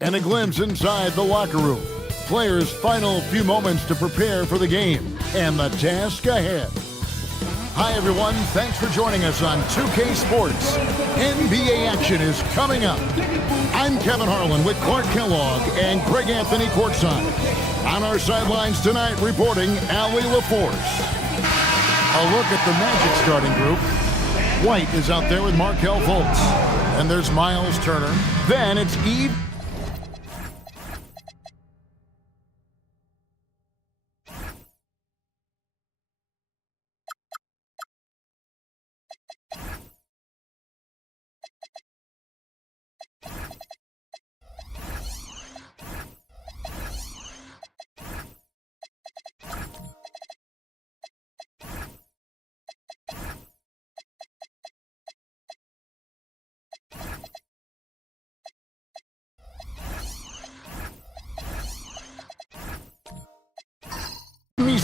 And a glimpse inside the locker room. Players' final few moments to prepare for the game and the task ahead. Hi, everyone. Thanks for joining us on 2K Sports. NBA action is coming up. I'm Kevin Harlan with Clark Kellogg and Greg Anthony courtside. On our sidelines tonight, reporting Allie LaForce. A look at the Magic starting group. White is out there with Markelle Fultz. And there's Miles Turner. Then it's Eve.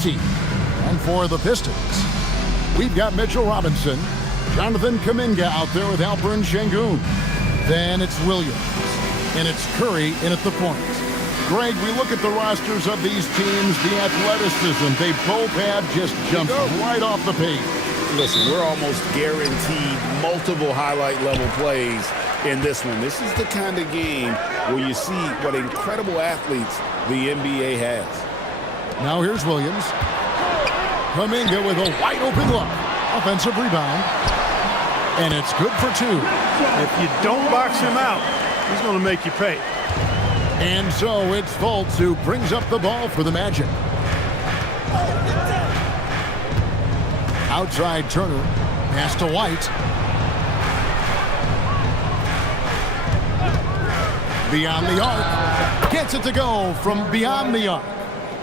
And for the Pistons, we've got Mitchell Robinson, Jonathan Kuminga out there with Alperen Sengun. Then it's Williams, and it's Curry in at the point. Greg, we look at the rosters of these teams, the athleticism they both have just jumps right off the page. Listen, we're almost guaranteed multiple highlight level plays in this one. This is the kind of game where you see what incredible athletes the NBA has. Now here's Williams. Kuminga with a wide open look. Offensive rebound. And it's good for two. If you don't box him out, he's going to make you pay. And so it's Fultz who brings up the ball for the Magic. Outside Turner. Pass to White. Beyond the arc. Gets it to go from beyond the arc.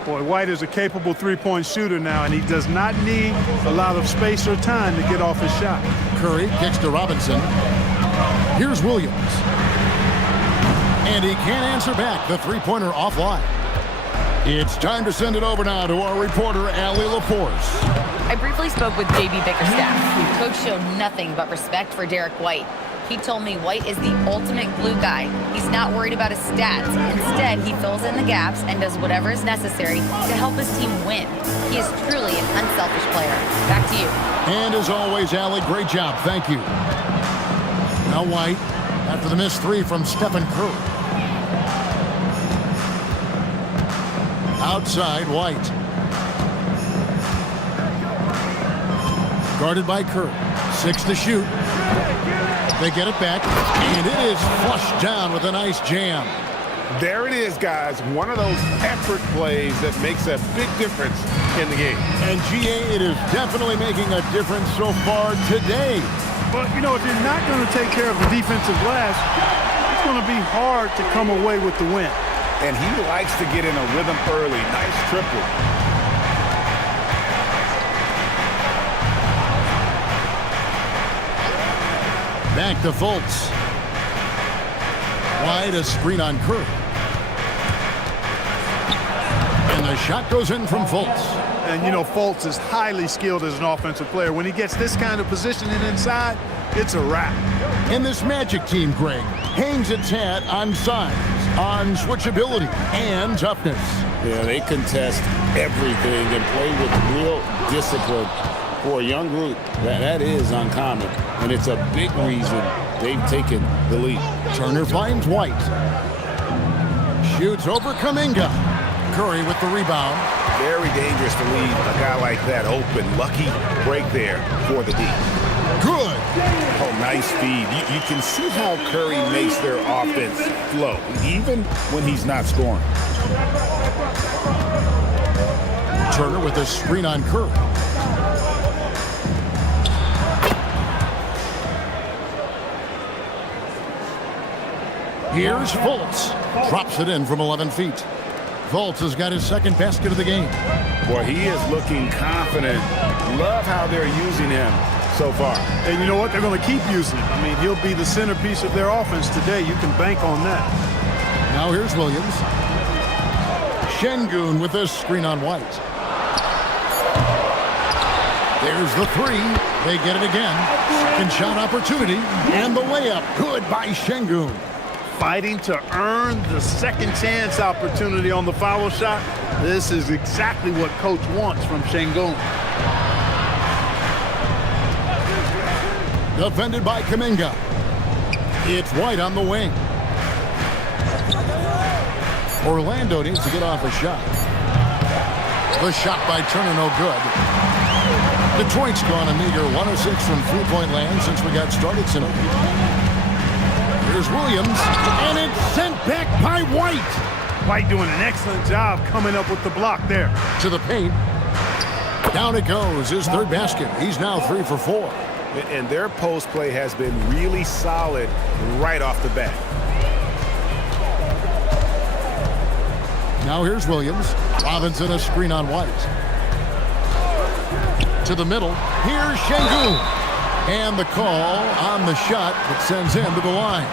Boy, White is a capable three-point shooter now, and he does not need a lot of space or time to get off his shot. Curry kicks to Robinson. Here's Williams. And he can't answer back. The three-pointer offline. It's time to send it over now to our reporter, Allie LaForce. I briefly spoke with J.B. Bickerstaff. Coach showed nothing but respect for Derek White. He told me White is the ultimate glue guy. He's not worried about his stats. Instead, he fills in the gaps and does whatever is necessary to help his team win. He is truly an unselfish player. Back to you. And as always, Allie, great job. Thank you. Now White, after the missed three from Stephen Curry. Outside, White. Guarded by Curry. 6 to shoot. They get it back, and it is flushed down with a nice jam. There it is, guys. One of those effort plays that makes a big difference in the game. And GA, it is definitely making a difference so far today. But, you know, if you're not going to take care of the defensive glass, it's going to be hard to come away with the win. And he likes to get in a rhythm early. Nice triple. Back to Fultz. Wide, a screen on Curry. And the shot goes in from Fultz. And, you know, Fultz is highly skilled as an offensive player. When he gets this kind of positioning inside, it's a wrap. And this Magic team, Greg, hangs its hat on size, on switchability, and toughness. Yeah, they contest everything and play with real discipline. For a young group, that is uncommon, and it's a big reason they've taken the lead. Turner finds White. Shoots over Kuminga. Curry with the rebound. Very dangerous to leave a guy like that open. Lucky break there for the D. Good. Oh, nice feed. You can see how Curry makes their offense flow, even when he's not scoring. Turner with a screen on Curry. Here's Fultz. Drops it in from 11 feet. Fultz has got his second basket of the game. Boy, he is looking confident. Love how they're using him so far. And you know what? They're going to keep using him. I mean, he'll be the centerpiece of their offense today. You can bank on that. Now here's Williams. Sengun with a screen on White. There's the three. They get it again. Second shot opportunity. And the layup. Good by Sengun. fighting to earn the second chance opportunity on the foul shot. This is exactly what coach wants from Şengün. Defended by Kuminga. It's White on the wing. Orlando needs to get off a shot. The shot by Turner, no good. Detroit's gone a meager 1 of 6 from three-point land since we got started tonight. Here's Williams, and it's sent back by White. White doing an excellent job coming up with the block there. To the paint. Down it goes, his third basket. He's now 3 for 4. And their post play has been really solid right off the bat. Now here's Williams. Robinson a screen on White. To the middle. Here's Şengün. And the call on the shot that sends him to the line.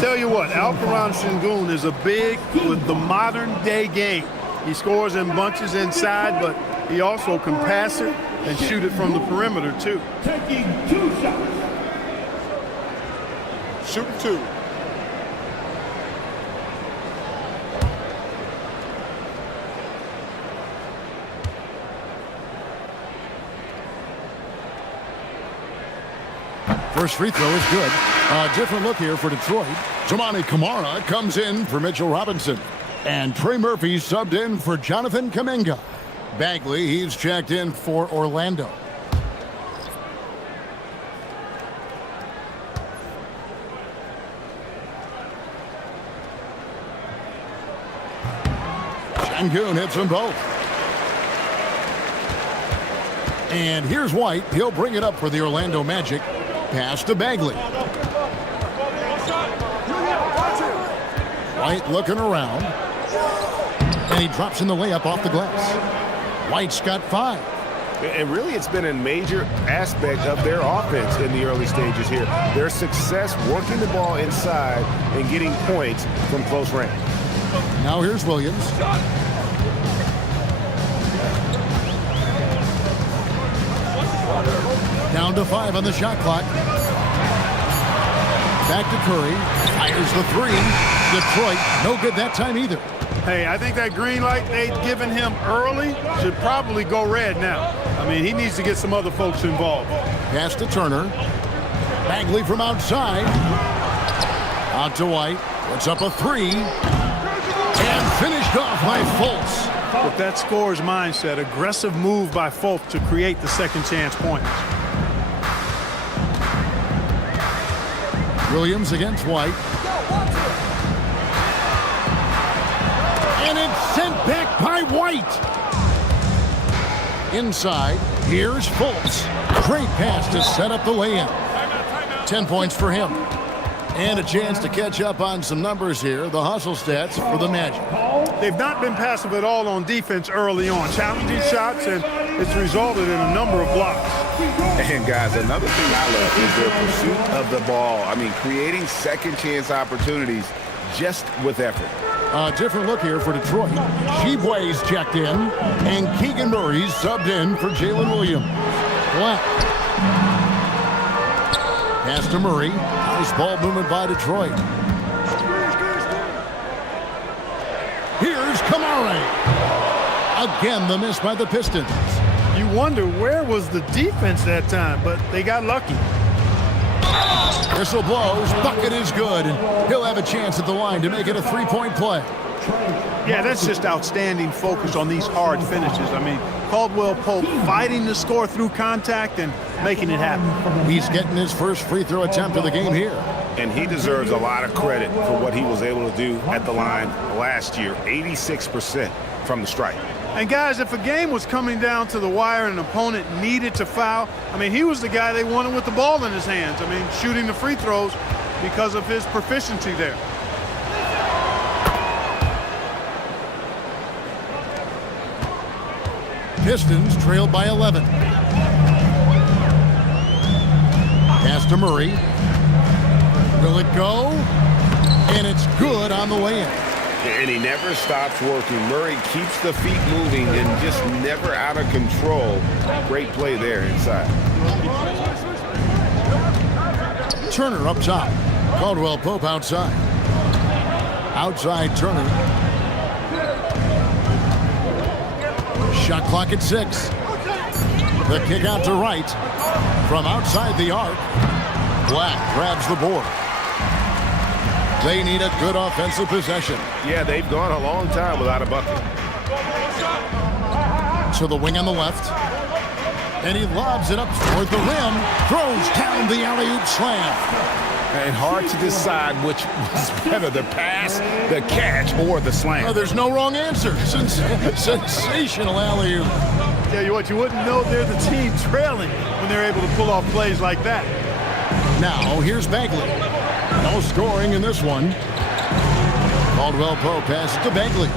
Tell you what, Alperen Şengün is a big with the modern day game. He scores in bunches inside, but he also can pass it and shoot it from the perimeter too. Taking 2 shots. Shooting 2. First free throw is good. A different look here for Detroit. Toumani Camara comes in for Mitchell Robinson. And Trey Murphy subbed in for Jonathan Kuminga. Bagley, he's checked in for Orlando. Şengün hits them both. And here's White. He'll bring it up for the Orlando Magic. Pass to Bagley. White looking around. And he drops in the layup off the glass. White's got 5. And really, it's been a major aspect of their offense in the early stages here. Their success working the ball inside and getting points from close range. Now here's Williams. Down to 5 on the shot clock. Back to Curry. Fires the 3. Detroit, no good that time either. Hey, I think that green light they'd given him early should probably go red now. I mean, he needs to get some other folks involved. Pass to Turner. Bagley from outside. Out to White. Puts up a 3. And finished off by Fultz. With that scorer's mindset, aggressive move by Fultz to create the second chance points. Williams against White. And it's sent back by White. Inside, here's Fultz. Great pass to set up the lay-in. 10 points for him. And a chance to catch up on some numbers here. The hustle stats for the Magic. They've not been passive at all on defense early on. Challenging shots, and it's resulted in a number of blocks. And guys, another thing I love is their pursuit of the ball. I mean, creating second chance opportunities just with effort. A different look here for Detroit. Sheboy's checked in, and Keegan Murray's subbed in for Jalen Williams. Left. Pass to Murray. Nice ball movement by Detroit. Here's Camara. Again, the miss by the Pistons. You wonder where was the defense that time, but they got lucky. Whistle blows. Bucket is good. And he'll have a chance at the line to make it a 3-point play. Yeah, that's just outstanding focus on these hard finishes. I mean, Caldwell Pope fighting to score through contact and making it happen. He's getting his first free throw attempt of the game here. And he deserves a lot of credit for what he was able to do at the line last year. 86% from the stripe. And guys, if a game was coming down to the wire and an opponent needed to foul, I mean, he was the guy they wanted with the ball in his hands. I mean, shooting the free throws because of his proficiency there. Pistons trailed by 11. Pass to Murray. Will it go? And it's good on the way in. And he never stops working. Murray keeps the feet moving and just never out of control. Great play there inside. Turner up top. Caldwell Pope outside. Outside Turner. Shot clock at 6. The kick out to right. From outside the arc. Black grabs the board. They need a good offensive possession. Yeah, they've gone a long time without a bucket. To the wing on the left. And he lobs it up toward the rim. Throws down the alley-oop slam. And hard to decide which was better, the pass, the catch, or the slam. Oh, there's no wrong answer. Sensational alley-oop. Tell you what, you wouldn't know they're the team trailing when they're able to pull off plays like that. Now, here's Bagley. No scoring in this one. Caldwell Pope passes to Bagley.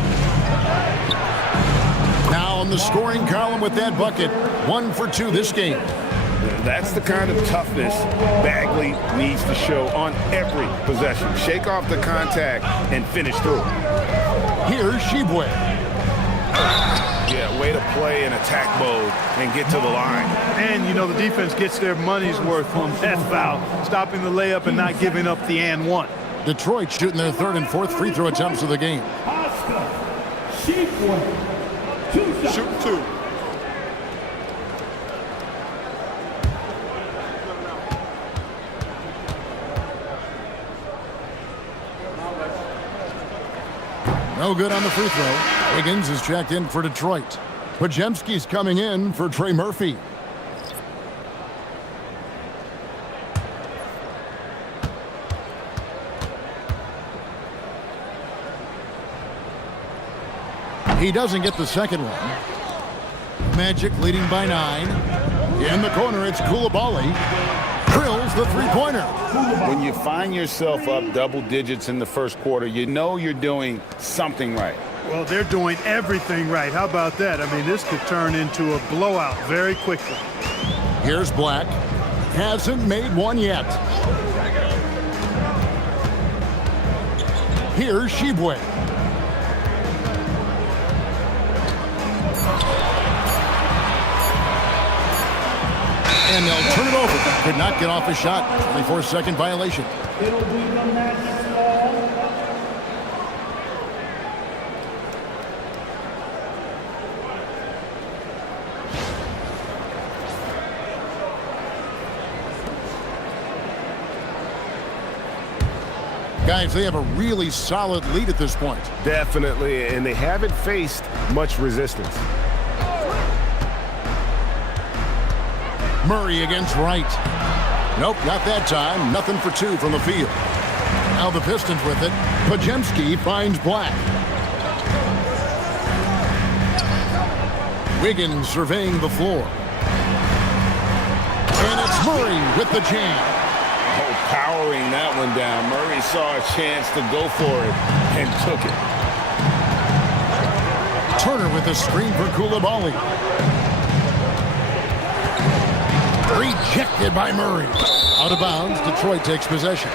Now on the scoring column with that bucket. 1 for 2 this game. That's the kind of toughness Bagley needs to show on every possession. Shake off the contact and finish through. Here's Shibwe. Yeah, way to play in attack mode and get to the line. And, you know, the defense gets their money's worth on that foul, stopping the layup and not giving up the and one. Detroit shooting their 3rd and 4th free throw attempts of the game. Oscar. Shibwe. 2 shots. Shoot 2. No good on the free throw. Wiggins is checked in for Detroit. Pajemski's coming in for Trey Murphy. He doesn't get the second one. Magic leading by 9. In the corner, it's Coulibaly. Drills the three-pointer. When you find yourself up double digits in the first quarter, you know you're doing something right. Well, they're doing everything right. How about that? I mean, this could turn into a blowout very quickly. Here's Black. Hasn't made one yet. Here's Shibwe. And they'll turn it over. Could not get off a shot. 24-second violation. It'll be the Magic ball. Guys, they have a really solid lead at this point. Definitely, and they haven't faced much resistance. Murray against Wright. Nope, not that time. Nothing for 2 from the field. Now the Pistons with it. Pajemski finds Black. Wiggins surveying the floor. And it's Murray with the jam. Oh, powering that one down. Murray saw a chance to go for it and took it. Turner with a screen for Coulibaly. Rejected by Murray. Out of bounds, Detroit takes possession.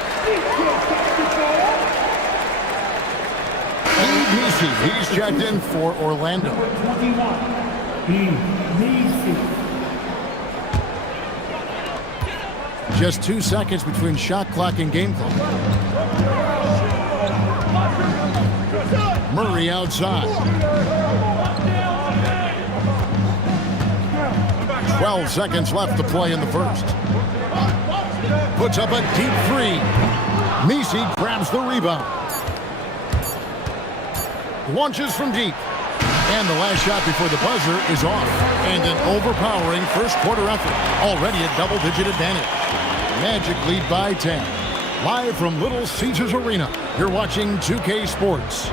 He's checked in for Orlando. 21. Just 2 seconds between shot clock and game clock. Murray outside. 12 seconds left to play in the first. Puts up a deep 3. Messi grabs the rebound. Launches from deep. And the last shot before the buzzer is off. And an overpowering first quarter effort. Already a double-digit advantage. Magic lead by 10. Live from Little Caesars Arena. You're watching 2K Sports.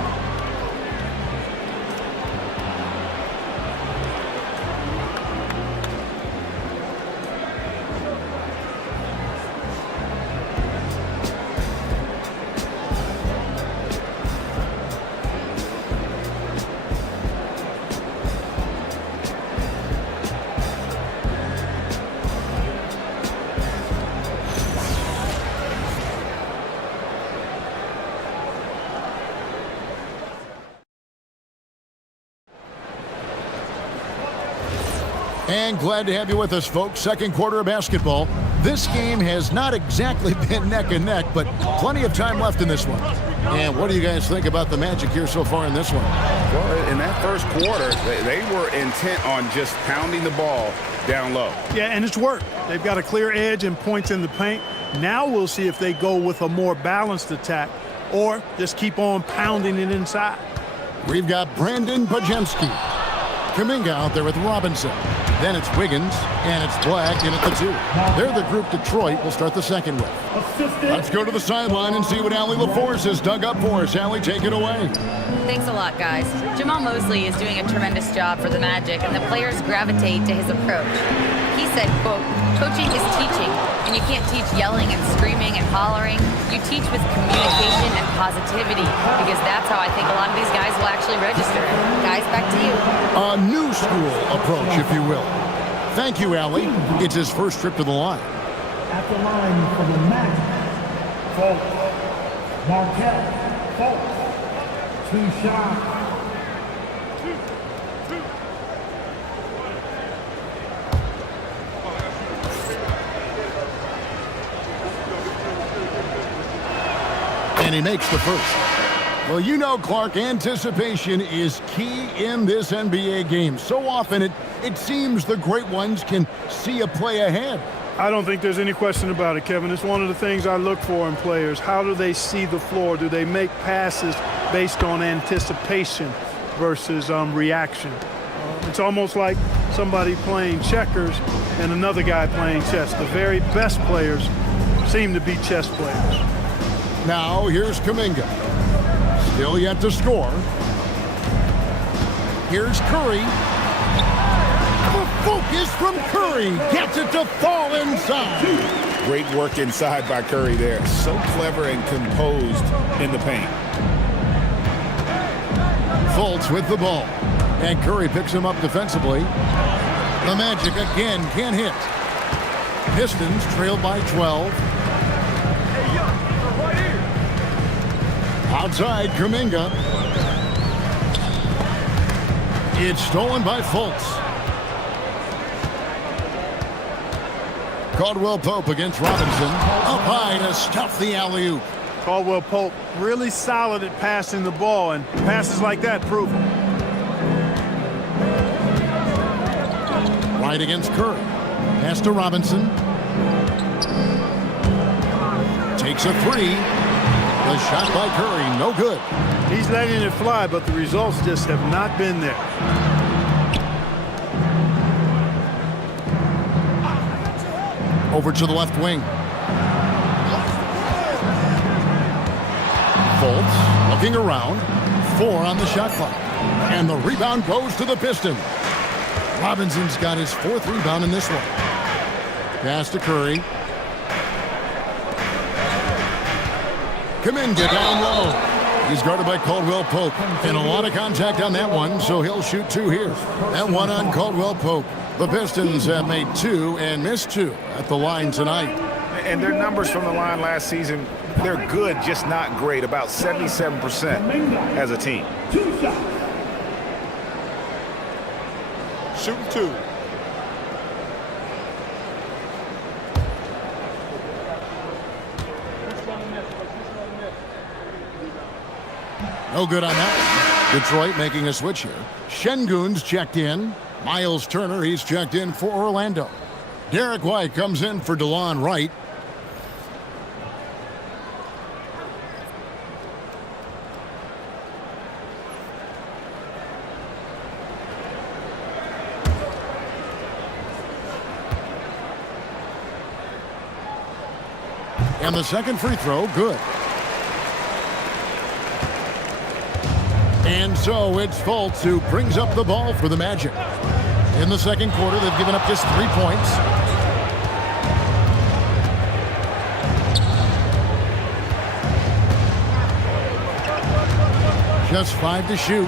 And glad to have you with us, folks. Second quarter of basketball. This game has not exactly been neck and neck, but plenty of time left in this one. And what do you guys think about the Magic here so far in this one? Well, in that first quarter, they were intent on just pounding the ball down low. Yeah, and it's worked. They've got a clear edge and points in the paint. Now we'll see if they go with a more balanced attack or just keep on pounding it inside. We've got Brandon Pajemski. Kuminga out there with Robinson. Then it's Wiggins, and it's Black in at the 2. They're the group Detroit will start the second with. Let's go to the sideline and see what Allie LaForce has dug up for us. Allie, take it away. Thanks a lot, guys. Jamal Mosley is doing a tremendous job for the Magic, and the players gravitate to his approach. He said, quote, "Coaching is teaching, and you can't teach yelling and screaming and hollering. You teach with communication and positivity, because that's how I think a lot of these guys will actually register." Guys, back to you. A new school approach, if you will. Thank you, Allie. It's his first trip to the line. At the line for the Magic, Fultz. Markelle Fultz. 2 shots. And he makes the first. Well, you know, Clark, anticipation is key in this NBA game. So often it seems the great ones can see a play ahead. I don't think there's any question about it, Kevin. It's one of the things I look for in players. How do they see the floor? Do they make passes based on anticipation versus reaction? It's almost like somebody playing checkers and another guy playing chess. The very best players seem to be chess players. Now, here's Kuminga. Still yet to score. Here's Curry. The focus from Curry gets it to fall inside. Great work inside by Curry there. So clever and composed in the paint. Fultz with the ball. And Curry picks him up defensively. The Magic again can't hit. Pistons trailed by 12. Outside, Kuminga. It's stolen by Fultz. Caldwell Pope against Robinson. Up high to stuff the alley-oop. Caldwell Pope really solid at passing the ball, and passes like that prove it. Right against Curry. Pass to Robinson. Takes a 3. The shot by Curry, no good. He's letting it fly, but the results just have not been there. Over to the left wing. Fultz looking around. 4 on the shot clock. And the rebound goes to the Pistons. Robinson's got his 4th rebound in this one. Pass to Curry. Kuminga down low. He's guarded by Caldwell Pope. And a lot of contact on that one, so he'll shoot 2 here. That one on Caldwell Pope. The Pistons have made 2 and missed 2 at the line tonight. And their numbers from the line last season, they're good, just not great. About 77% as a team. 2 shots. Shooting 2. No good on that one. Detroit making a switch here. Şengün's checked in. Miles Turner, he's checked in for Orlando. Derek White comes in for DeLon Wright. And the second free throw, good. And so it's Fultz who brings up the ball for the Magic. In the second quarter, they've given up just 3 points. Just 5 to shoot.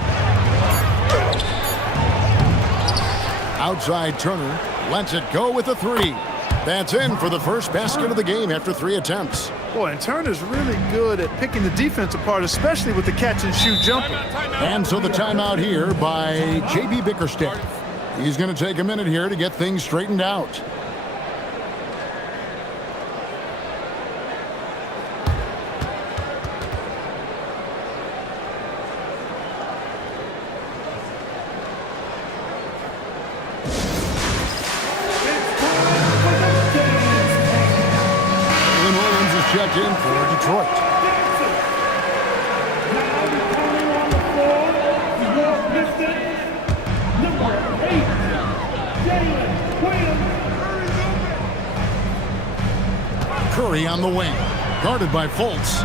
Outside Turner lets it go with a 3. That's in for the first basket of the game after 3 attempts. Boy, and Turner's really good at picking the defense apart, especially with the catch-and-shoot jumper. And so the timeout here by J.B. Bickerstaff. He's going to take a minute here to get things straightened out. checked in for Detroit. Curry on the wing, guarded by Fultz.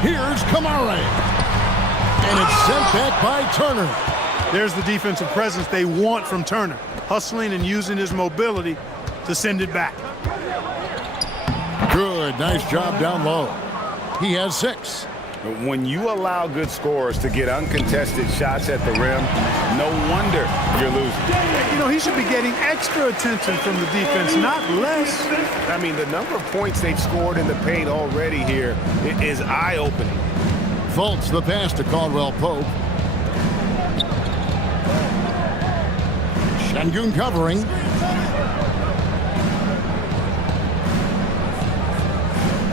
Here's Kamara. And it's sent back by Turner. There's the defensive presence they want from Turner, hustling and using his mobility to send it back. Good, nice job down low. He has 6. When you allow good scorers to get uncontested shots at the rim, no wonder you're losing. You know, he should be getting extra attention from the defense, not less. I mean, the number of points they've scored in the paint already here is eye-opening. Fultz the pass to Caldwell Pope. Şengün covering.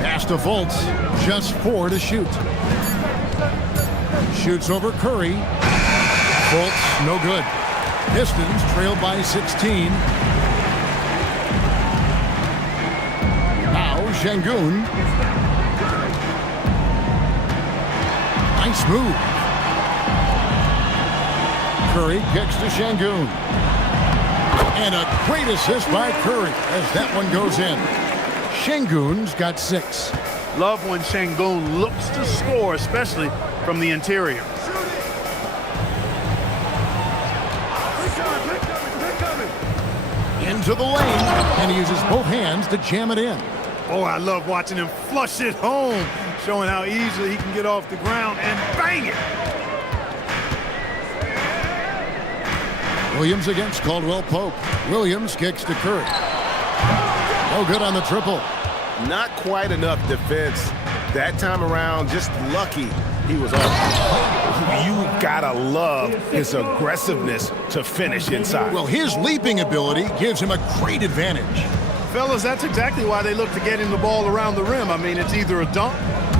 Pass to Fultz. Just 4 to shoot. Shoots over Curry. Fultz, no good. Pistons trail by 16. Now Şengün. Nice move. Curry kicks to Şengün. And a great assist by Curry as that one goes in. Şengün's got 6. Love when Şengün looks to score, especially from the interior. Into the lane, and he uses both hands to jam it in. Oh, I love watching him flush it home, showing how easily he can get off the ground and bang it. Williams against Caldwell Pope. Williams kicks to Curry. No good on the triple. Not quite enough defense. That time around, just lucky he was off. You gotta love his aggressiveness to finish inside. Well, his leaping ability gives him a great advantage. Fellas, that's exactly why they look to get him the ball around the rim. I mean, it's either a dunk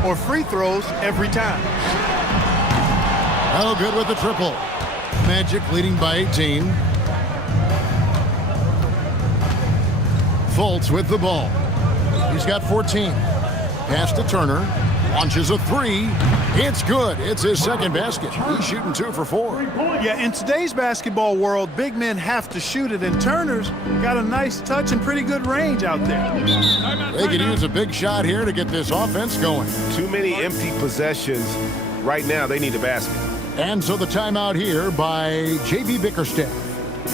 or free throws every time. Oh, good with the triple. Magic leading by 18. Fultz with the ball. He's got 14. Pass to Turner. Launches a 3. It's good. It's his second basket. He's shooting 2 for 4. Yeah, in today's basketball world, big men have to shoot it, and Turner's got a nice touch and pretty good range out there. They could use a big shot here to get this offense going. Too many empty possessions. Right now, they need a basket. And so the timeout here by J.B. Bickerstaff.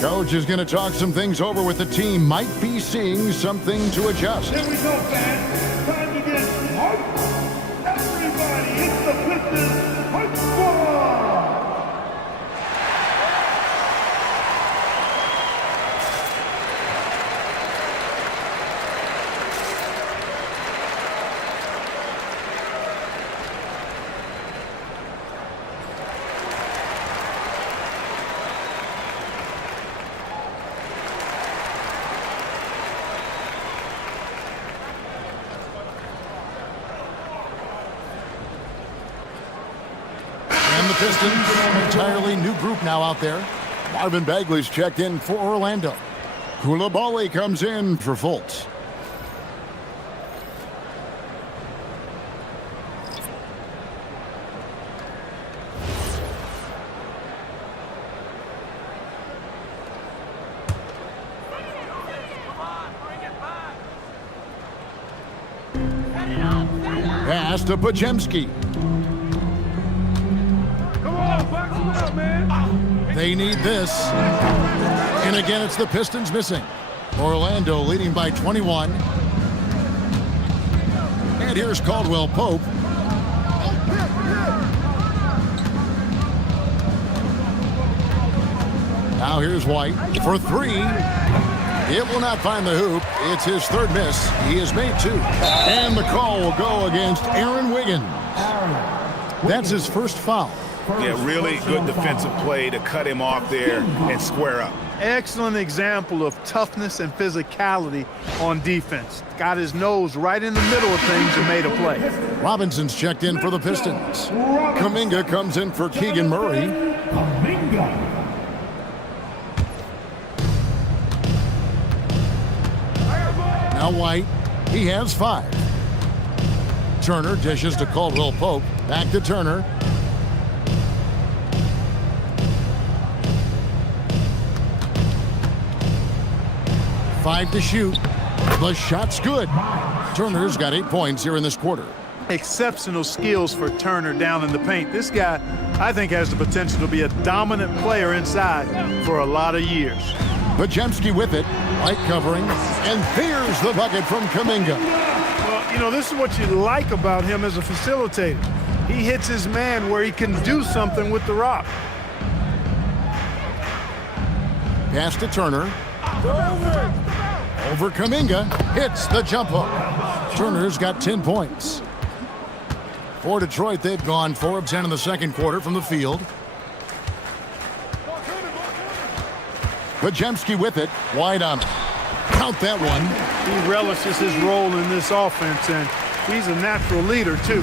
Coach is going to talk some things over with the team. Might be seeing something to adjust. Here we go, fans. Time to get hyped. Everybody, it's the Pistons Hype Squad. And the Pistons, an entirely new group now out there. Marvin Bagley's checked in for Orlando. Coulibaly comes in for Fultz. Pass to Podziemski. They need this. And again, it's the Pistons missing. Orlando leading by 21. And here's Caldwell Pope. Now here's White for 3. It will not find the hoop. It's his third miss. He has made 2. And the call will go against Aaron Wiggins. That's his first foul. Yeah, really good defensive play to cut him off there and square up. Excellent example of toughness and physicality on defense. Got his nose right in the middle of things and made a play. Robinson's checked in for the Pistons. Kuminga comes in for Keegan Murray. Now White, he has 5. Turner dishes to Caldwell Pope. Back to Turner. Five to shoot. The shot's good. Turner's got 8 points here in this quarter. Exceptional skills for Turner down in the paint. This guy, I think, has the potential to be a dominant player inside for a lot of years. Podziemski with it. White covering. And there's the bucket from Kuminga. Well, you know, this is what you like about him as a facilitator. He hits his man where he can do something with the rock. Pass to Turner. Over Kuminga. Hits the jump hook. Turner's got 10 points. For Detroit, they've gone 4 of 10 in the second quarter from the field. Podziemski with it. Wide on. Count that one. He relishes his role in this offense, and he's a natural leader, too.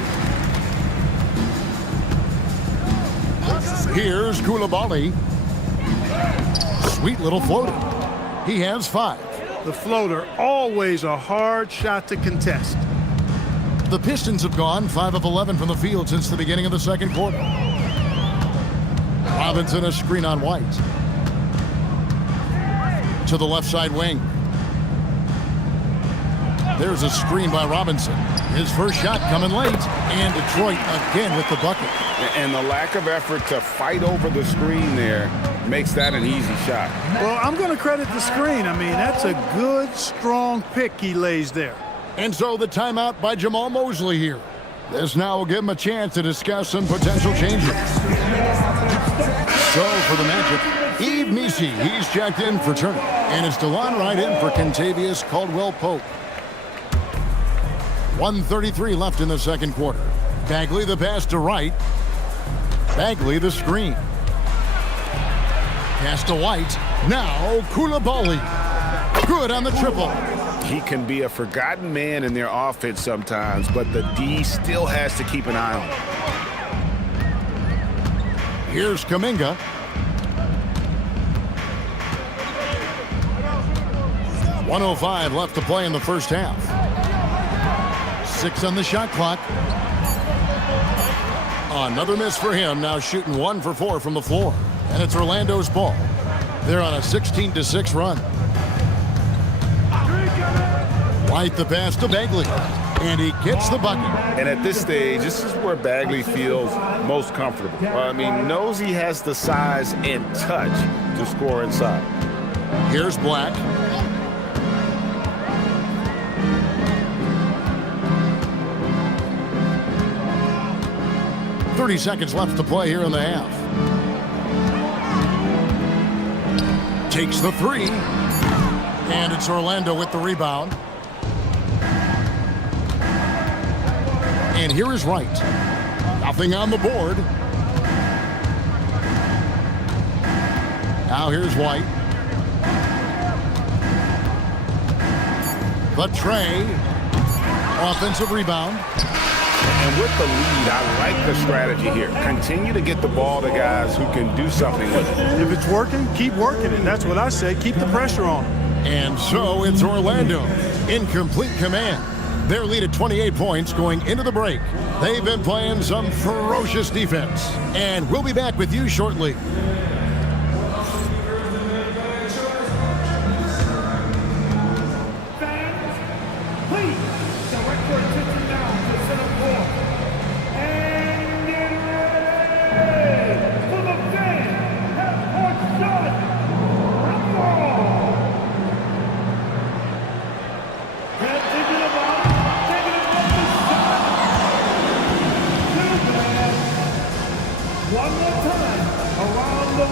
Here's Koulibaly. Sweet little floater. He has 5. The floater, always a hard shot to contest. The Pistons have gone 5 of 11 from the field since the beginning of the second quarter. Robinson a screen on White. To the left side wing. There's a screen by Robinson. His first shot coming late. And Detroit again with the bucket. And the lack of effort to fight over the screen there makes that an easy shot. Well, I'm going to credit the screen. I mean, that's a good, strong pick he lays there. And so the timeout by Jamal Mosley here. This now will give him a chance to discuss some potential changes. So for the Magic, Yves Missi, he's checked in for Turner. And it's DeLon Wright in for Kentavious Caldwell-Pope. 1:33 left in the second quarter. Bagley the pass to Wright. Bagley the screen. Pass to White. Now Koulibaly. Good on the triple. He can be a forgotten man in their offense sometimes, but the D still has to keep an eye on him. Here's Kuminga. .105 left to play in the first half. 6 on the shot clock. Another miss for him, now shooting 1 for 4 from the floor. And it's Orlando's ball. They're on a 16-6 run. White the pass to Bagley. And he gets the bucket. And at this stage, this is where Bagley feels most comfortable. I mean, knows he has the size and touch to score inside. Here's Black. .30 seconds left to play here in the half. Takes the 3. And it's Orlando with the rebound. And here is Wright. Nothing on the board. Now here's White. The tray. Offensive rebound. And with the lead, I like the strategy here. Continue to get the ball to guys who can do something with it. If it's working, keep working it. That's what I say. Keep the pressure on them. And so it's Orlando in complete command. Their lead at 28 points going into the break. They've been playing some ferocious defense. And we'll be back with you shortly. One more time, around the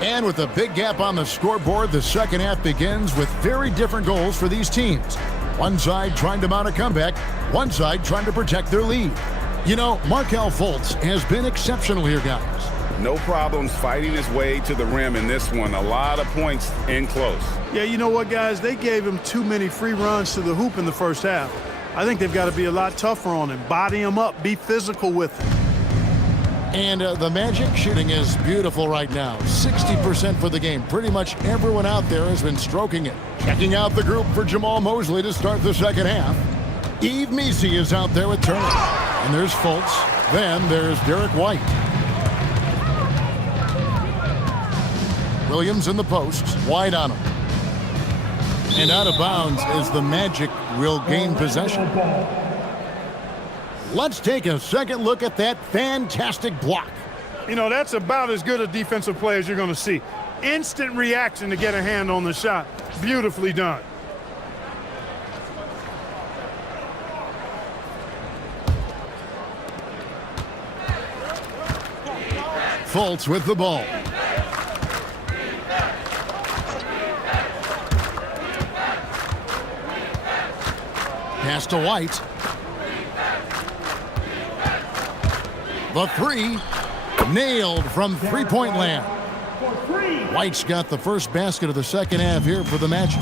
And with a big gap on the scoreboard, the second half begins with very different goals for these teams. One side trying to mount a comeback, one side trying to protect their lead. You know, Markelle Fultz has been exceptional here, guys. No problems fighting his way to the rim in this one. A lot of points in close. Yeah, you know what, guys? They gave him too many free runs to the hoop in the first half. I think they've got to be a lot tougher on him. Body him up. Be physical with him. And the Magic shooting is beautiful right now. 60% for the game. Pretty much everyone out there has been stroking it. Checking out the group for Jamal Mosley to start the second half. Yves Missi is out there with Turner. And there's Fultz. Then there's Derek White. Williams in the post. Wide on him. And out of bounds as the Magic will gain possession. Let's take a second look at that fantastic block. You know, that's about as good a defensive play as you're going to see. Instant reaction to get a hand on the shot. Beautifully done. Fultz with the ball. Pass to White. The three, nailed from three-point land. White's got the first basket of the second half here for the Magic.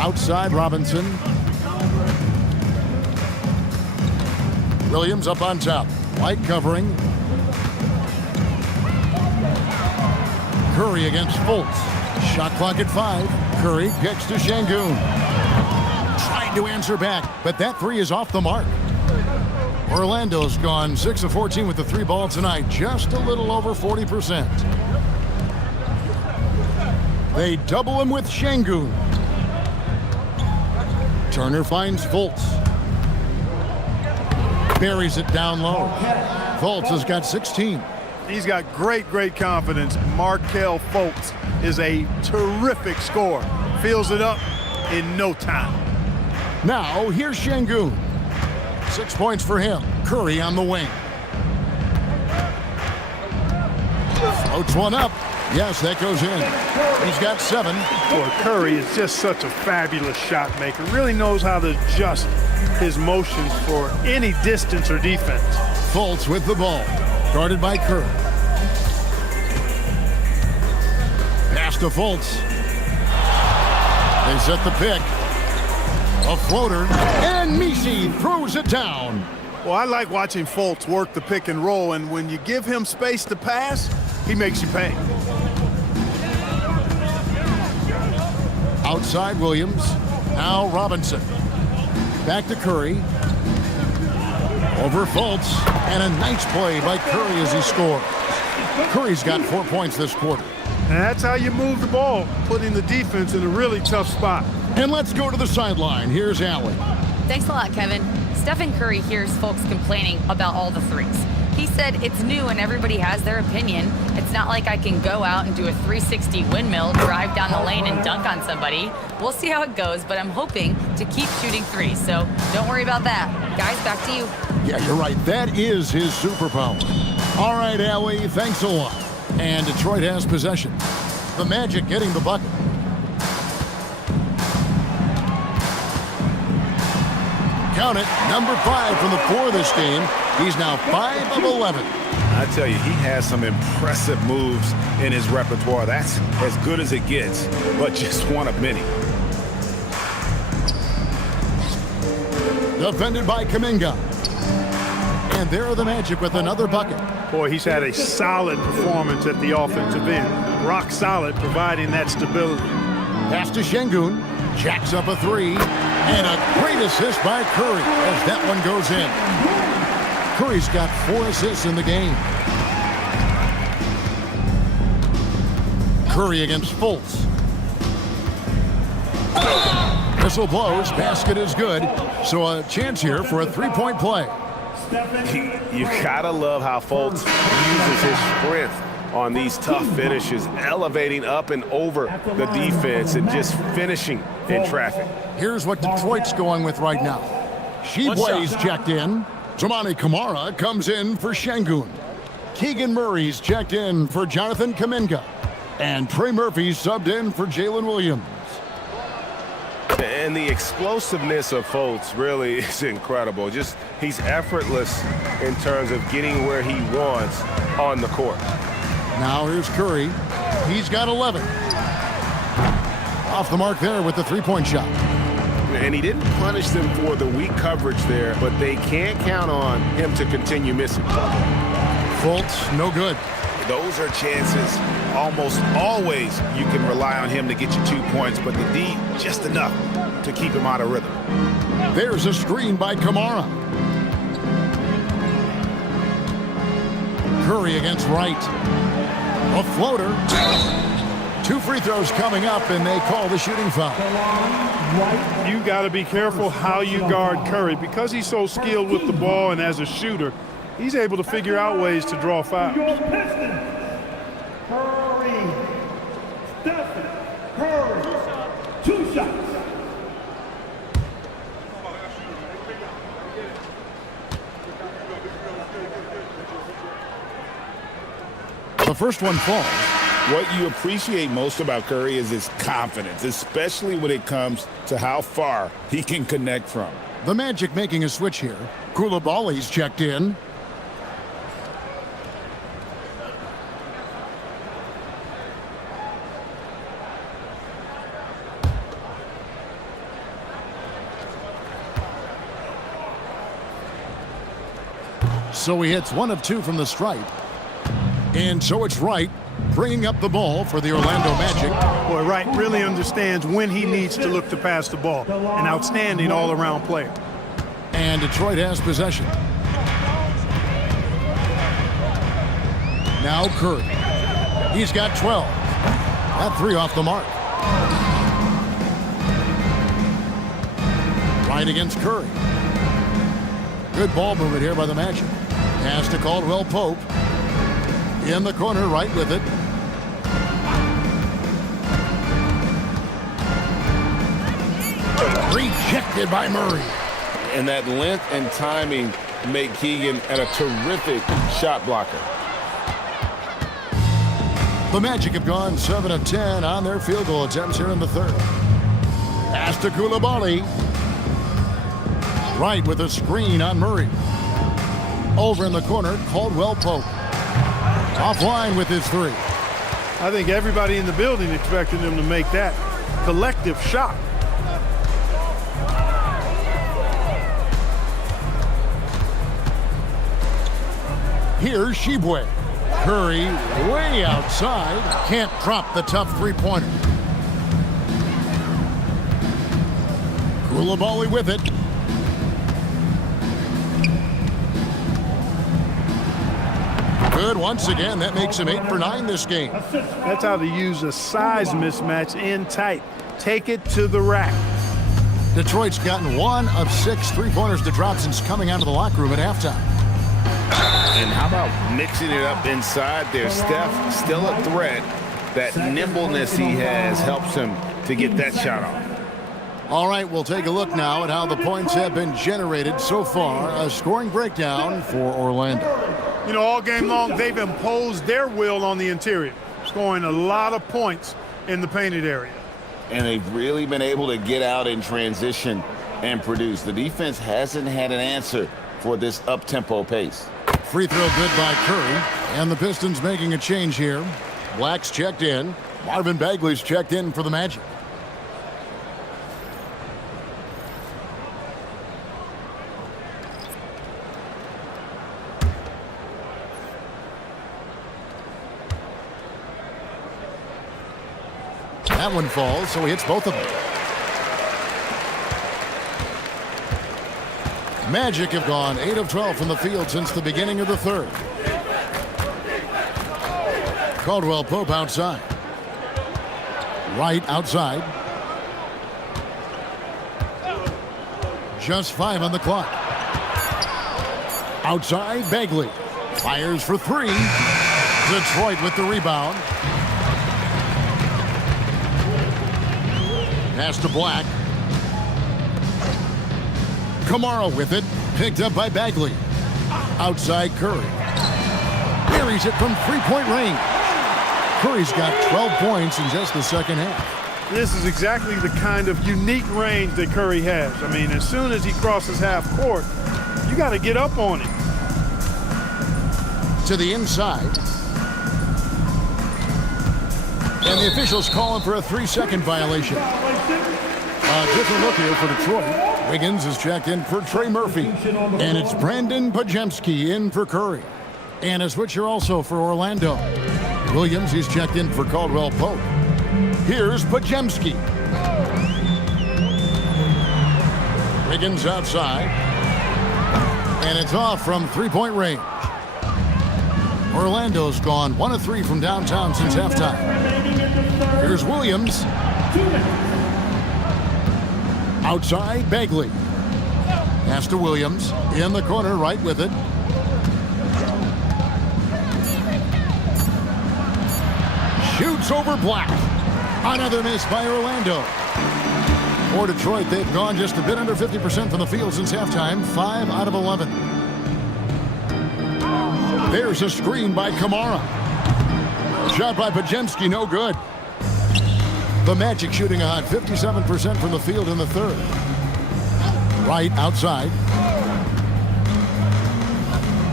Outside, Robinson. Williams up on top. White covering. Curry against Fultz. Shot clock at 5. Curry kicks to Şengün. Trying to answer back, but that three is off the mark. Orlando's gone 6 of 14 with the three ball tonight, just a little over 40%. They double him with Şengün. Turner finds Fultz. Buries it down low. Fultz has got 16. He's got great confidence. Markelle Fultz is a terrific scorer. Fills it up in no time. Now, here's Şengün. 6 points for him. Curry on the wing. Floats one up. Yes, that goes in. He's got 7. Boy, Curry is just such a fabulous shot maker. Really knows how to adjust his motions for any distance or defense. Fultz with the ball. Guarded by Curry. Pass to Fultz. They set the pick. A floater. And Missi throws it down. Well, I like watching Fultz work the pick and roll, and when you give him space to pass, he makes you pay. Outside Williams. Now Robinson. Back to Curry. Over Fultz. And a nice play by Curry as he scores. Curry's got 4 points this quarter. And that's how you move the ball, putting the defense in a really tough spot. And let's go to the sideline. Here's Allie. Thanks a lot, Kevin. Stephen Curry hears folks complaining about all the threes. He said it's new and everybody has their opinion. It's not like I can go out and do a 360 windmill, drive down the lane and dunk on somebody. We'll see how it goes, but I'm hoping to keep shooting threes, so don't worry about that. Guys, back to you. Yeah, you're right. That is his superpower. All right, Allie, thanks a lot. And Detroit has possession. The Magic getting the bucket. Count it, number 5 from the floor this game. He's now 5 of 11. I tell you, he has some impressive moves in his repertoire. That's as good as it gets, but just one of many. Defended by Kuminga. And there are the Magic with another bucket. Boy, he's had a solid performance at the offensive end. Rock solid, providing that stability. Pass to Şengün. Jacks up a 3. And a great assist by Curry as that one goes in. Curry's got 4 assists in the game. Curry against Fultz. Whistle blows. Basket is good. So a chance here for a 3-point play. You gotta love how Fultz uses his strength on these tough finishes, elevating up and over the defense and just finishing in traffic. Here's what Detroit's going with right now. Sheeblay's checked in. Zamani Kamara comes in for Şengün. Keegan Murray's checked in for Jonathan Kuminga. And Trey Murphy's subbed in for Jalen Williams. And the explosiveness of Fultz really is incredible. Just he's effortless in terms of getting where he wants on the court. Now here's Curry. He's got 11. Off the mark there with the three-point shot. And he didn't punish them for the weak coverage there, but they can't count on him to continue missing. Fultz, no good. Those are chances almost always you can rely on him to get you 2 points, but the D just enough to keep him out of rhythm. There's a screen by Kamara. Curry against Wright. A floater. 2 free throws coming up, and they call the shooting foul. You got to be careful how you guard Curry. Because he's so skilled with the ball and as a shooter, he's able to figure out ways to draw fouls. Your Pistons. Curry. Stephen Curry. 2 shots. The first one falls. What you appreciate most about Curry is his confidence, especially when it comes to how far he can connect from. The Magic making a switch here. Koulibaly's checked in. So he hits 1 of 2 from the stripe. And so it's Wright bringing up the ball for the Orlando Magic. Boy, Wright really understands when he needs to look to pass the ball. An outstanding all-around player. And Detroit has possession. Now Curry. He's got 12. That 3 off the mark. Wright against Curry. Good ball movement here by the Magic. Pass to Caldwell Pope. In the corner, Wright with it. Rejected by Murray. And that length and timing make Keegan a terrific shot blocker. The Magic have gone 7 of 10 on their field goal attempts here in the third. Pass to Koulibaly. Wright with a screen on Murray. Over in the corner, Caldwell Pope. Offline with his 3. I think everybody in the building expected him to make that collective shot. Here's Shibwe. Curry way outside. Can't drop the tough three-pointer. Koulibaly with it. Good once again. That makes him 8 for 9 this game. That's how to use a size mismatch in tight. Take it to the rack. Detroit's gotten 1 of 6 three-pointers to drop since coming out of the locker room at halftime. And how about mixing it up inside there? Steph still a threat. That nimbleness he has helps him to get that shot off. All right, we'll take a look now at how the points have been generated so far. A scoring breakdown for Orlando. You know, all game long, they've imposed their will on the interior, scoring a lot of points in the painted area. And they've really been able to get out in transition and produce. The defense hasn't had an answer for this up-tempo pace. Free throw good by Curry. And the Pistons making a change here. Black's checked in. Marvin Bagley's checked in for the Magic. That one falls, so he hits both of them. Magic have gone 8 of 12 from the field since the beginning of the third. Caldwell Pope outside. Wright outside. Just 5 on the clock. Outside, Bagley. Fires for 3. Detroit with the rebound. Pass to Black. Kamara with it. Picked up by Bagley. Outside Curry. buries it from three-point range. Curry's got 12 points in just the second half. This is exactly the kind of unique range that Curry has. I mean, as soon as he crosses half court, you got to get up on him. To the inside. And the officials calling for a 3-second violation. A different look here for Detroit. Wiggins is checked in for Trey Murphy. And it's Brandon Pajemski in for Curry. And a switcher also for Orlando. Williams, he's checked in for Caldwell Pope. Here's Pajemski. Wiggins outside. And it's off from three-point range. Orlando's gone 1 of 3 from downtown since halftime. Here's Williams. Outside, Bagley. Pass to Williams. In the corner, right with it. Shoots over Black. Another miss by Orlando. For Detroit, they've gone just a bit under 50% from the field since halftime. 5 out of 11. There's a screen by Kamara. Shot by Pajemski, no good. The Magic shooting a hot 57% from the field in the third. Right outside.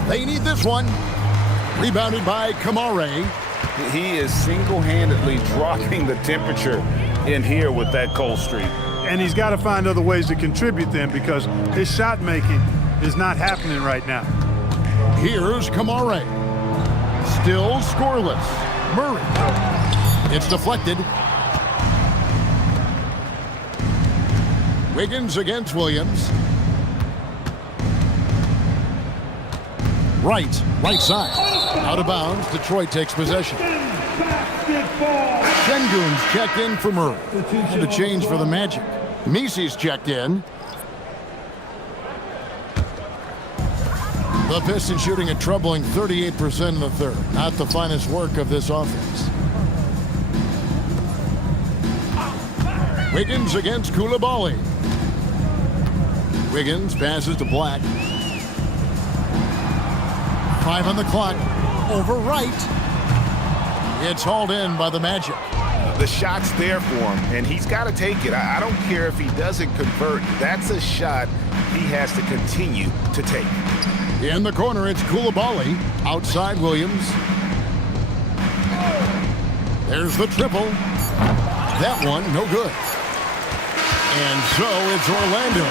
They need this one. Rebounded by Kamara. He is single-handedly dropping the temperature in here with that cold streak. And he's got to find other ways to contribute then, because his shot making is not happening right now. Here's Kamara. Still scoreless. Murray. It's deflected. Wiggins against Williams. Right side. Out of bounds. Detroit takes possession. Şengün's checked in for Murray. And a change for the Magic. Misi's checked in. The Pistons shooting a troubling 38% in the third. Not the finest work of this offense. Wiggins against Coulibaly. Wiggins passes to Black. 5 on the clock. Over right. It's hauled in by the Magic. The shot's there for him, and he's got to take it. I don't care if he doesn't convert. That's a shot he has to continue to take. In the corner, it's Coulibaly. Outside, Williams. There's the triple. That one, no good. And so it's Orlando,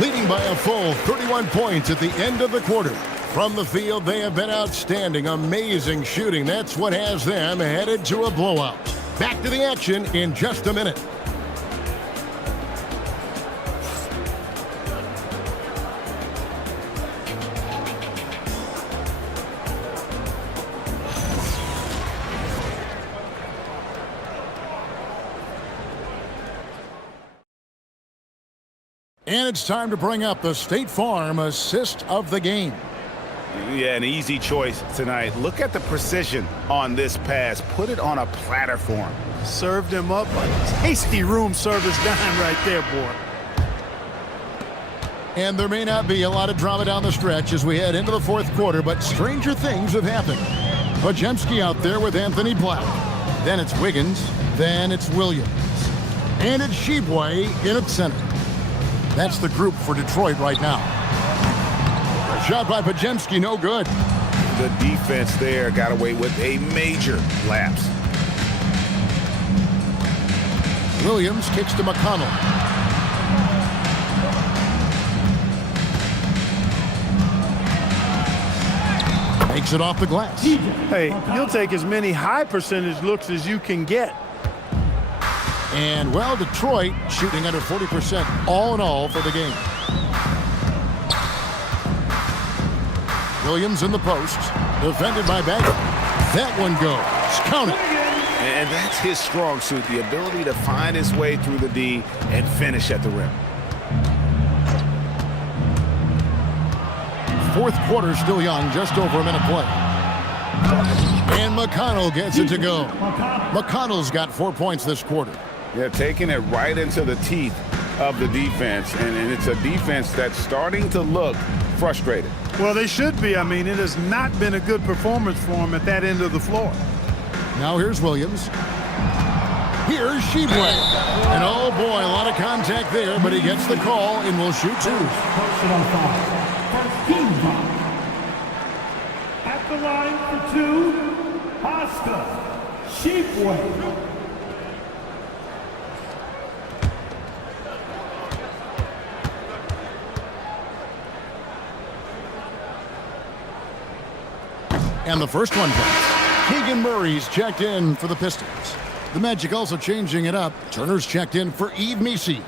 leading by a full 31 points at the end of the quarter. From the field, they have been outstanding. Amazing shooting. That's what has them headed to a blowout. Back to the action in just a minute. And it's time to bring up the State Farm assist of the game. Yeah, an easy choice tonight. Look at the precision on this pass. Put it on a platter for him. Served him up a tasty room service dime right there, boy. And there may not be a lot of drama down the stretch as we head into the fourth quarter, but stranger things have happened. Pajemski out there with Anthony Black. Then it's Wiggins. Then it's Williams. And it's Sheboy in at center. That's the group for Detroit right now. Shot by Pajemski, no good. The defense there got away with a major lapse. Williams kicks to McConnell. Makes it off the glass. Hey, you'll take as many high percentage looks as you can get. And, well, Detroit shooting under 40% all in all for the game. Williams in the post. Defended by Bagley. That one goes. Count it. And that's his strong suit, the ability to find his way through the D and finish at the rim. Fourth quarter still young, just over a minute play. And McConnell gets it to go. McConnell's got 4 points this quarter. Yeah, taking it right into the teeth of the defense. And it's a defense that's starting to look frustrated. Well, they should be. I mean, it has not been a good performance for him at that end of the floor. Now here's Williams. Here's Sheboy. And oh boy, a lot of contact there, but he gets the call and will shoot two. Personal foul. First team foul. At the line for two, Oscar Sheboy. And the first one comes. Keegan Murray's checked in for the Pistons. The Magic also changing it up. Turner's checked in for Yves Missi.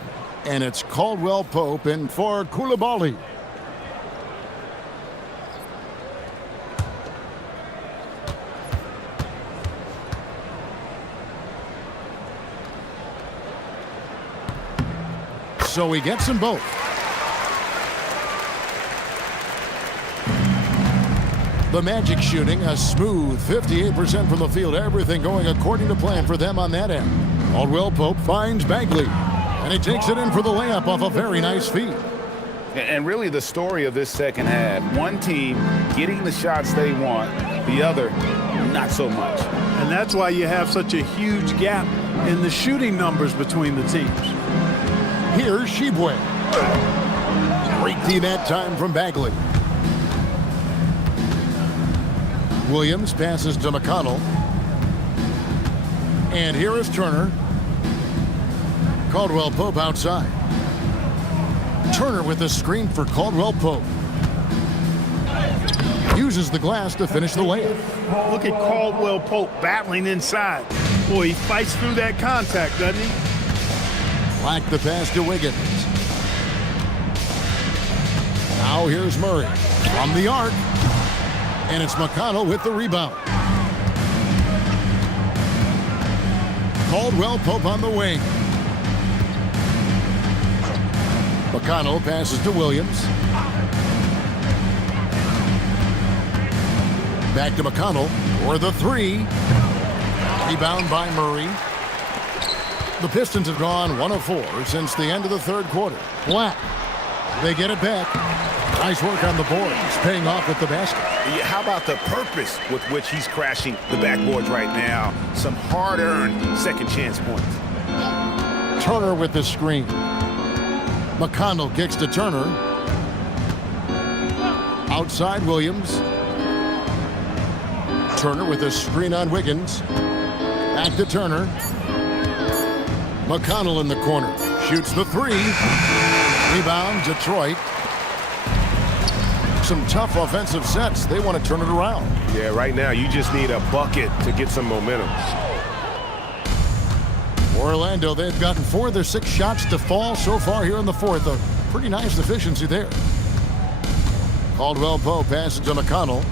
And it's Caldwell Pope in for Coulibaly. So he gets them both. The Magic shooting a smooth 58% from the field. Everything going according to plan for them on that end. Caldwell Pope finds Bagley, and he takes it in for the layup off a very nice feed. And really the story of this second half, one team getting the shots they want, the other not so much. And that's why you have such a huge gap in the shooting numbers between the teams. Here's Sheboy. Great D that time from Bagley. Williams passes to McConnell. And here is Turner. Caldwell Pope outside. Turner with the screen for Caldwell Pope. Uses the glass to finish the layup. Look at Caldwell Pope battling inside. Boy, he fights through that contact, doesn't he? Black the pass to Wiggins. Now here's Murray from the arc. And it's McConnell with the rebound. Caldwell Pope on the wing. McConnell passes to Williams. Back to McConnell for the three. Rebound by Murray. The Pistons have gone 1 of 4 since the end of the third quarter. Black. They get it back. Nice work on the boards, paying off with the basket. Yeah, how about the purpose with which he's crashing the backboards right now? Some hard-earned second chance points. Turner with the screen. McConnell kicks to Turner. Outside Williams. Turner with a screen on Wiggins. Back to Turner. McConnell in the corner. Shoots the three. Rebound, Detroit. Some tough offensive sets. They want to turn it around. Yeah, right now you just need a bucket to get some momentum. Orlando, they've gotten 4 of their 6 shots to fall so far here in the fourth. A pretty nice efficiency there. Caldwell Pope passes to McConnell.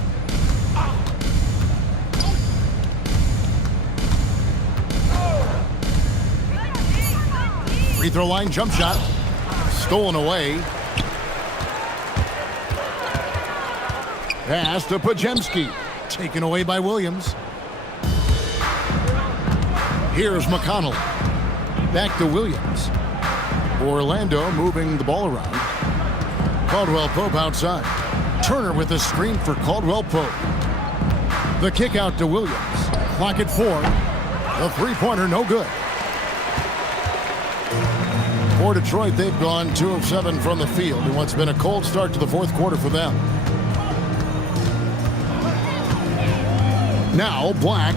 Free throw line jump shot. Stolen away. Pass to Pajemski. Taken away by Williams. Here's McConnell. Back to Williams. Orlando moving the ball around. Caldwell Pope outside. Turner with a screen for Caldwell Pope. The kick out to Williams. Clock at 4. The three-pointer no good. For Detroit, they've gone 2 of 7 from the field in what's been a cold start to the fourth quarter for them. Now Black.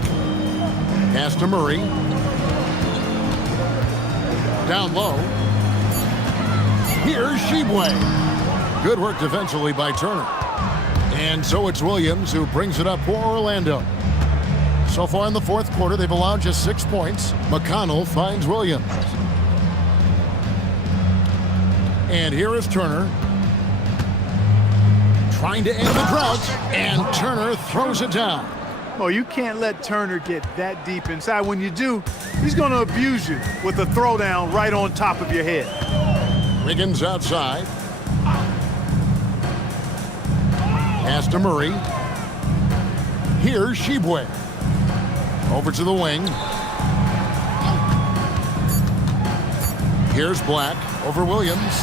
Pass to Murray. Down low. Here's Sheboy. Good work defensively by Turner. And so it's Williams who brings it up for Orlando. So far in the fourth quarter, they've allowed just 6 points. McConnell finds Williams. And here is Turner. Trying to end the drought. And Turner throws it down. Oh, you can't let Turner get that deep inside. When you do, he's going to abuse you with a throwdown right on top of your head. Wiggins outside. Pass to Murray. Here's Sheboy. Over to the wing. Here's Black over Williams.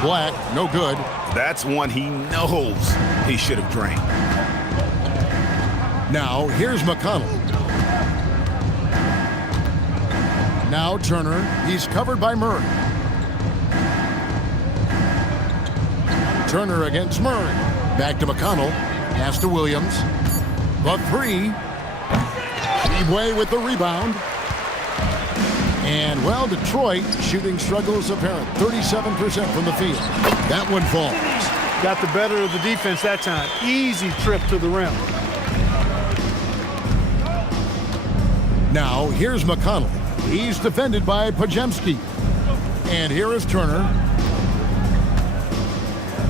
Black, no good. That's one he knows he should have drained. Now, here's McConnell. Now Turner. He's covered by Murray. Turner against Murray. Back to McConnell. Pass to Williams. The three. Sheboy with the rebound. And, well, Detroit shooting struggles apparent. 37% from the field. That one falls. Got the better of the defense that time. Easy trip to the rim. Now, here's McConnell. He's defended by Pajemski. And here is Turner.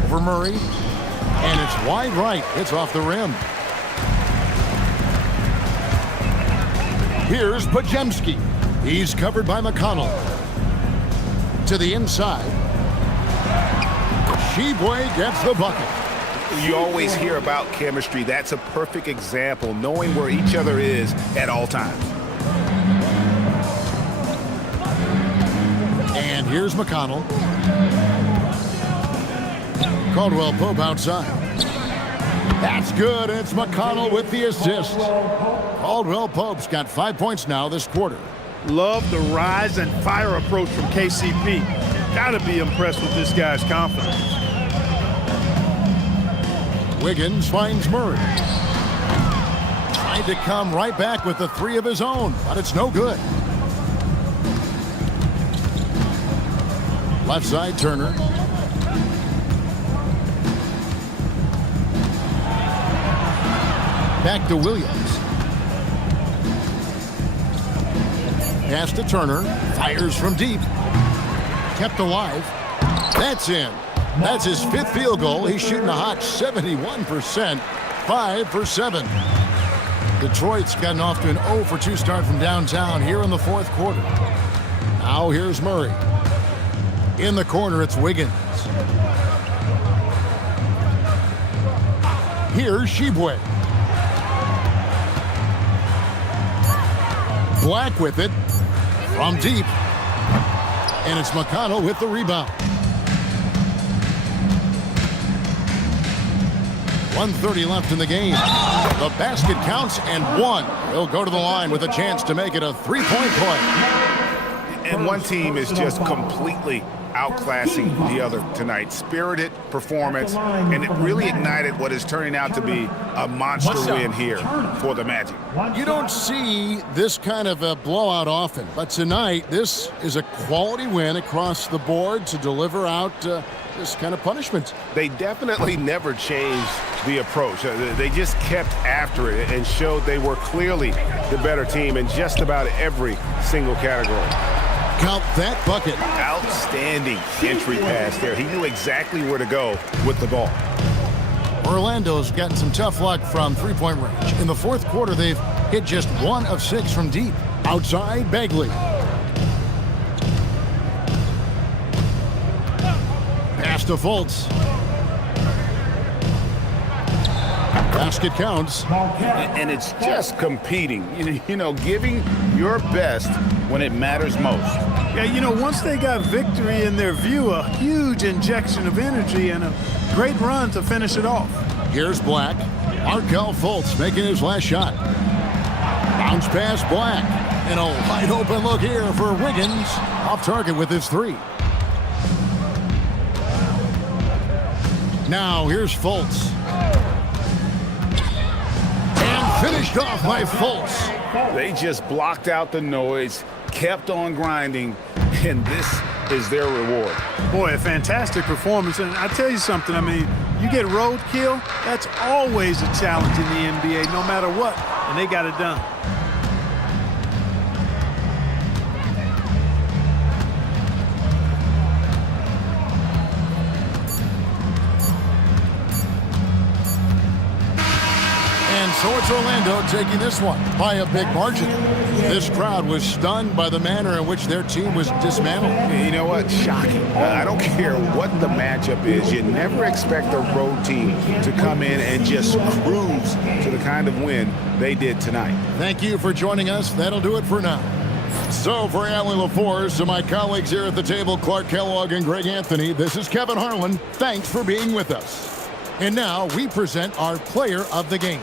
Over Murray. And it's wide right. It's off the rim. Here's Pajemski. He's covered by McConnell. To the inside. Sheboy gets the bucket. You always hear about chemistry. That's a perfect example, knowing where each other is at all times. And here's McConnell. Caldwell Pope outside. That's good. It's McConnell with the assist. Caldwell Pope's got 5 points now this quarter. Love the rise and fire approach from KCP. Gotta be impressed with this guy's confidence. Wiggins finds Murray. Tried to come right back with the three of his own, but it's no good. Left side, Turner. Back to Williams. Pass to Turner. Fires from deep. Kept alive. That's in. That's his fifth field goal. He's shooting a hot 71%. 5 for 7. Detroit's gotten off to an 0 for 2 start from downtown here in the fourth quarter. Now here's Murray. In the corner, it's Wiggins. Here's Sheboy. Black with it from deep. And it's McConnell with the rebound. 1:30 left in the game. The basket counts and one. He'll go to the line with a chance to make it a three-point play. And one team is just completely outclassing the other tonight. Spirited performance, and it really ignited what is turning out to be a monster win here for the Magic. You don't see this kind of a blowout often, but tonight this is a quality win across the board to deliver out this kind of punishment. They definitely never changed the approach. They just kept after it and showed they were clearly the better team in just about every single category. Count that bucket. Outstanding entry pass there. He knew exactly where to go with the ball. Orlando's gotten some tough luck from three-point range. In the fourth quarter, they've hit just 1 of 6 from deep. Outside, Bagley. Pass to Fultz. Basket counts. And it's just competing, you know, giving your best when it matters most. Yeah, you know, once they got victory in their view, a huge injection of energy and a great run to finish it off. Here's Black. Markelle Fultz making his last shot. Bounce pass Black. And a wide open look here for Wiggins. Off target with his three. Now here's Fultz. Finished off by Fultz. They just blocked out the noise, kept on grinding, and this is their reward. Boy, a fantastic performance. And I tell you something, I mean, you get roadkill, that's always a challenge in the NBA, no matter what, and they got it done. So it's Orlando taking this one by a big margin. This crowd was stunned by the manner in which their team was dismantled. You know what? Shocking. I don't care what the matchup is. You never expect a road team to come in and just cruise to the kind of win they did tonight. Thank you for joining us. That'll do it for now. So for Allie LaForce and my colleagues here at the table, Clark Kellogg and Greg Anthony, this is Kevin Harlan. Thanks for being with us. And now we present our player of the game.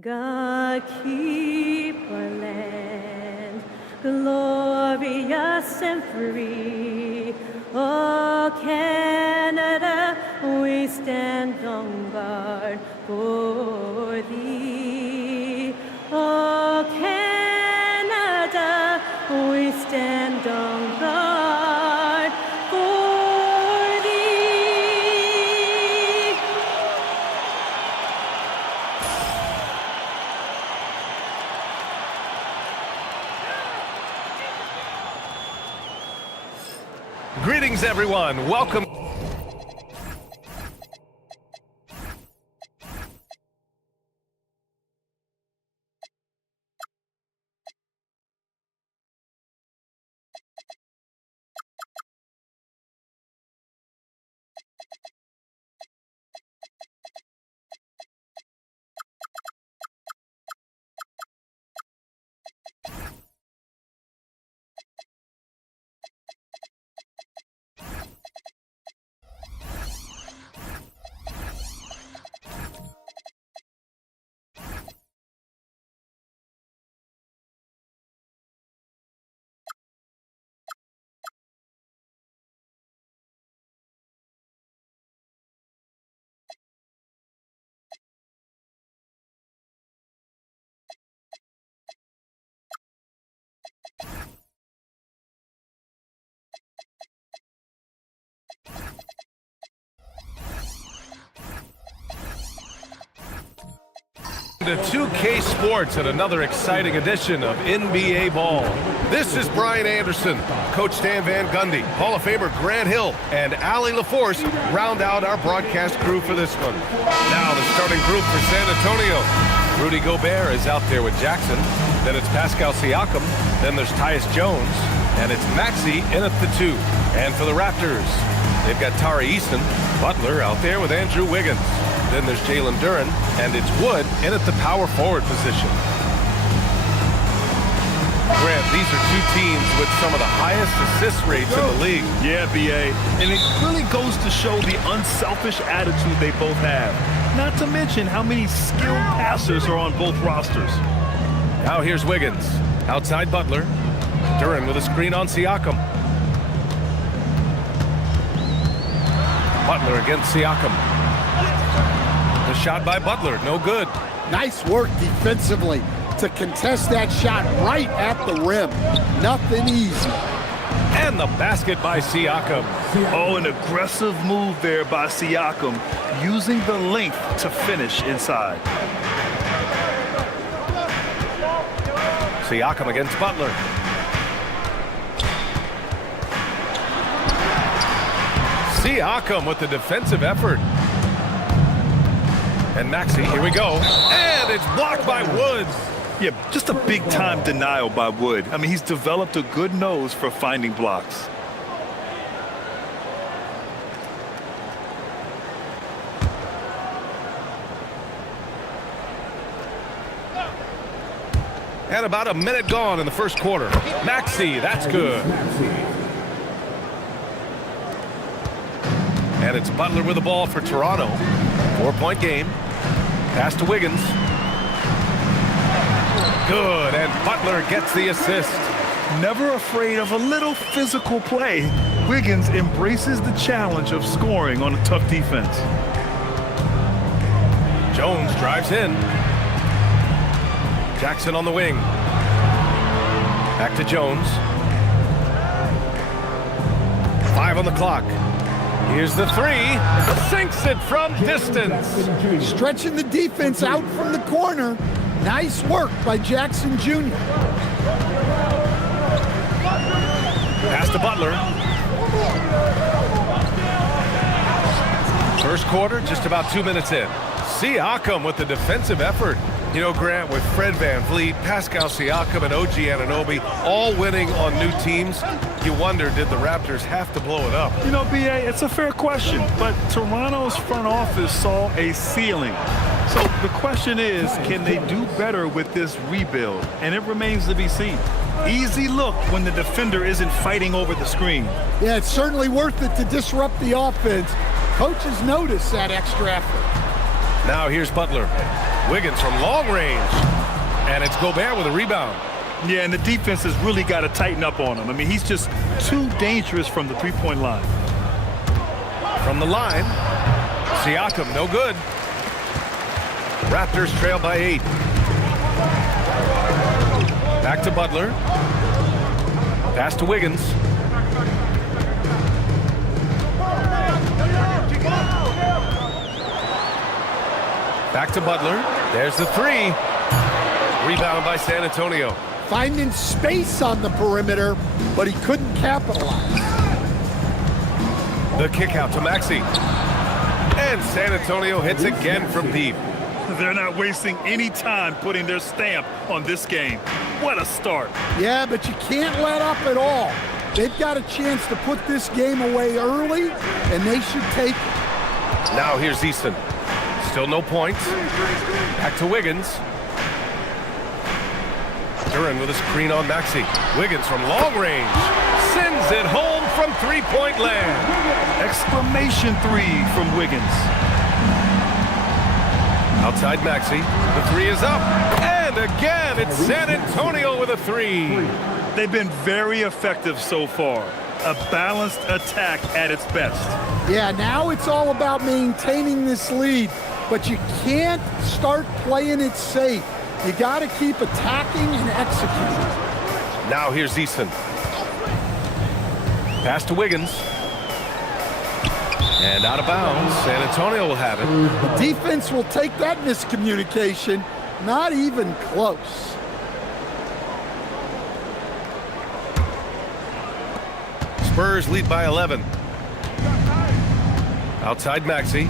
God keep our land glorious and free. Oh, Canada, we stand on guard for thee. Oh, Canada, we stand on guard for thee. Greetings, everyone. Welcome. To 2K Sports and another exciting edition of NBA Ball. This is Brian Anderson, Coach Stan Van Gundy, Hall of Famer Grant Hill, and Allie LaForce round out our broadcast crew for this one. Now the starting group for San Antonio. Rudy Gobert is out there with Jackson. Then it's Pascal Siakam. Then there's Tyus Jones. And it's Maxey in at the 2. And for the Raptors, they've got Tari Eason, Butler out there with Andrew Wiggins. Then there's Jalen Duren, and it's Wood in at the power forward position. Grant, these are two teams with some of the highest assist rates in the league. Yeah, BA, and it really goes to show the unselfish attitude they both have. Not to mention how many skilled passers are on both rosters. Now here's Wiggins, outside Butler. Duren with a screen on Siakam. Butler against Siakam. The shot by Butler, no good. Nice work defensively to contest that shot right at the rim. Nothing easy. And the basket by Siakam. Oh, an aggressive move there by Siakam, using the length to finish inside. Siakam against Butler. Siakam with the defensive effort. And Maxey, here we go. And it's blocked by Woods. Yeah, just a big-time denial by Wood. I mean, he's developed a good nose for finding blocks. And about a minute gone in the first quarter. Maxey, that's good. And it's Butler with the ball for Toronto. 4-point game. Pass to Wiggins. Good, and Butler gets the assist. Never afraid of a little physical play, Wiggins embraces the challenge of scoring on a tough defense. Jones drives in. Jackson on the wing. Back to Jones. 5 on the clock. Here's the 3. Sinks it from distance. Stretching the defense out from the corner. Nice work by Jackson Jr. Pass to Butler. First quarter, just about 2 minutes in. Siakam with the defensive effort. You know, Grant, with Fred VanVleet, Pascal Siakam, and OG Anunoby all winning on new teams, you wonder, did the Raptors have to blow it up? You know, BA, it's a fair question, but Toronto's front office saw a ceiling. So the question is, can they do better with this rebuild? And it remains to be seen. Easy look when the defender isn't fighting over the screen. Yeah, it's certainly worth it to disrupt the offense. Coaches notice that extra effort. Now here's Butler. Wiggins from long range. And it's Gobert with a rebound. Yeah, and the defense has really got to tighten up on him. I mean, he's just too dangerous from the three-point line. From the line, Siakam, no good. Raptors trail by 8. Back to Butler. Pass to Wiggins. Back to Butler. There's the 3. Rebound by San Antonio. Finding space on the perimeter, but he couldn't capitalize. The kick out to Maxey. And San Antonio hits again from deep. They're not wasting any time putting their stamp on this game. What a start. Yeah, but you can't let up at all. They've got a chance to put this game away early, and they should take it. Now here's Easton. Still no points. Back to Wiggins. Duran with a screen on Maxey. Wiggins from long range. Sends it home from three-point land. Exclamation 3 from Wiggins. Outside Maxey. The 3 is up. And again, it's San Antonio with a 3. They've been very effective so far. A balanced attack at its best. Yeah, now it's all about maintaining this lead, but you can't start playing it safe. You got to keep attacking and executing. Now here's Easton. Pass to Wiggins. And out of bounds. San Antonio will have it. The defense will take that miscommunication. Not even close. Spurs lead by 11. Outside Maxey.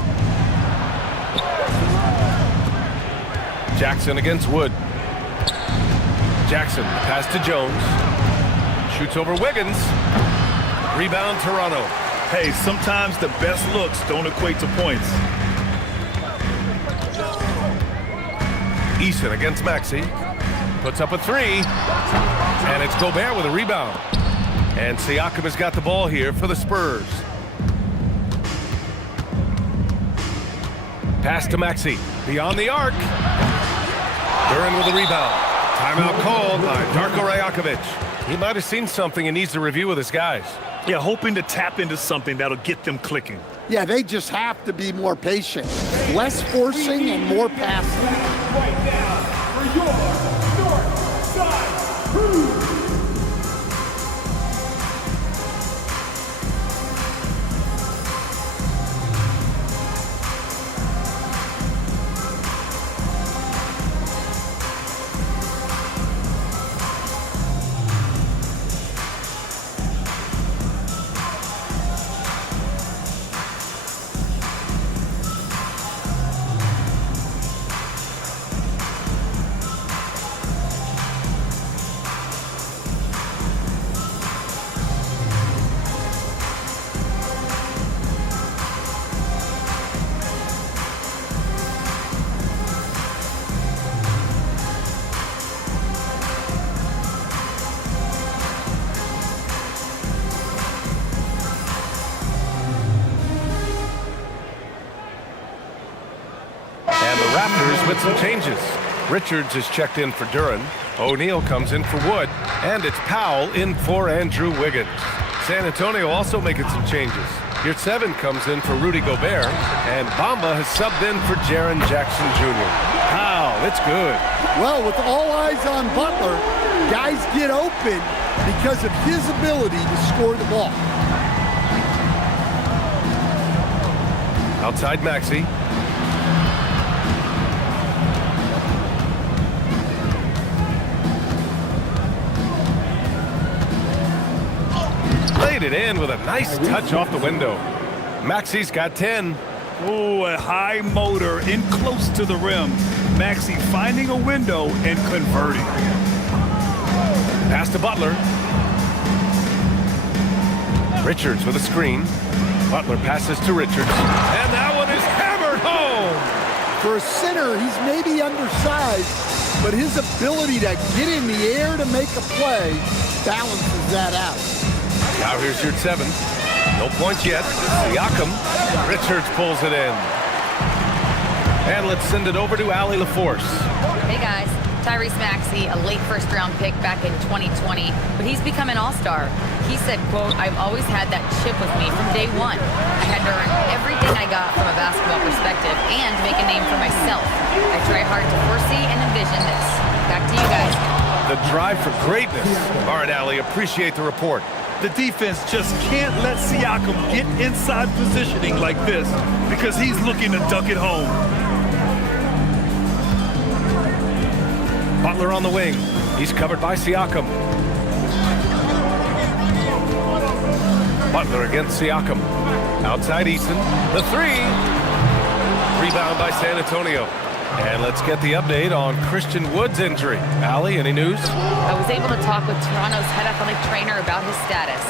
Jackson against Wood. Jackson, pass to Jones. Shoots over Wiggins. Rebound Toronto. Hey, sometimes the best looks don't equate to points. Easton against Maxey. Puts up a 3. And it's Gobert with a rebound. And Siakam has got the ball here for the Spurs. Pass to Maxey. Beyond the arc. Duran with a rebound. Timeout called by Darko Rajakovic. He might have seen something and needs to review with his guys. Yeah, hoping to tap into something that'll get them clicking. Yeah, they just have to be more patient. Less forcing and more passing. Right now, for your North Side Crew. With some changes. Richards is checked in for Duran. O'Neal comes in for Wood. And it's Powell in for Andrew Wiggins. San Antonio also making some changes. Your 7 comes in for Rudy Gobert. And Bamba has subbed in for Jaren Jackson Jr. Wow, that's good. Well, with all eyes on Butler, guys get open because of his ability to score the ball. Outside Maxey. Laid it in with a nice touch off the window. Maxey's got 10. Oh, a high motor in close to the rim. Maxey finding a window and converting. Pass to Butler. Richards with a screen. Butler passes to Richards. And that one is hammered home. For a center, he's maybe undersized, but his ability to get in the air to make a play balances that out. Now here's your 7. No points yet. Siakam. Richards pulls it in. And let's send it over to Allie LaForce. Hey guys, Tyrese Maxey, a late first-round pick back in 2020, but he's become an all-star. He said, quote, "I've always had that chip with me from day one. I had to earn everything I got from a basketball perspective and make a name for myself. I try hard to foresee and envision this." Back to you guys. The drive for greatness. All right, Allie, appreciate the report. The defense just can't let Siakam get inside positioning like this because he's looking to duck it home. Butler on the wing. He's covered by Siakam. Butler against Siakam. Outside Easton. The three. Rebound by San Antonio. And let's get the update on Christian Wood's injury. Allie, any news? I was able to talk with Toronto's head athletic trainer about his status.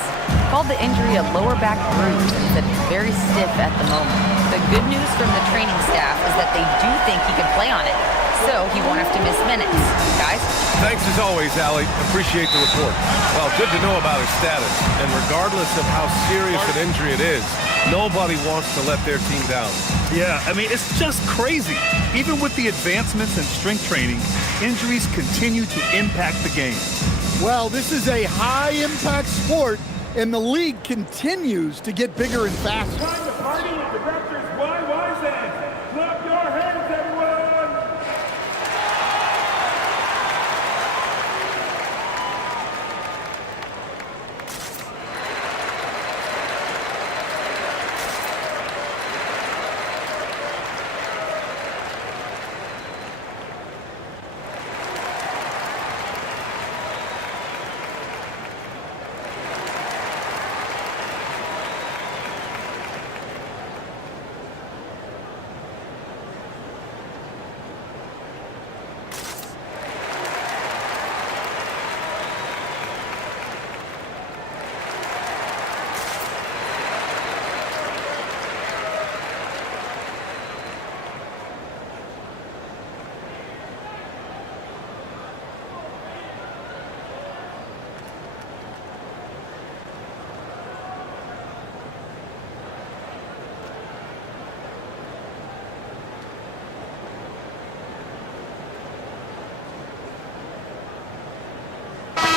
Called the injury a lower back bruise and said it's very stiff at the moment. The good news from the training staff is that they do think he can play on it, so he won't have to miss minutes. Guys? Thanks as always, Allie. Appreciate the report. Well, good to know about his status. And regardless of how serious an injury it is, nobody wants to let their team down. Yeah, I mean, it's just crazy. Even with the advancements in strength training, injuries continue to impact the game. Well, this is a high-impact sport, and the league continues to get bigger and faster. Time to party with the Raptors. Why then? Clap your hands, everyone!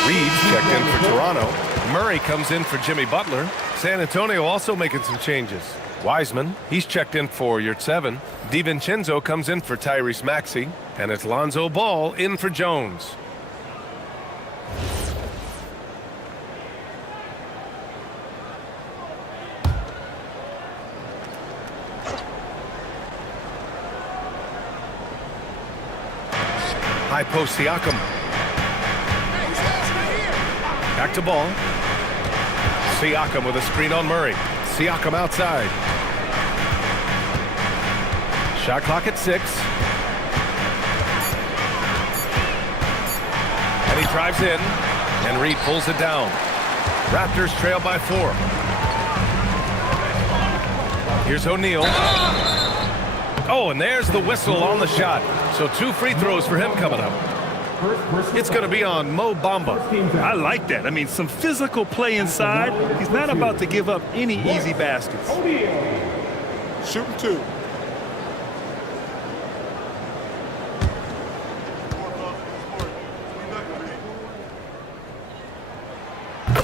Reeves checked in for Toronto. Murray comes in for Jimmy Butler. San Antonio also making some changes. Wiseman, he's checked in for Yurtseven. DiVincenzo comes in for Tyrese Maxey. And it's Lonzo Ball in for Jones. High post Siakam. Back to Ball. Siakam with a screen on Murray. Siakam outside. Shot clock at 6. And he drives in. And Reed pulls it down. Raptors trail by 4. Here's O'Neal. Oh, and there's the whistle on the shot. So 2 free throws for him coming up. It's going to be on Mo Bamba. I like that. I mean, some physical play inside. He's not about to give up any easy baskets. Shooting 2.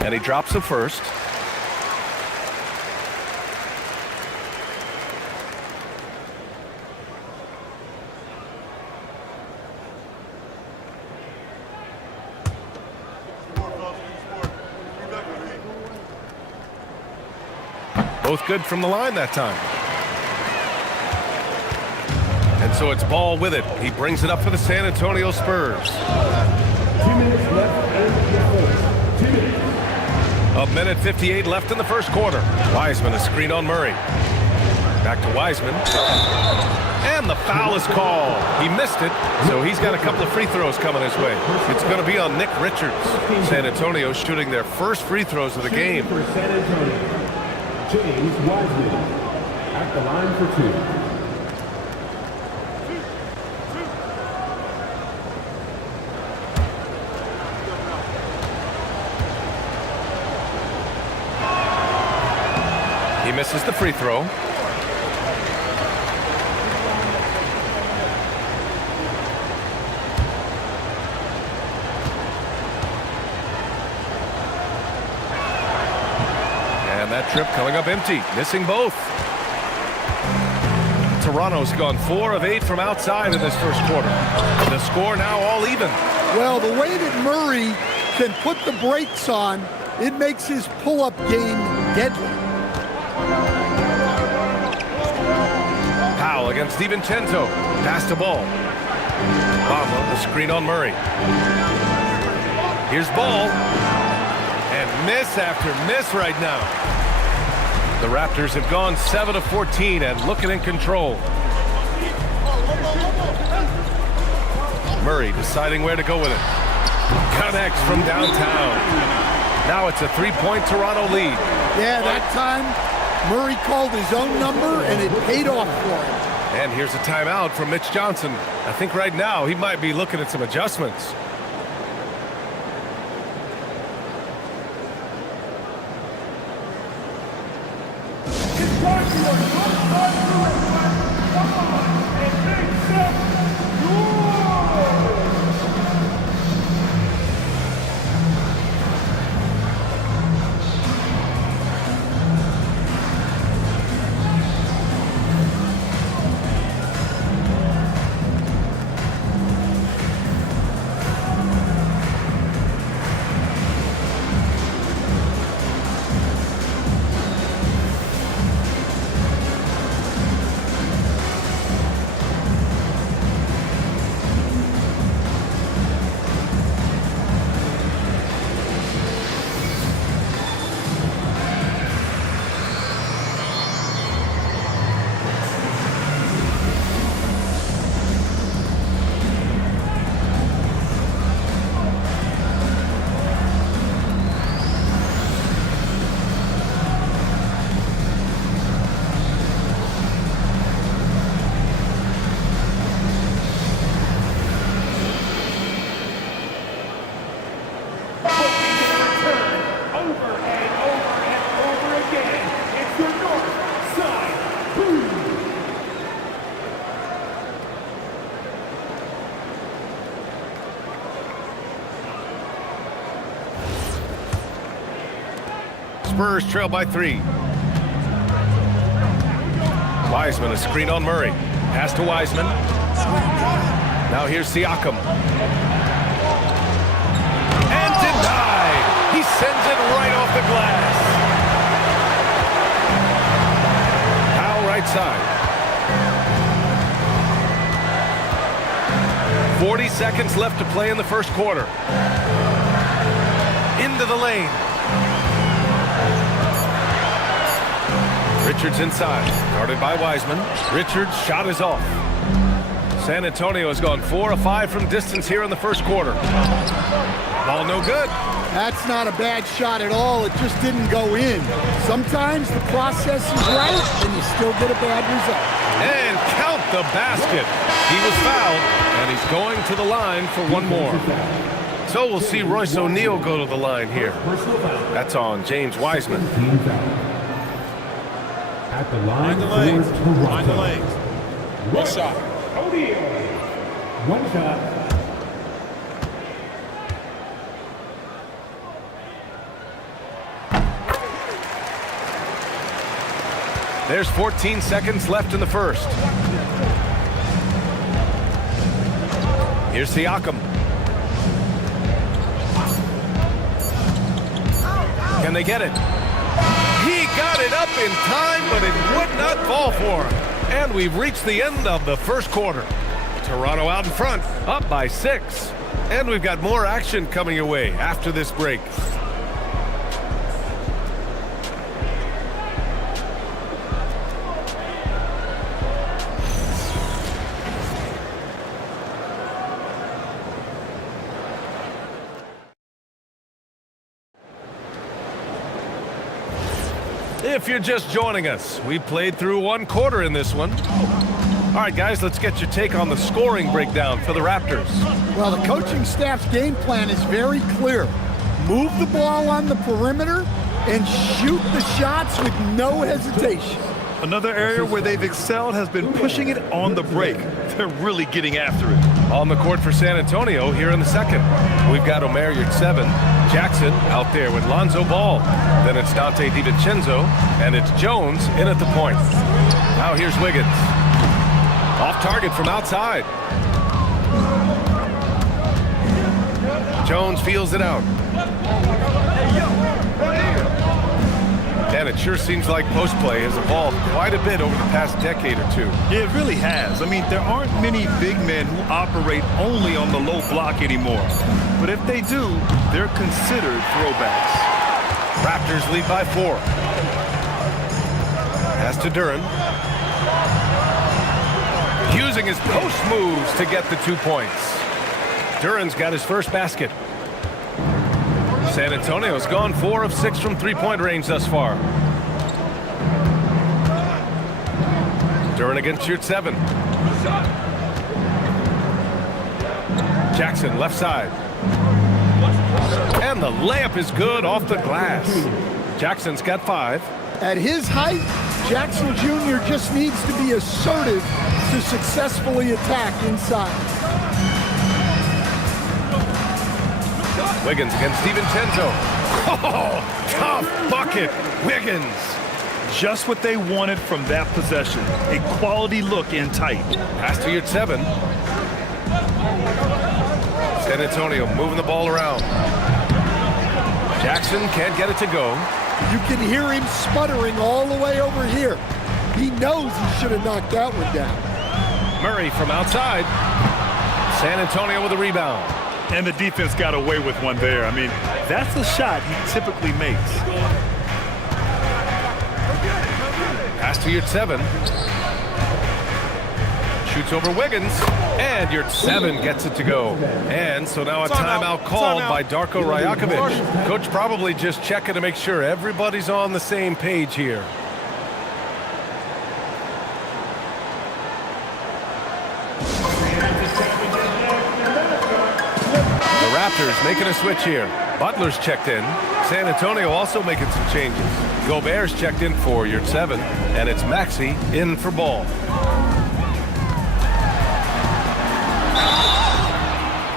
And he drops the first. Both good from the line that time. And so it's Ball with it. He brings it up for the San Antonio Spurs. 2 minutes left in the first. 2 minutes. A minute 58 left in the first quarter. Wiseman a screen on Murray. Back to Wiseman. And the foul is called. He missed it, so he's got a couple of free throws coming his way. It's going to be on Nick Richards. San Antonio shooting their first free throws of the game. For San Antonio, James Wiseman at the line for 2. He misses the free throw. trip coming up empty, missing both. Toronto's gone 4 of 8 from outside in this first quarter. The score now all even. Well, the way that Murray can put the brakes on, it makes his pull-up game deadly. Powell against DiVincenzo. Pass the ball. Bamba, the screen on Murray. Here's ball. And miss after miss right now. The Raptors have gone 7 of 14 and looking in control. Murray deciding where to go with it. Connects from downtown. Now it's a 3-point Toronto lead. Yeah, that time Murray called his own number and it paid off for him. And here's a timeout from Mitch Johnson. I think right now he might be looking at some adjustments. Spurs trail by 3. Wiseman, a screen on Murray. Pass to Wiseman. Now here's Siakam. And denied. He sends it right off the glass. Powell right side. 40 seconds left to play in the first quarter. Into the lane. Richards inside, guarded by Wiseman. Richards' shot is off. San Antonio has gone 4 of 5 from distance here in the first quarter. Ball no good. That's not a bad shot at all. It just didn't go in. Sometimes the process is right and you still get a bad result. And count the basket. He was fouled, and he's going to the line for one more. So we'll see Royce O'Neal go to the line here. That's on James Wiseman. At the line for Toronto. One shot. One shot. There's 14 seconds left in the first. Here's Siakam. Can they get it? He got it up in time, but it would not fall for him. And we've reached the end of the first quarter. Toronto out in front, up by 6. And we've got more action coming your way after this break. If you're just joining us, we played through one quarter in this one. All right, guys, let's get your take on the scoring breakdown for the Raptors. Well, the coaching staff's game plan is very clear. Move the ball on the perimeter and shoot the shots with no hesitation. Another area where they've excelled has been pushing it on the break. They're really getting after it. On the court for San Antonio here in the second. We've got Omer Yurtseven. Jackson out there with Lonzo Ball. Then it's Dante DiVincenzo, and it's Jones in at the point. Now here's Wiggins. Off target from outside. Jones feels it out. And it sure seems like post play has evolved quite a bit over the past decade or two. Yeah, it really has. I mean, there aren't many big men who operate only on the low block anymore. But if they do, they're considered throwbacks. Raptors lead by 4. Pass to Duren. Using his post moves to get the 2 points. Duren's got his first basket. San Antonio's gone 4 of 6 from three-point range thus far. Duren against shoot 7. Jackson left side. And the layup is good off the glass. Jackson's got 5. At his height, Jackson Jr. just needs to be assertive to successfully attack inside. Wiggins against DiVincenzo. Oh, tough bucket. Wiggins. Just what they wanted from that possession. A quality look in tight. Pass to Yurt 7. San Antonio moving the ball around. Jackson can't get it to go. You can hear him sputtering all the way over here. He knows he should have knocked that one down. Murray from outside. San Antonio with a rebound. And the defense got away with one there. I mean, that's a shot he typically makes. Pass to Yurt 7. Shoots over Wiggins. And Yurt 7 gets it to go. And so now a timeout called by Darko Rajakovic. Coach probably just checking to make sure everybody's on the same page here. Raptors making a switch here. Butler's checked in. San Antonio also making some changes. Gobert's checked in for Yurt 7, and it's Maxey in for Ball.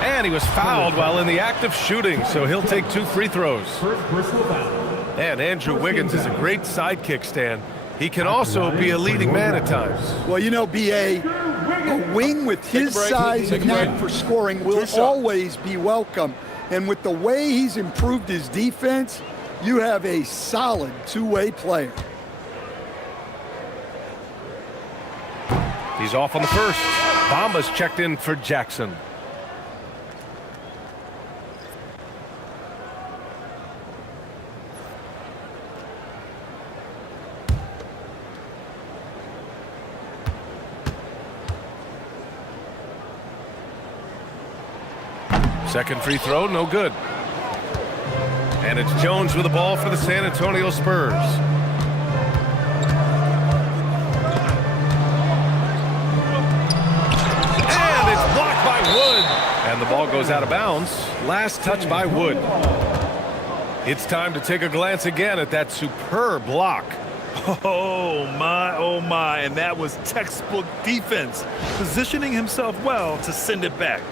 And he was fouled while in the act of shooting, so he'll take 2 free throws. And Andrew Wiggins is a great sidekick, Stan. He can also be a leading man at times. Well, you know, B.A., a wing with his size and knack for scoring will always be welcome. And with the way he's improved his defense, you have a solid two-way player. He's off on the first. Bamba's checked in for Jackson. Second free throw, no good. And it's Jones with the ball for the San Antonio Spurs. And it's blocked by Wood. And the ball goes out of bounds. Last touch by Wood. It's time to take a glance again at that superb block. Oh my, and that was textbook defense. Positioning himself well to send it back.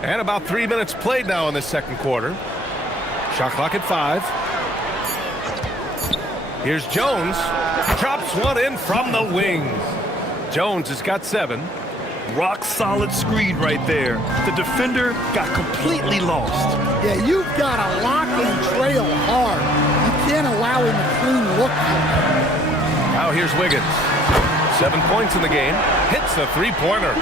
And about 3 minutes played now in the second quarter. Shot clock at 5. Here's Jones. Drops one in from the wing. Jones has got 7. Rock solid screen right there. The defender got completely lost. Yeah, you've got to lock and trail hard. You can't allow him a clean look. Now here's Wiggins. 7 points in the game. Hits the three-pointer.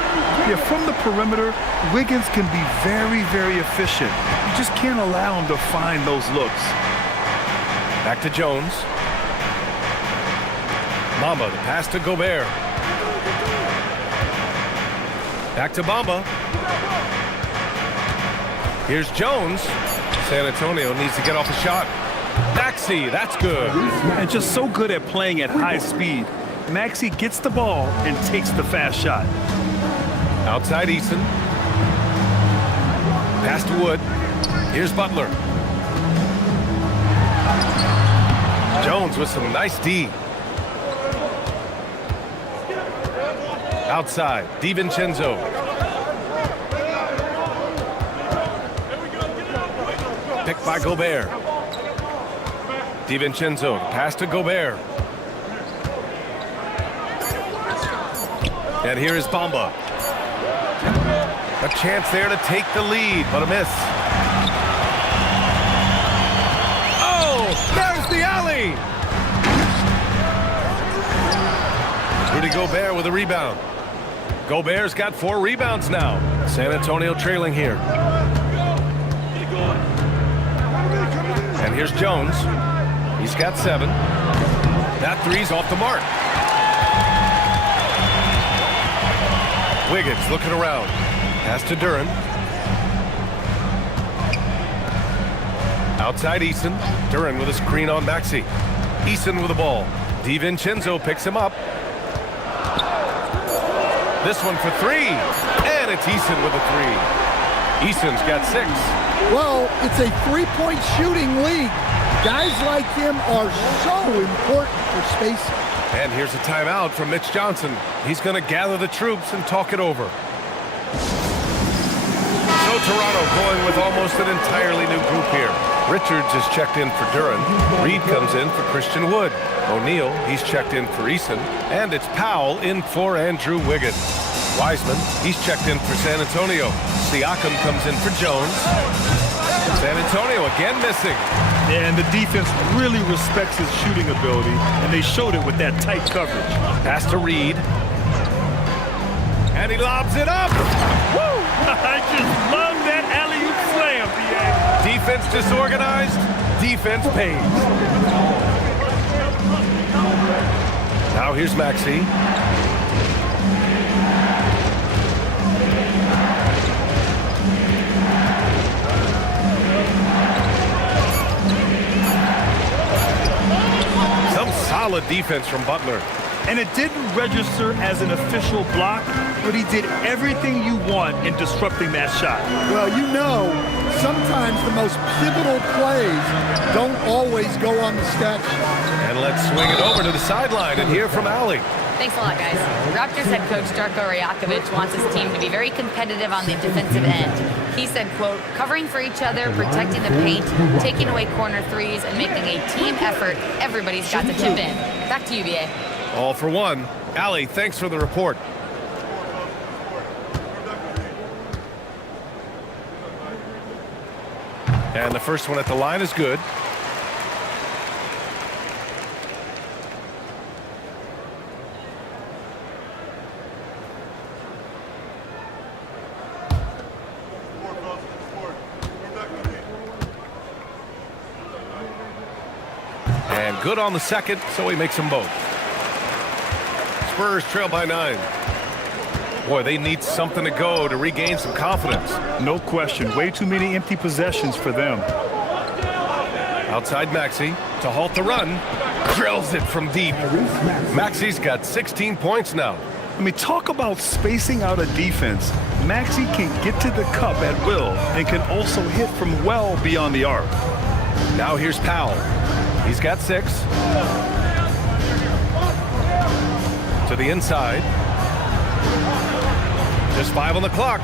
Yeah, from the perimeter, Wiggins can be very, very efficient. You just can't allow him to find those looks. Back to Jones. Bamba, the pass to Gobert. Back to Bamba. Here's Jones. San Antonio needs to get off a shot. Maxey, that's good. And just so good at playing at high speed. Maxey gets the ball and takes the fast shot. Outside Eason. Pass to Wood. Here's Butler. Jones with some nice D. Outside, DiVincenzo. Picked by Gobert. DiVincenzo, pass to Gobert. And here is Bamba. A chance there to take the lead, but a miss. Oh, there's the alley! Rudy Gobert with a rebound. Gobert's got 4 rebounds now. San Antonio trailing here. And here's Jones. He's got 7. That three's off the mark. Wiggins looking around. Pass to Duren. Outside Eason. Duren with a screen on Maxey. Eason with the ball. DiVincenzo picks him up. This one for 3. And it's Eason with a 3. Eason's got 6. Well, it's a three-point shooting league. Guys like him are so important for spacing. And here's a timeout from Mitch Johnson. He's going to gather the troops and talk it over. So Toronto going with almost an entirely new group here. Richards is checked in for Duren. Reed comes in for Christian Wood. O'Neal, he's checked in for Eason. And it's Powell in for Andrew Wiggins. Wiseman, he's checked in for San Antonio. Siakam comes in for Jones. San Antonio again missing. Yeah, and the defense really respects his shooting ability, and they showed it with that tight coverage. Pass to Reed. And he lobs it up. Woo! I just love that alley-oop slam, B.A. Defense disorganized. Defense pays. Now here's Maxey. Solid defense from Butler. And it didn't register as an official block, but he did everything you want in disrupting that shot. Well, you know, sometimes the most pivotal plays don't always go on the stat sheet. And let's swing it over to the sideline and hear from Allie. Thanks a lot, guys. Raptors head coach Darko Rajakovic wants his team to be very competitive on the defensive end. He said, quote, covering for each other, protecting the paint, taking away corner threes, and making a team effort. Everybody's got to chip in. Back to you, BA. All for one. Allie, thanks for the report. And the first one at the line is good. And good on the second, so he makes them both. Spurs trail by 9. Boy, they need something to go to regain some confidence. No question. Way too many empty possessions for them. Outside Maxey to halt the run. Drills it from deep. Maxey's got 16 points now. I mean, talk about spacing out a defense. Maxey can get to the cup at will and can also hit from well beyond the arc. Now here's Powell. He's got 6. To the inside. Just 5 on the clock.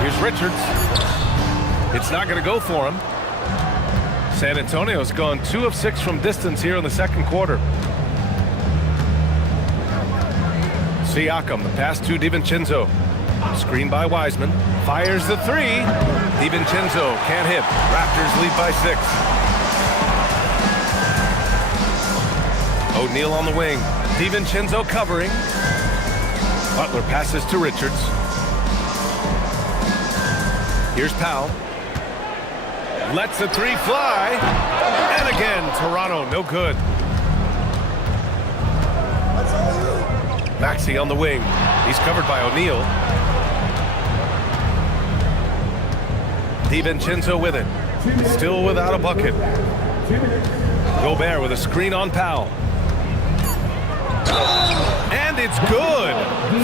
Here's Richards. It's not going to go for him. San Antonio's gone 2 of 6 from distance here in the second quarter. Siakam, the pass to DiVincenzo. Screened by Wiseman. Fires the 3. DiVincenzo can't hit. Raptors lead by 6. O'Neal on the wing. DiVincenzo covering. Butler passes to Richards. Here's Powell. Lets the 3 fly. And again, Toronto, no good. Maxey on the wing. He's covered by O'Neal. DiVincenzo with it. Still without a bucket. Gobert with a screen on Powell. And it's good.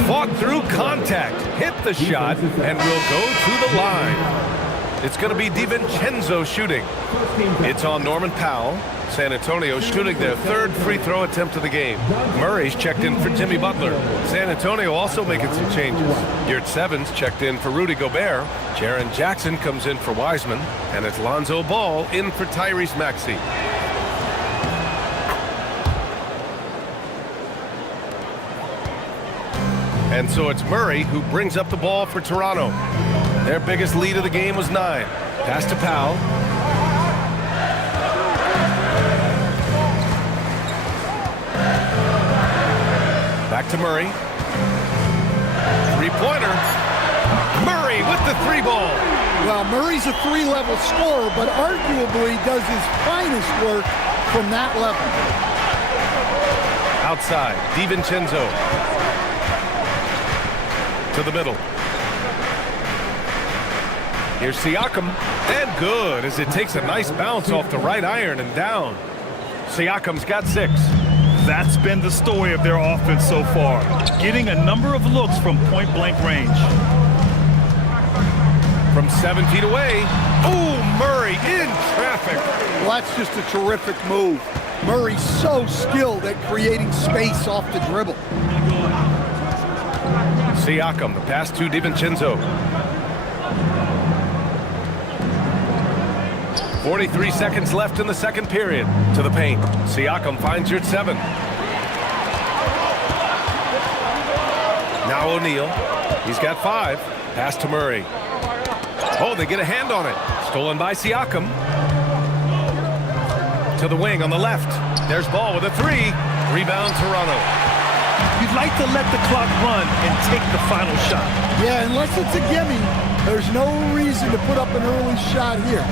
Fought through contact. Hit the shot and will go to the line. It's going to be DiVincenzo shooting. It's on Norman Powell. San Antonio shooting their third free throw attempt of the game. Murray's checked in for Jimmy Butler. San Antonio also making some changes. Yurt Sevens checked in for Rudy Gobert. Jaren Jackson comes in for Wiseman. And it's Lonzo Ball in for Tyrese Maxey. And so it's Murray who brings up the ball for Toronto. Their biggest lead of the game was 9. Pass to Powell. Back to Murray. Three-pointer. Murray with the 3-ball. Well, Murray's a 3-level scorer, but arguably does his finest work from that level. Outside, DiVincenzo. To the middle. Here's Siakam. And good, as it takes a nice bounce off the right iron and down. Siakam's got 6. That's been the story of their offense so far, getting a number of looks from point-blank range. From 7 feet away. Oh, Murray in traffic. Well, that's just a terrific move. Murray's so skilled at creating space off the dribble. Siakam, the pass to DiVincenzo. 43 seconds left in the second period. To the paint. Siakam finds Yurt 7. Now O'Neal. He's got 5. Pass to Murray. Oh, they get a hand on it. Stolen by Siakam. To the wing on the left. There's Ball with a 3. Rebound Toronto. You'd like to let the clock run and take the final shot. Yeah, unless it's a gimme, there's no reason to put up an early shot here.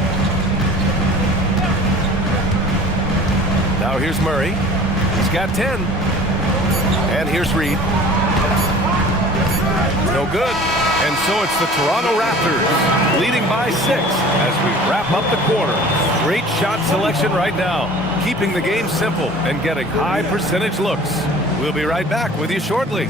Now here's Murray. He's got 10. And here's Reed. No good. And so it's the Toronto Raptors leading by 6 as we wrap up the quarter. Great shot selection right now, keeping the game simple and getting high percentage looks. We'll be right back with you shortly.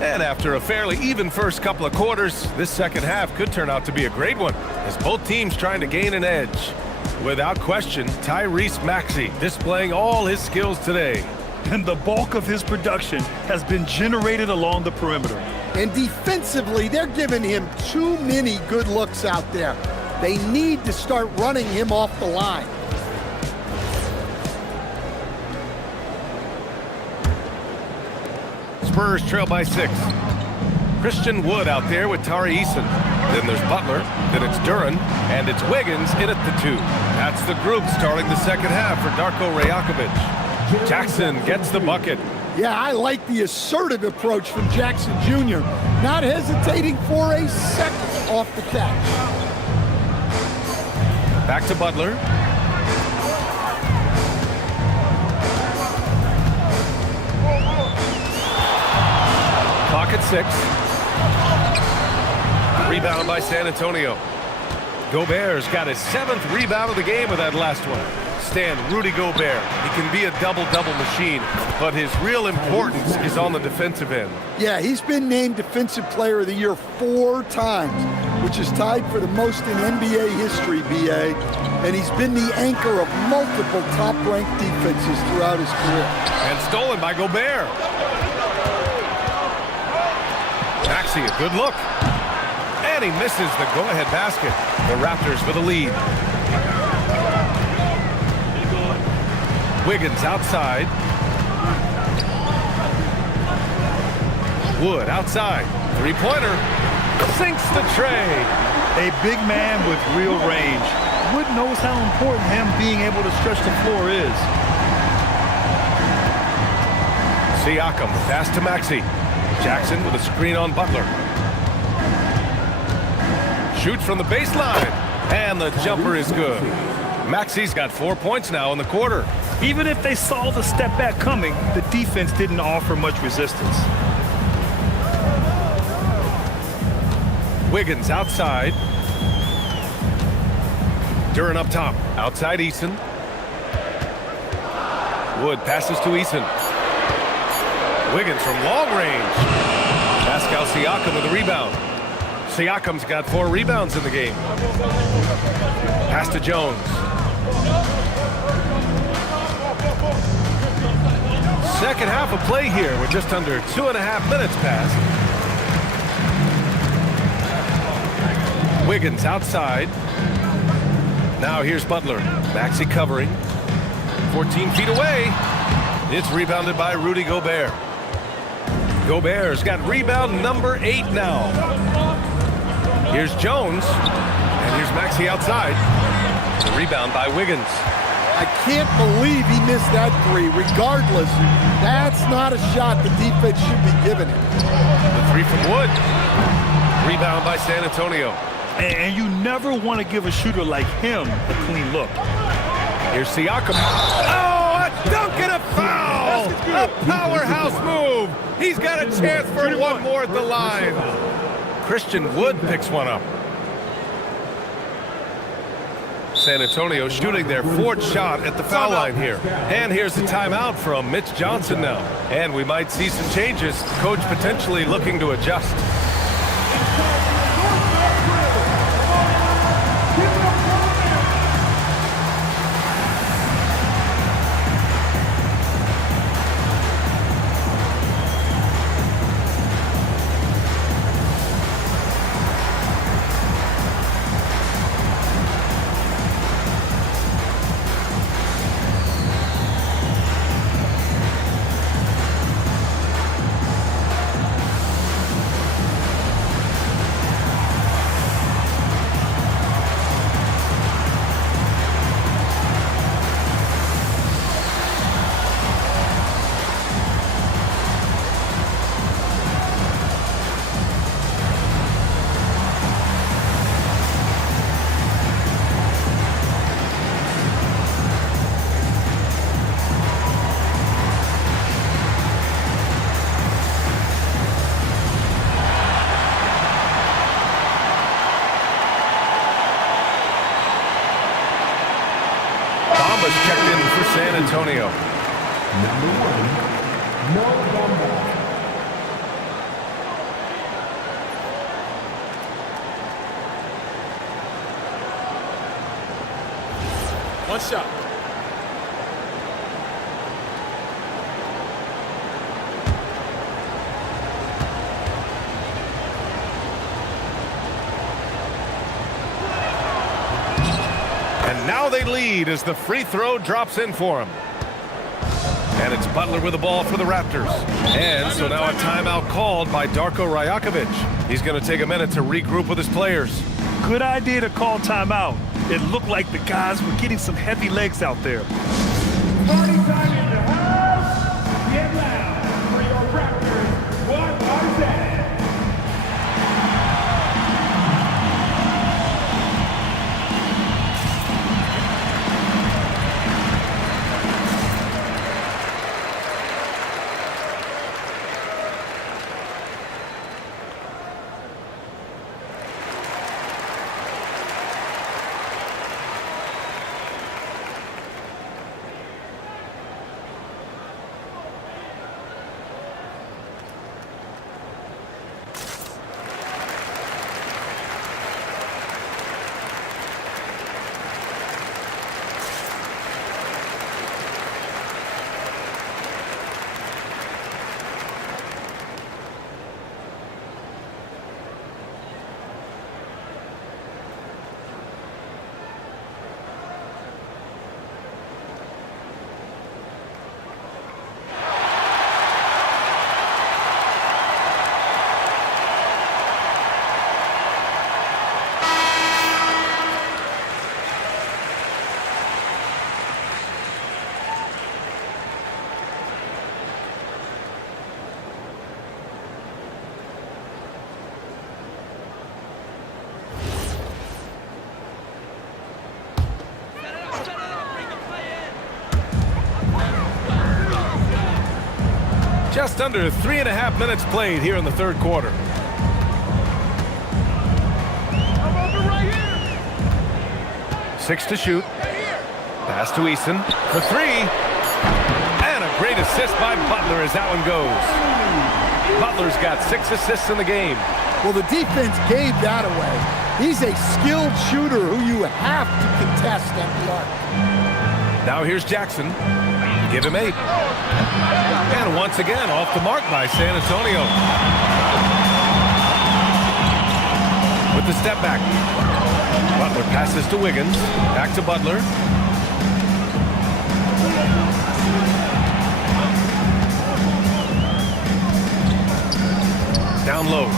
And after a fairly even first couple of quarters, this second half could turn out to be a great one, as both teams trying to gain an edge. Without question, Tyrese Maxey displaying all his skills today. And the bulk of his production has been generated along the perimeter. And defensively, they're giving him too many good looks out there. They need to start running him off the line. Spurs trail by 6. Christian Wood out there with Tari Eason. Then there's Butler, then it's Duran, and it's Wiggins in at the 2. That's the group starting the second half for Darko Rajakovic. Jackson gets the bucket. Yeah, I like the assertive approach from Jackson Jr., not hesitating for a second off the catch. Back to Butler. Clock at 6. Rebound by San Antonio. Gobert's got his 7th rebound of the game with that last one. Stan, Rudy Gobert. He can be a double-double machine, but his real importance is on the defensive end. Yeah, he's been named Defensive Player of the Year 4 times, which is tied for the most in NBA history, BA. And he's been the anchor of multiple top-ranked defenses throughout his career. And stolen by Gobert. Maxey, a good look. And he misses the go-ahead basket. The Raptors with a lead. Wiggins outside. Wood outside. Three-pointer. Sinks the tray. A big man with real range. Wood knows how important him being able to stretch the floor is. Siakam, pass to Maxey. Jackson with a screen on Butler. Shoots from the baseline. And the jumper is good. Maxey's got 4 points now in the quarter. Even if they saw the step back coming, the defense didn't offer much resistance. Wiggins outside. Duren up top. Outside Eason. Wood passes to Eason. Wiggins from long range. Pascal Siakam with a rebound. Siakam's got 4 rebounds in the game. Pass to Jones. Second half of play here with just under 2.5 minutes passed. Wiggins outside. Now here's Butler. Maxey covering. 14 feet away. It's rebounded by Rudy Gobert. Gobert's got rebound number 8 now. Here's Jones. And here's Maxey outside. The rebound by Wiggins. I can't believe he missed that three. Regardless, that's not a shot the defense should be giving him. The three from Wood. Rebound by San Antonio. And you never want to give a shooter like him a clean look. Here's Siakam. Oh, a dunk and a foul! A powerhouse move. He's got a chance for one more at the line. Christian Wood picks one up. San Antonio shooting their 4th shot at the foul line here. And here's the timeout from Mitch Johnson now. And we might see some changes. Coach potentially looking to adjust. Checked in for San Antonio. Number 1, Mo Bamba. One shot. And now they lead as the free throw drops in for him. And it's Butler with the ball for the Raptors. And so now a timeout called by Darko Rajakovic. He's going to take a minute to regroup with his players. Good idea to call timeout. It looked like the guys were getting some heavy legs out there. Party time in the house. Get loud for your Raptors. What was that? Just under 3.5 minutes played here in the third quarter. Six to shoot. Pass to Eason for three. And a great assist by Butler as that one goes. Butler's got 6 assists in the game. Well, the defense gave that away. He's a skilled shooter who you have to contest at the arc. Now here's Jackson. Give him 8. And once again, off the mark by San Antonio. With the step back. Butler passes to Wiggins. Back to Butler. Down low.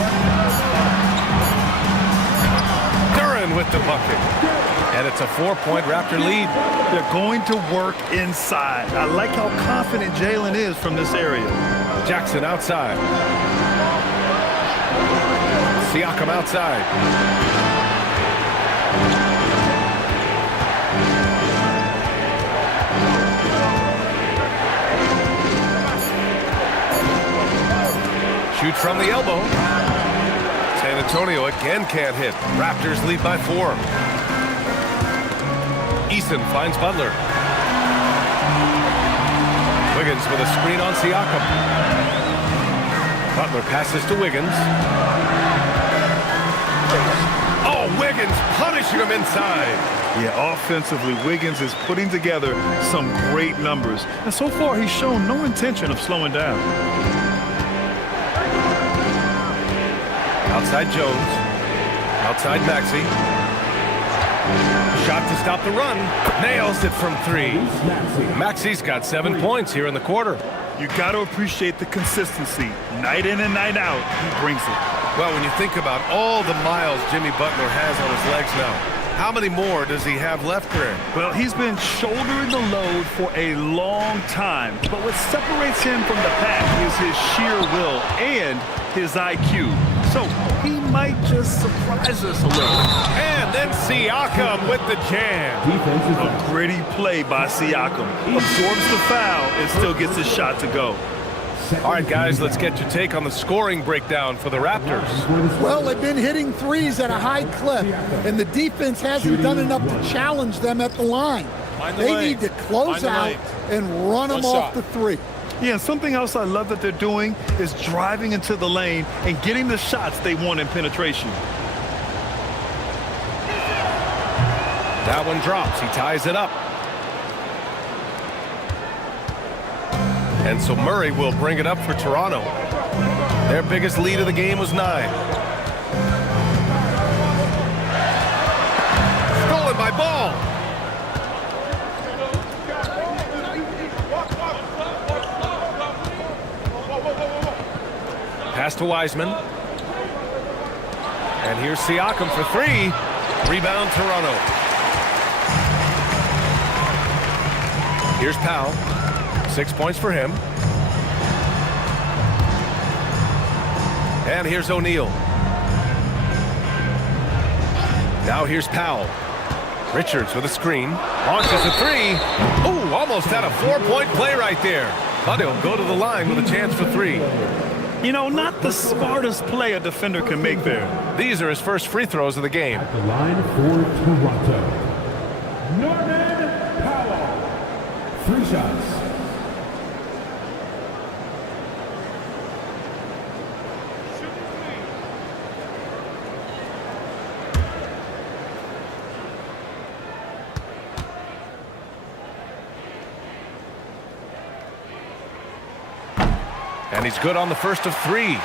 Duran with the bucket. And it's a 4-point Raptor lead. They're going to work inside. I like how confident Jalen is from this area. Jackson outside. Siakam outside. Shoots from the elbow. San Antonio again can't hit. Raptors lead by 4. Eason finds Butler. Wiggins with a screen on Siakam. Butler passes to Wiggins. Oh, Wiggins punishing him inside. Yeah, offensively, Wiggins is putting together some great numbers. And so far, he's shown no intention of slowing down. Outside Jones. Outside Maxey. Shot to stop the run. Nails it from 3. Maxey's got 7 points here in the quarter. You got to appreciate the consistency. Night in and night out, he brings it. Well, when you think about all the miles Jimmy Butler has on his legs now, how many more does he have left for him? Well, he's been shouldering the load for a long time. But what separates him from the pack is his sheer will and his IQ. So he might just surprise us a little. And then Siakam with the jam. A gritty play by Siakam. Absorbs the foul and still gets his shot to go. All right, guys, let's get your take on the scoring breakdown for the Raptors. Well, they've been hitting threes at a high clip, and the defense hasn't done enough to challenge them at the line. They need to close out and run them off the three. Yeah, and something else I love that they're doing is driving into the lane and getting the shots they want in penetration. That one drops. He ties it up. And so Murray will bring it up for Toronto. Their biggest lead of the game was 9. Stolen by Ball. Pass to Wiseman. And here's Siakam for 3. Rebound Toronto. Here's Powell. 6 points for him. And here's O'Neal. Now here's Powell. Richards with a screen. Launches a 3. Ooh, almost had a 4-point play right there. But he'll go to the line with a chance for 3. You know, not the smartest play a defender can make there. These are his first free throws of the game. At the line for Toronto, Norman Powell. 3 shots. And he's good on the first of 3.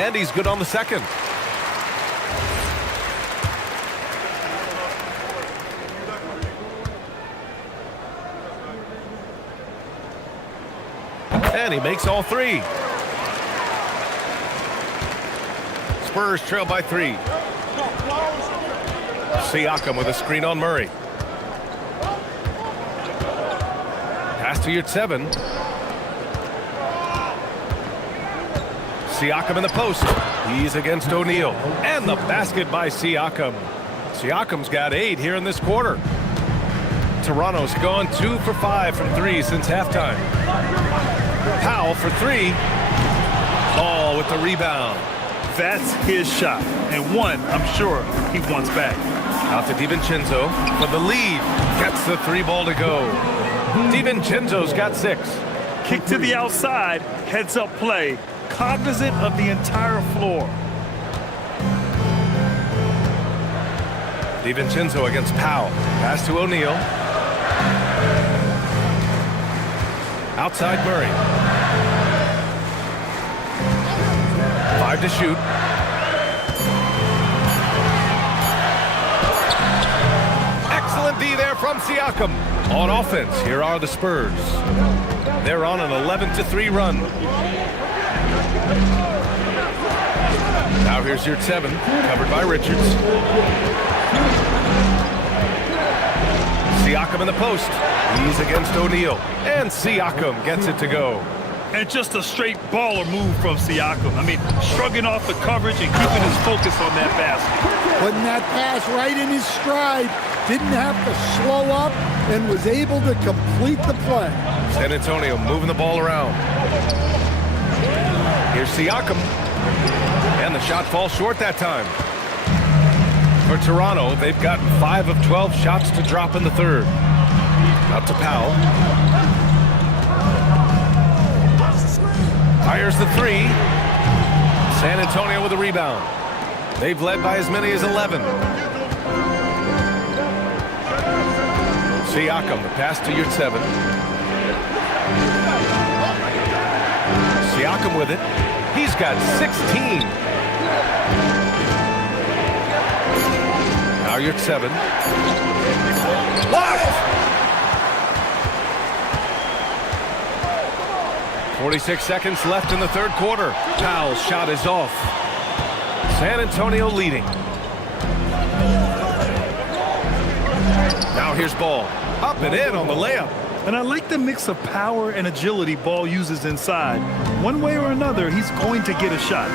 And he's good on the second. And he makes all 3. Spurs trail by 3. Siakam with a screen on Murray. Pass to your 7. Siakam in the post. He's against O'Neal. And the basket by Siakam. Siakam's got 8 here in this quarter. Toronto's gone 2 for 5 from 3 since halftime. Powell for 3. Ball with the rebound. That's his shot, and one I'm sure he wants back. Out to DiVincenzo for the lead. Gets the 3 ball to go. DiVincenzo's got 6. Kick to the outside, heads up play, cognizant of the entire floor. DiVincenzo against Powell. Pass to O'Neal. Outside Murray. 5 to shoot. Excellent D there from Siakam. On offense, here are the Spurs. They're on an 11-3 run. Now here's your 7, covered by Richards. Siakam in the post. He's against O'Neal. And Siakam gets it to go. And just a straight baller move from Siakam. I mean, shrugging off the coverage and keeping his focus on that basket. Putting that pass right in his stride. Didn't have to slow up and was able to complete the play. San Antonio moving the ball around. Here's Siakam. And the shot falls short that time. For Toronto, they've gotten 5 of 12 shots to drop in the third. Out to Powell. Fires the 3. San Antonio with a rebound. They've led by as many as 11. Siakam, the pass to your 7. Siakam with it. He's got 16. Now you're at 7. Blocked! 46 seconds left in the third quarter. Powell's shot is off. San Antonio leading. Now here's Ball. Up and in on the layup. And I like the mix of power and agility Ball uses inside. One way or another, he's going to get a shot.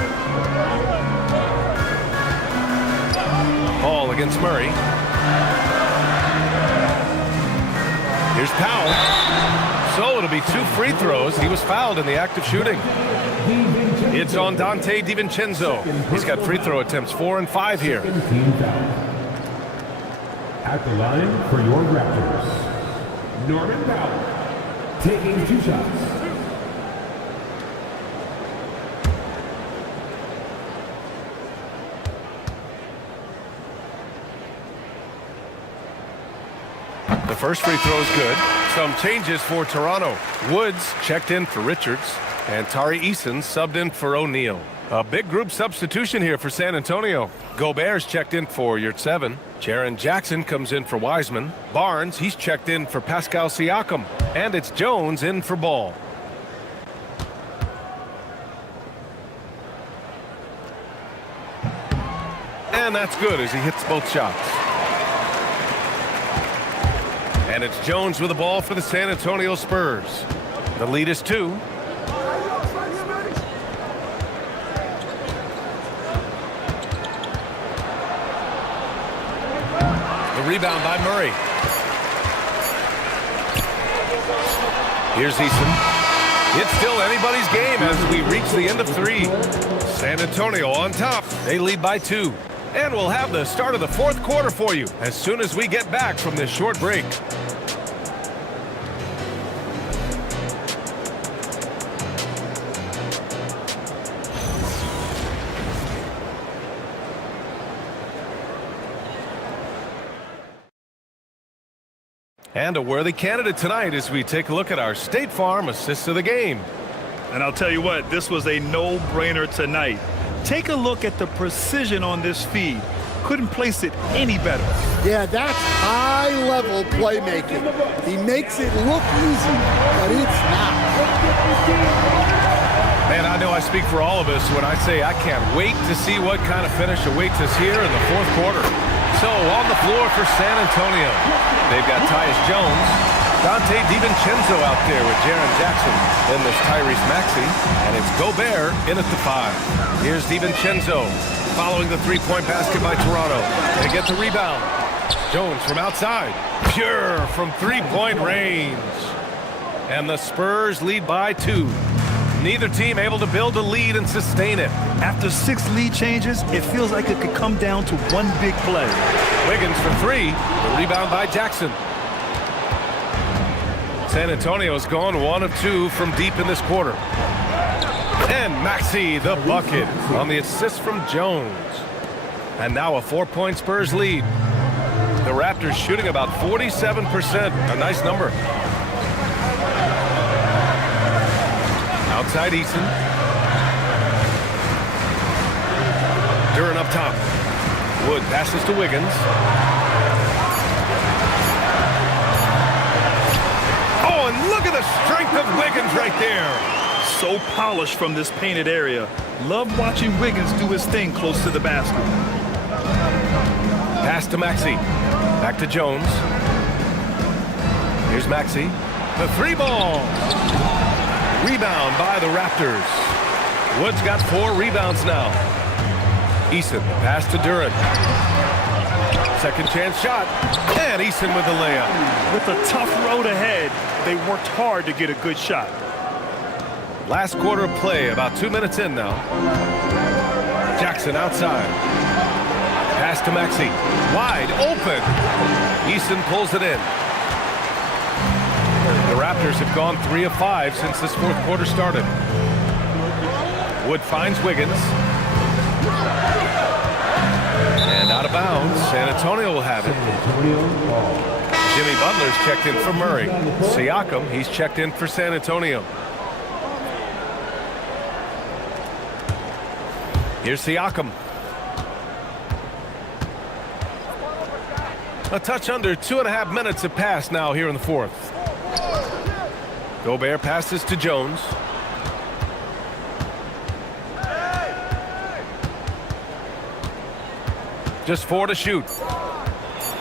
Ball against Murray. Here's Powell. So it'll be 2 free throws. He was fouled in the act of shooting. It's on Dante DiVincenzo. He's got free throw attempts 4 and 5 here. At the line for your Raptors, Norman Powell, taking 2 shots. The first free throw is good. Some changes for Toronto. Woods checked in for Richards, and Tari Eason subbed in for O'Neal. A big group substitution here for San Antonio. Gobert's checked in for your 7. Jaren Jackson comes in for Wiseman. Barnes, he's checked in for Pascal Siakam. And it's Jones in for Ball. And that's good as he hits both shots. And it's Jones with the ball for the San Antonio Spurs. The lead is 2. The rebound by Murray. Here's Eason. It's still anybody's game as we reach the end of 3. San Antonio on top. They lead by 2. And we'll have the start of the fourth quarter for you as soon as we get back from this short break. And a worthy candidate tonight as we take a look at our State Farm assist of the game. And I'll tell you what, this was a no-brainer tonight. Take a look at the precision on this feed. Couldn't place it any better. Yeah, that's high-level playmaking. He makes it look easy, but it's not. Man, I know I speak for all of us when I say I can't wait to see what kind of finish awaits us here in the fourth quarter. So on the floor for San Antonio, they've got Tyus Jones. Dante DiVincenzo out there with Jaren Jackson. Then there's Tyrese Maxey, and it's Gobert in at the 5. Here's DiVincenzo following the three-point basket by Toronto. They get the rebound. Jones from outside. Pure from three-point range. And the Spurs lead by 2. Neither team able to build a lead and sustain it. After 6 lead changes, it feels like it could come down to one big play. Wiggins for 3. The rebound by Jackson. San Antonio's gone 1 of 2 from deep in this quarter. And Maxey the bucket on the assist from Jones. And now a 4-point Spurs lead. The Raptors shooting about 47%. A nice number. Outside Eason. Duren up top. Wood passes to Wiggins. Oh, and look at the strength of Wiggins right there. So polished from this painted area. Love watching Wiggins do his thing close to the basket. Pass to Maxey. Back to Jones. Here's Maxey. The 3-ball. Rebound by the Raptors. Wood's got 4 rebounds now. Eason, pass to Duren. Second chance shot. And Eason with the layup. With a tough road ahead, they worked hard to get a good shot. Last quarter of play, about 2 minutes in now. Jackson outside. Pass to Maxey. Wide open. Eason pulls it in. The Raptors have gone 3 of 5 since this fourth quarter started. Wood finds Wiggins. And out of bounds. San Antonio will have it. Jimmy Butler's checked in for Murray. Siakam, he's checked in for San Antonio. Here's Siakam. A touch under 2.5 minutes have passed now here in the fourth. Gobert passes to Jones. Just 4 to shoot.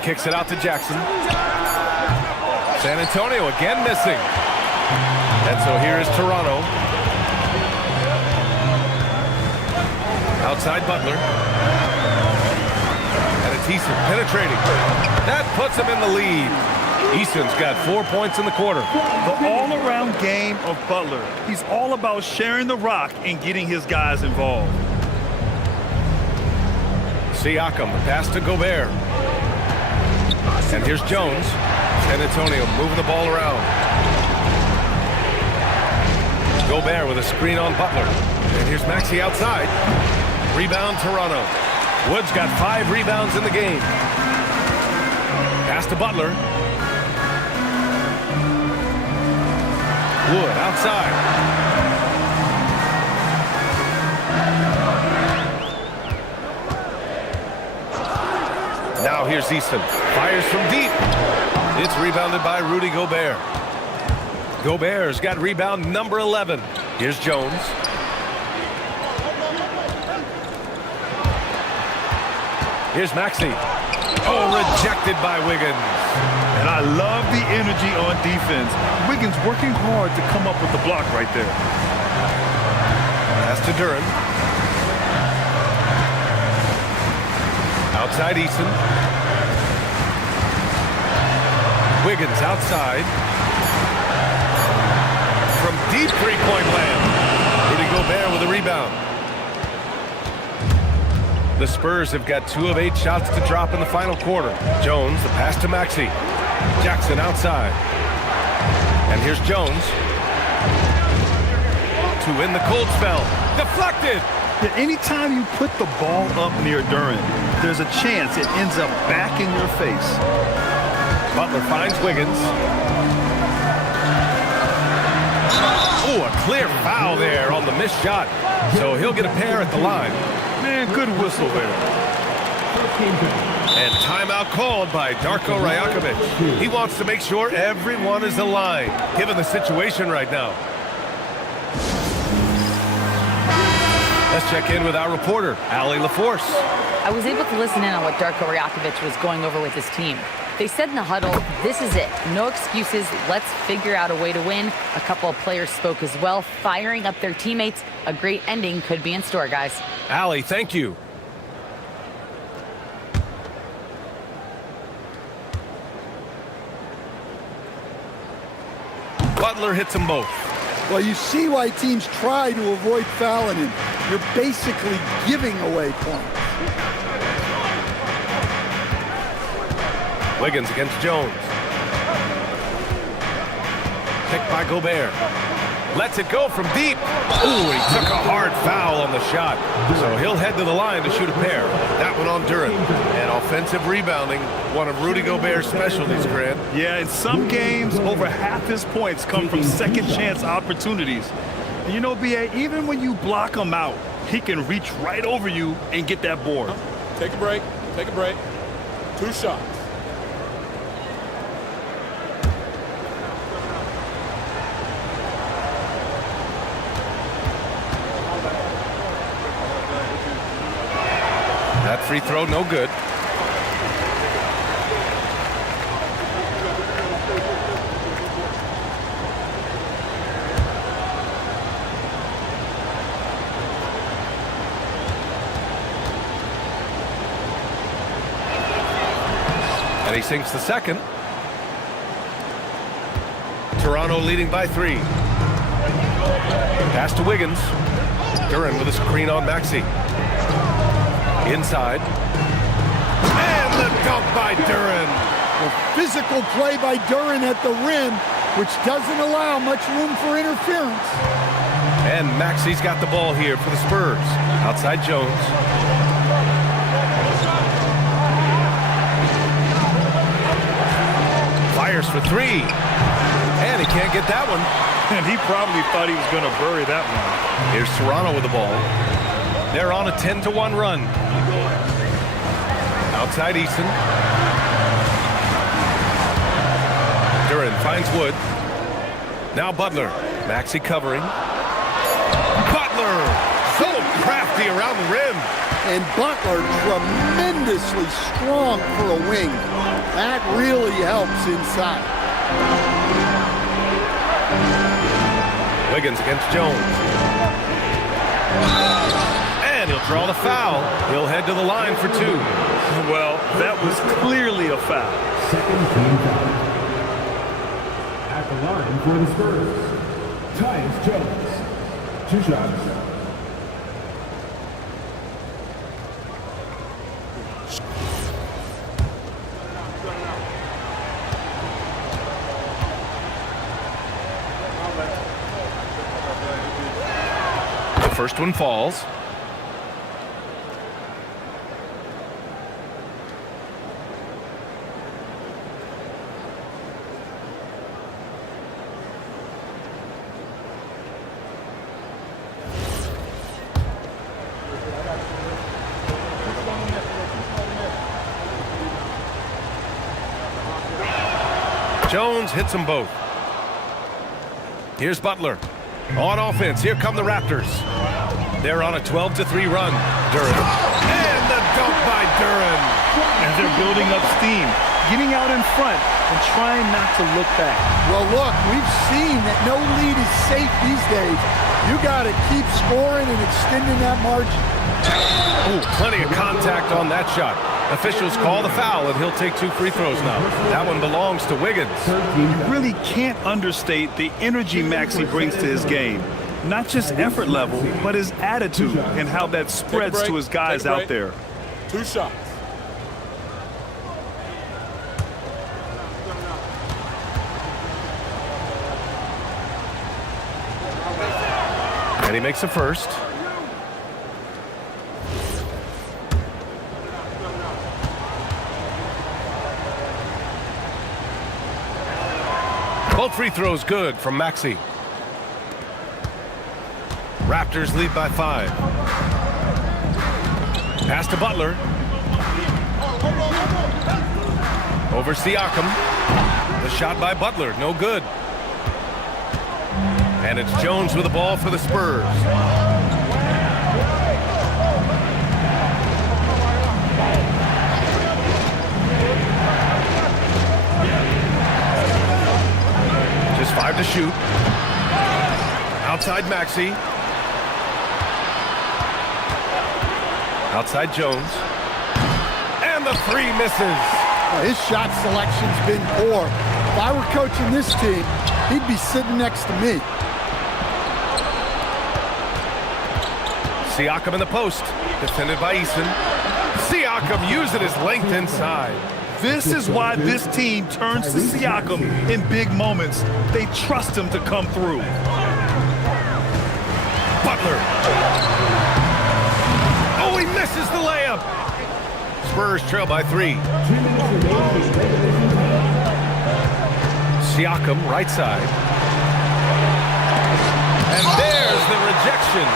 Kicks it out to Jackson. San Antonio again missing. And so here is Toronto. Outside Butler. And it's Eason penetrating. That puts him in the lead. Eason's got 4 points in the quarter. The all-around game of Butler. He's all about sharing the rock and getting his guys involved. Siakam, the pass to Gobert. And here's Jones. San Antonio moving the ball around. Gobert with a screen on Butler. And here's Maxey outside. Rebound Toronto. Wood's got 5 rebounds in the game. Pass to Butler. Wood outside. Now here's Easton. Fires from deep. It's rebounded by Rudy Gobert. Gobert's got rebound number 11. Here's Jones. Here's Maxey. Oh, rejected by Wiggins. And I love the energy on defense. Wiggins working hard to come up with the block right there. Pass to Duren. Outside Eason. Wiggins outside. From deep three-point land. Rudy Gobert with a rebound. The Spurs have got 2 of 8 shots to drop in the final quarter. Jones, the pass to Maxey. Jackson outside. And here's Jones. To win the cold spell. Deflected! Yeah, anytime you put the ball up near Duren, there's a chance it ends up back in your face. Butler finds Wiggins. Oh, a clear foul there on the missed shot. So he'll get a pair at the line. Man, good whistle there. And timeout called by Darko Rajakovic. He wants to make sure everyone is aligned, given the situation right now. Let's check in with our reporter, Allie LaForce. I was able to listen in on what Darko Rajakovic was going over with his team. They said in the huddle, this is it. No excuses. Let's figure out a way to win. A couple of players spoke as well, firing up their teammates. A great ending could be in store, guys. Allie, thank you. Butler hits them both. Well, you see why teams try to avoid fouling him. You're basically giving away points. Wiggins against Jones. Picked by Gobert. Lets it go from deep. Ooh, he took a hard foul on the shot. So he'll head to the line to shoot a pair. That one on Duren. And offensive rebounding, one of Rudy Gobert's specialties, Grant. Yeah, in some games, over half his points come from second chance opportunities. And you know, B.A., even when you block him out, he can reach right over you and get that board. Take a break. Take a break. 2 shots. That free throw, no good. And he sinks the second. Toronto leading by 3. Pass to Wiggins. Duren with a screen on Maxey. Inside. And the dunk by Duren. The physical play by Duren at the rim, which doesn't allow much room for interference. And Maxey's got the ball here for the Spurs. Outside Jones. Fires for 3. And he can't get that one. And he probably thought he was going to bury that one. Here's Toronto with the ball. They're on a 10-1 run. Outside Eason. Duren finds Wood. Now Butler. Maxey covering. Butler! So crafty around the rim. And Butler tremendously strong for a wing. That really helps inside. Wiggins against Jones. And he'll draw the foul. He'll head to the line for 2. Well, that was clearly a foul. Second team foul. At the line for the Spurs, Tyus Jones. 2 shots. The first one falls. Jones hits them both. Here's Butler. On offense, here come the Raptors. They're on a 12-3 run. Duren. And the dunk by Duren. And they're building up steam, getting out in front and trying not to look back. Well, look, we've seen that no lead is safe these days. You got to keep scoring and extending that margin. Oh, plenty of contact on that shot. Officials call the foul, and he'll take 2 free throws now. That one belongs to Wiggins. You really can't understate the energy Maxey brings to his game. Not just effort level, but his attitude and how that spreads to his guys out there. 2 shots. And he makes a first. Both free throws good from Maxey. Raptors lead by 5. Pass to Butler. Over Siakam. The shot by Butler, no good. And it's Jones with the ball for the Spurs. 5 to shoot. Outside Maxey. Outside Jones. And the 3 misses. His shot selection's been poor. If I were coaching this team, he'd be sitting next to me. Siakam in the post. Defended by Eason. Siakam using his length inside. This is why this team turns to Siakam in big moments. They trust him to come through. Butler. Oh, he misses the layup. Spurs trail by 3. Siakam, right side. And there's the rejection.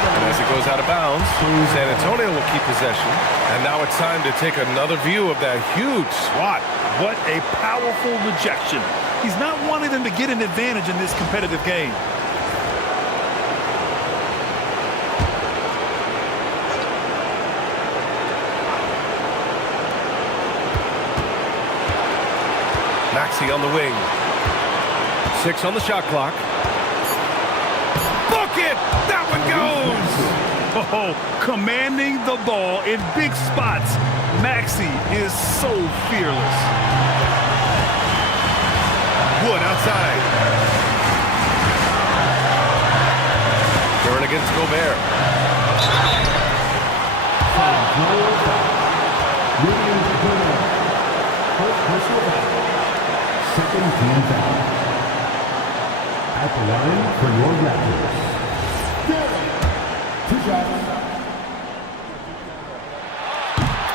And as it goes out of bounds, San Antonio will keep possession. And now it's time to take another view of that huge swat. What a powerful rejection. He's not wanting them to get an advantage in this competitive game. Maxey on the wing. 6 on the shot clock. Book it! That one goes! Oh, commanding the ball in big spots. Maxey is so fearless. Wood outside. Turn against Gobert. Second team foul. At the line for your Raptors. 2 shots.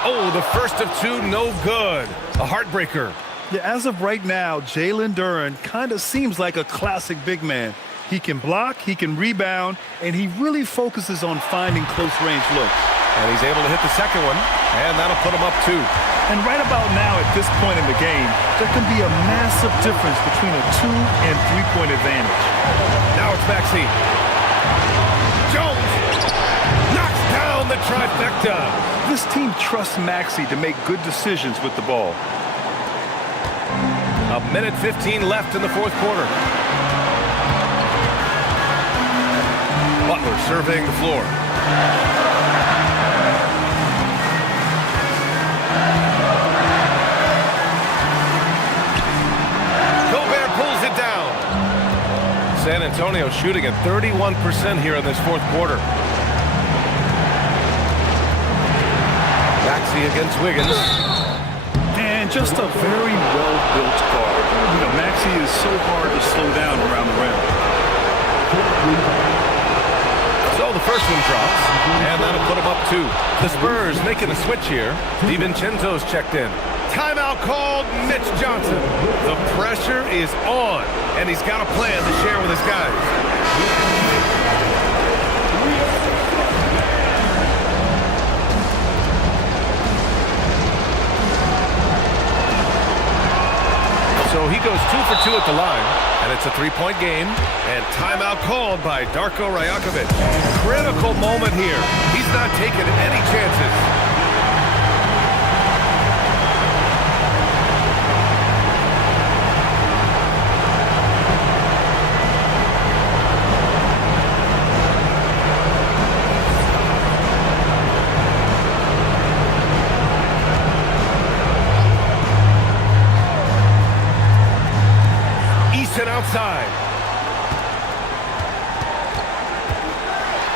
Oh, the first of 2, no good. A heartbreaker. Yeah, as of right now, Jalen Duren kind of seems like a classic big man. He can block, he can rebound, and he really focuses on finding close-range looks. And he's able to hit the second one, and that'll put him up 2. And right about now, at this point in the game, there can be a massive difference between a 2- and 3-point advantage. Now it's Maxey. Jones knocks down the trifecta. This team trusts Maxey to make good decisions with the ball. 1:15 left in the 4th quarter. Butler surveying the floor. Gobert pulls it down. San Antonio shooting at 31% here in this 4th quarter. Maxey against Wiggins. And just a very well-built guard. You know, Maxey is so hard to slow down around the rim. So the first one drops, and that'll put him up 2. The Spurs making a switch here. DiVincenzo's checked in. Timeout called. Mitch Johnson. The pressure is on, and he's got a plan to share with his guys. So he goes 2 for 2 at the line, and it's a 3-point game, and timeout called by Darko Rajakovic. Critical moment here. He's not taking any chances. Outside.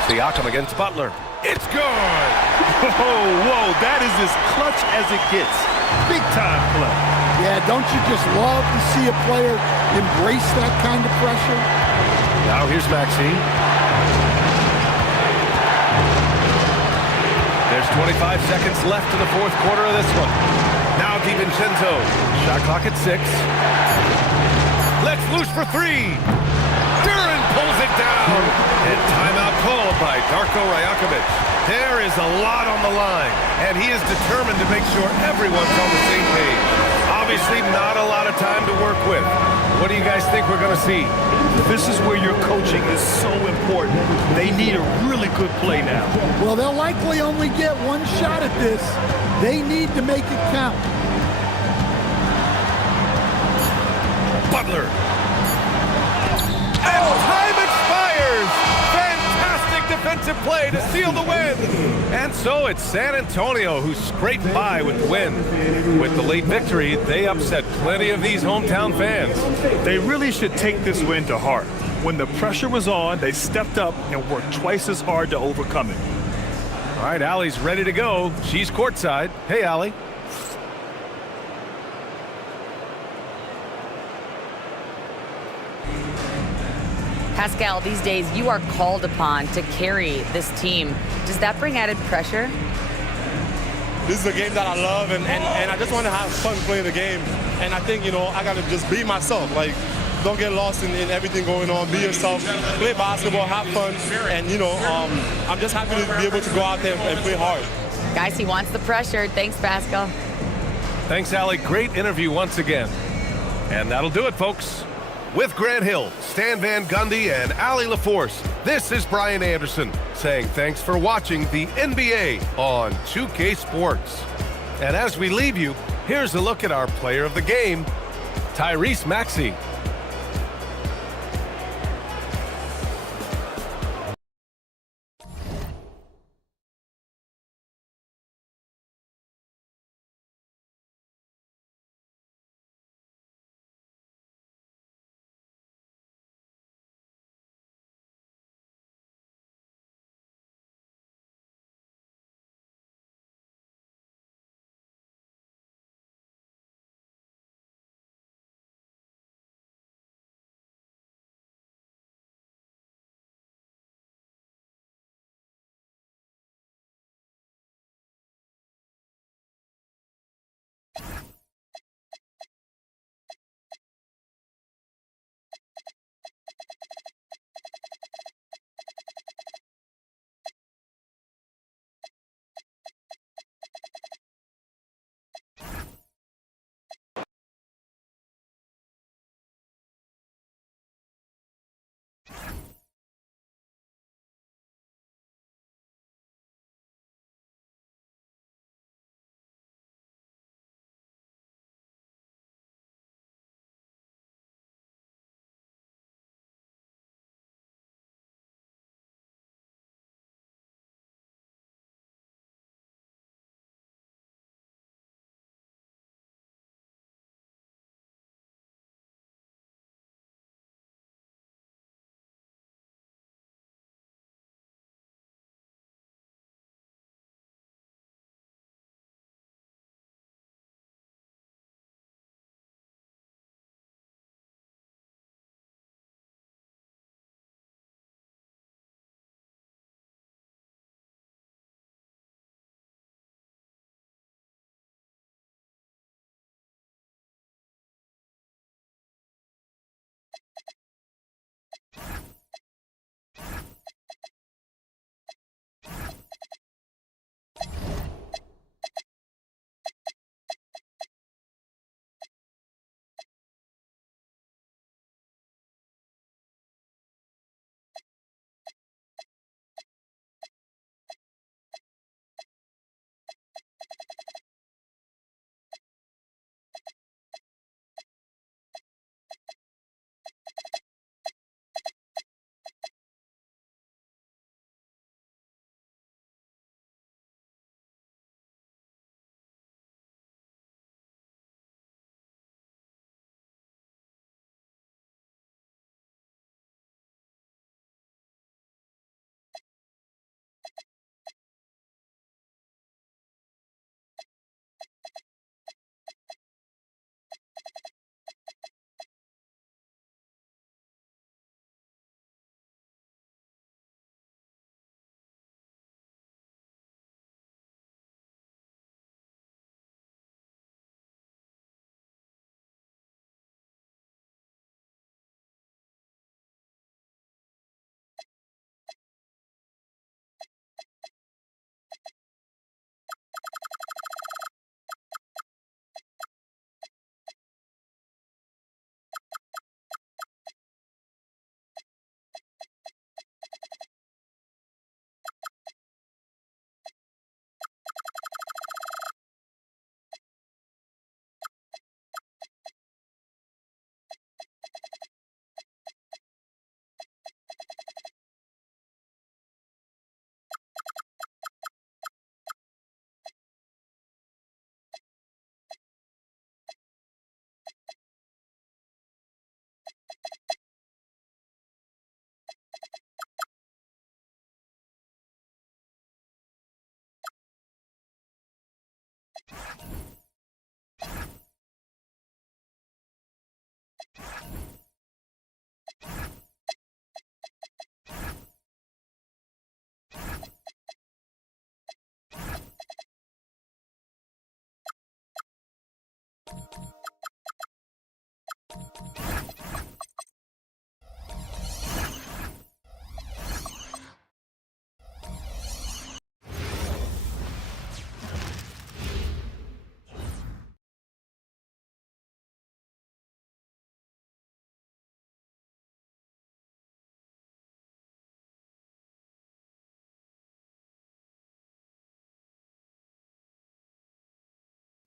Siakam against Butler. It's good. Whoa, that is as clutch as it gets. Big time play. Yeah, don't you just love to see a player embrace that kind of pressure? Now here's Maxey. There's 25 seconds left in the 4th quarter of this one. Now DiVincenzo. Shot clock at 6. Let's loose for 3. Duren pulls it down. And timeout called by Darko Rajakovic. There is a lot on the line, and he is determined to make sure everyone's on the same page. Obviously, not a lot of time to work with. What do you guys think we're going to see? This is where your coaching is so important. They need a really good play now. Well, they'll likely only get one shot at this. They need to make it count. Butler. defensive play to seal the win. And so it's San Antonio who scraped by with the win. With the late victory, they upset plenty of these hometown fans. They really should take this win to heart. When the pressure was on, they stepped up and worked twice as hard to overcome it. All right, Allie's ready to go. She's courtside. Hey, Allie. Pascal, these days you are called upon to carry this team. Does that bring added pressure? This is a game that I love, and I just want to have fun playing the game. And I think, I got to just be myself. Like, don't get lost in everything going on. Be yourself. Play basketball, have fun. And, I'm just happy to be able to go out there and play hard. Guys, he wants the pressure. Thanks, Pascal. Thanks, Allie. Great interview once again. And that'll do it, folks. With Grant Hill, Stan Van Gundy, and Allie LaForce, this is Brian Anderson saying thanks for watching the NBA on 2K Sports. And as we leave you, here's a look at our player of the game, Tyrese Maxey.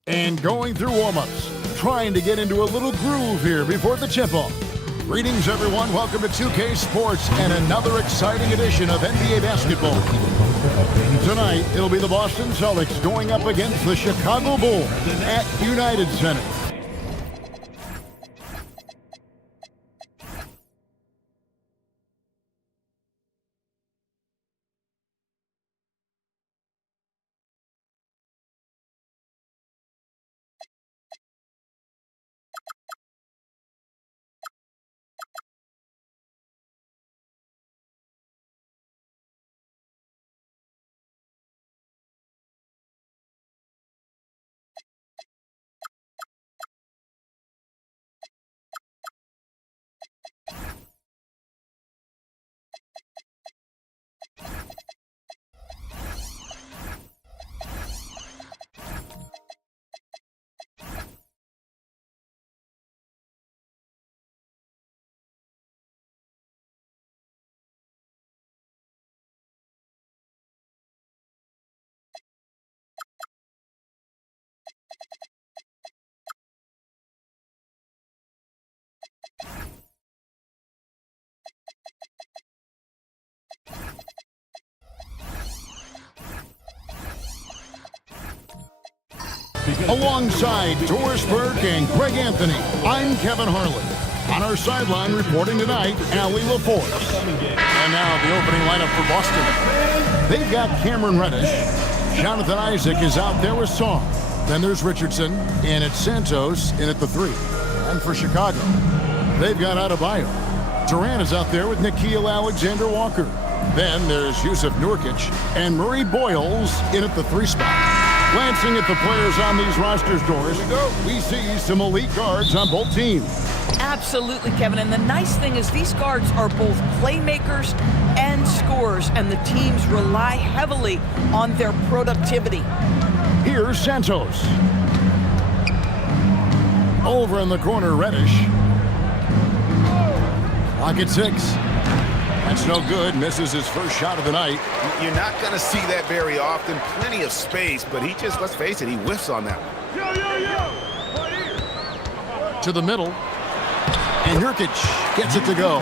And going through warm-ups, trying to get into a little groove here before the tip-off. Greetings, everyone. Welcome to 2K Sports and another exciting edition of NBA basketball. Tonight, it'll be the Boston Celtics going up against the Chicago Bulls at United Center. Alongside Doris Burke and Greg Anthony, I'm Kevin Harlan. On our sideline reporting tonight, Allie LaForce. And now the opening lineup for Boston. They've got Cameron Reddish. Jonathan Isaac is out there with Song. Then there's Richardson, and it's Santos in at the 3. And for Chicago, they've got Adebayo. Durant is out there with Nickeil Alexander-Walker. Then there's Yusuf Nurkic and Murray Boyles in at the 3 spot. Glancing at the players on these rosters, Doris, we see some elite guards on both teams. Absolutely, Kevin. And the nice thing is these guards are both playmakers and scorers, and the teams rely heavily on their productivity. Here's Santos. Over in the corner, Reddish. Clock at 6. That's no good. Misses his first shot of the night. You're not going to see that very often. Plenty of space, but he just, let's face it, he whiffs on that one. To the middle. And Nurkic gets it to go.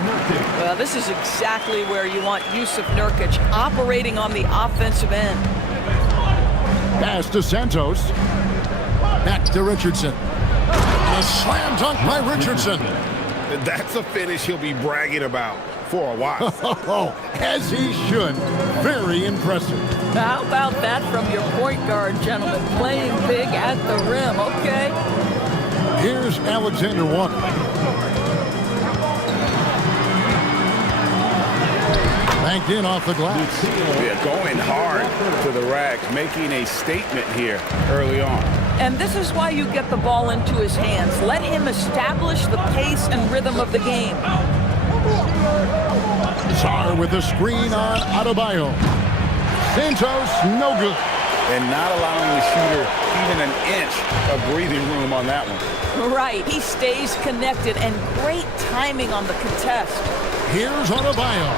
Well, this is exactly where you want Yusuf Nurkic operating on the offensive end. Pass to Santos. Back to Richardson. And a slam dunk by Richardson. That's a finish he'll be bragging about for a while. As he should. Very impressive. How about that from your point guard, gentlemen? Playing big at the rim, okay? Here's Alexander Walker. Banked in off the glass. Yeah, going hard to the rack, making a statement here early on. And this is why you get the ball into his hands. Let him establish the pace and rhythm of the game. Sarr with a screen on Adebayo. Santos, no good. And not allowing the shooter even an inch of breathing room on that one. Right, he stays connected, and great timing on the contest. Here's Adebayo.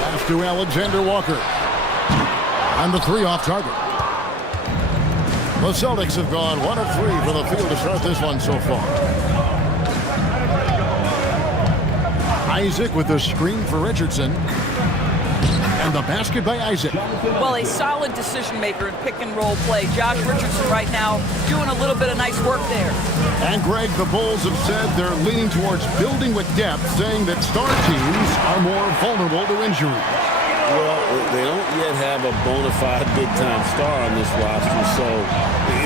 Pass to Alexander Walker. And the 3 off target. The Celtics have gone 1 of 3 for the field to start this one so far. Isaac with the screen for Richardson. And the basket by Isaac. Well, a solid decision maker in pick and roll play. Josh Richardson right now doing a little bit of nice work there. And Greg, the Bulls have said they're leaning towards building with depth, saying that star teams are more vulnerable to injury. Well, they don't yet have a bona fide big-time star on this roster, so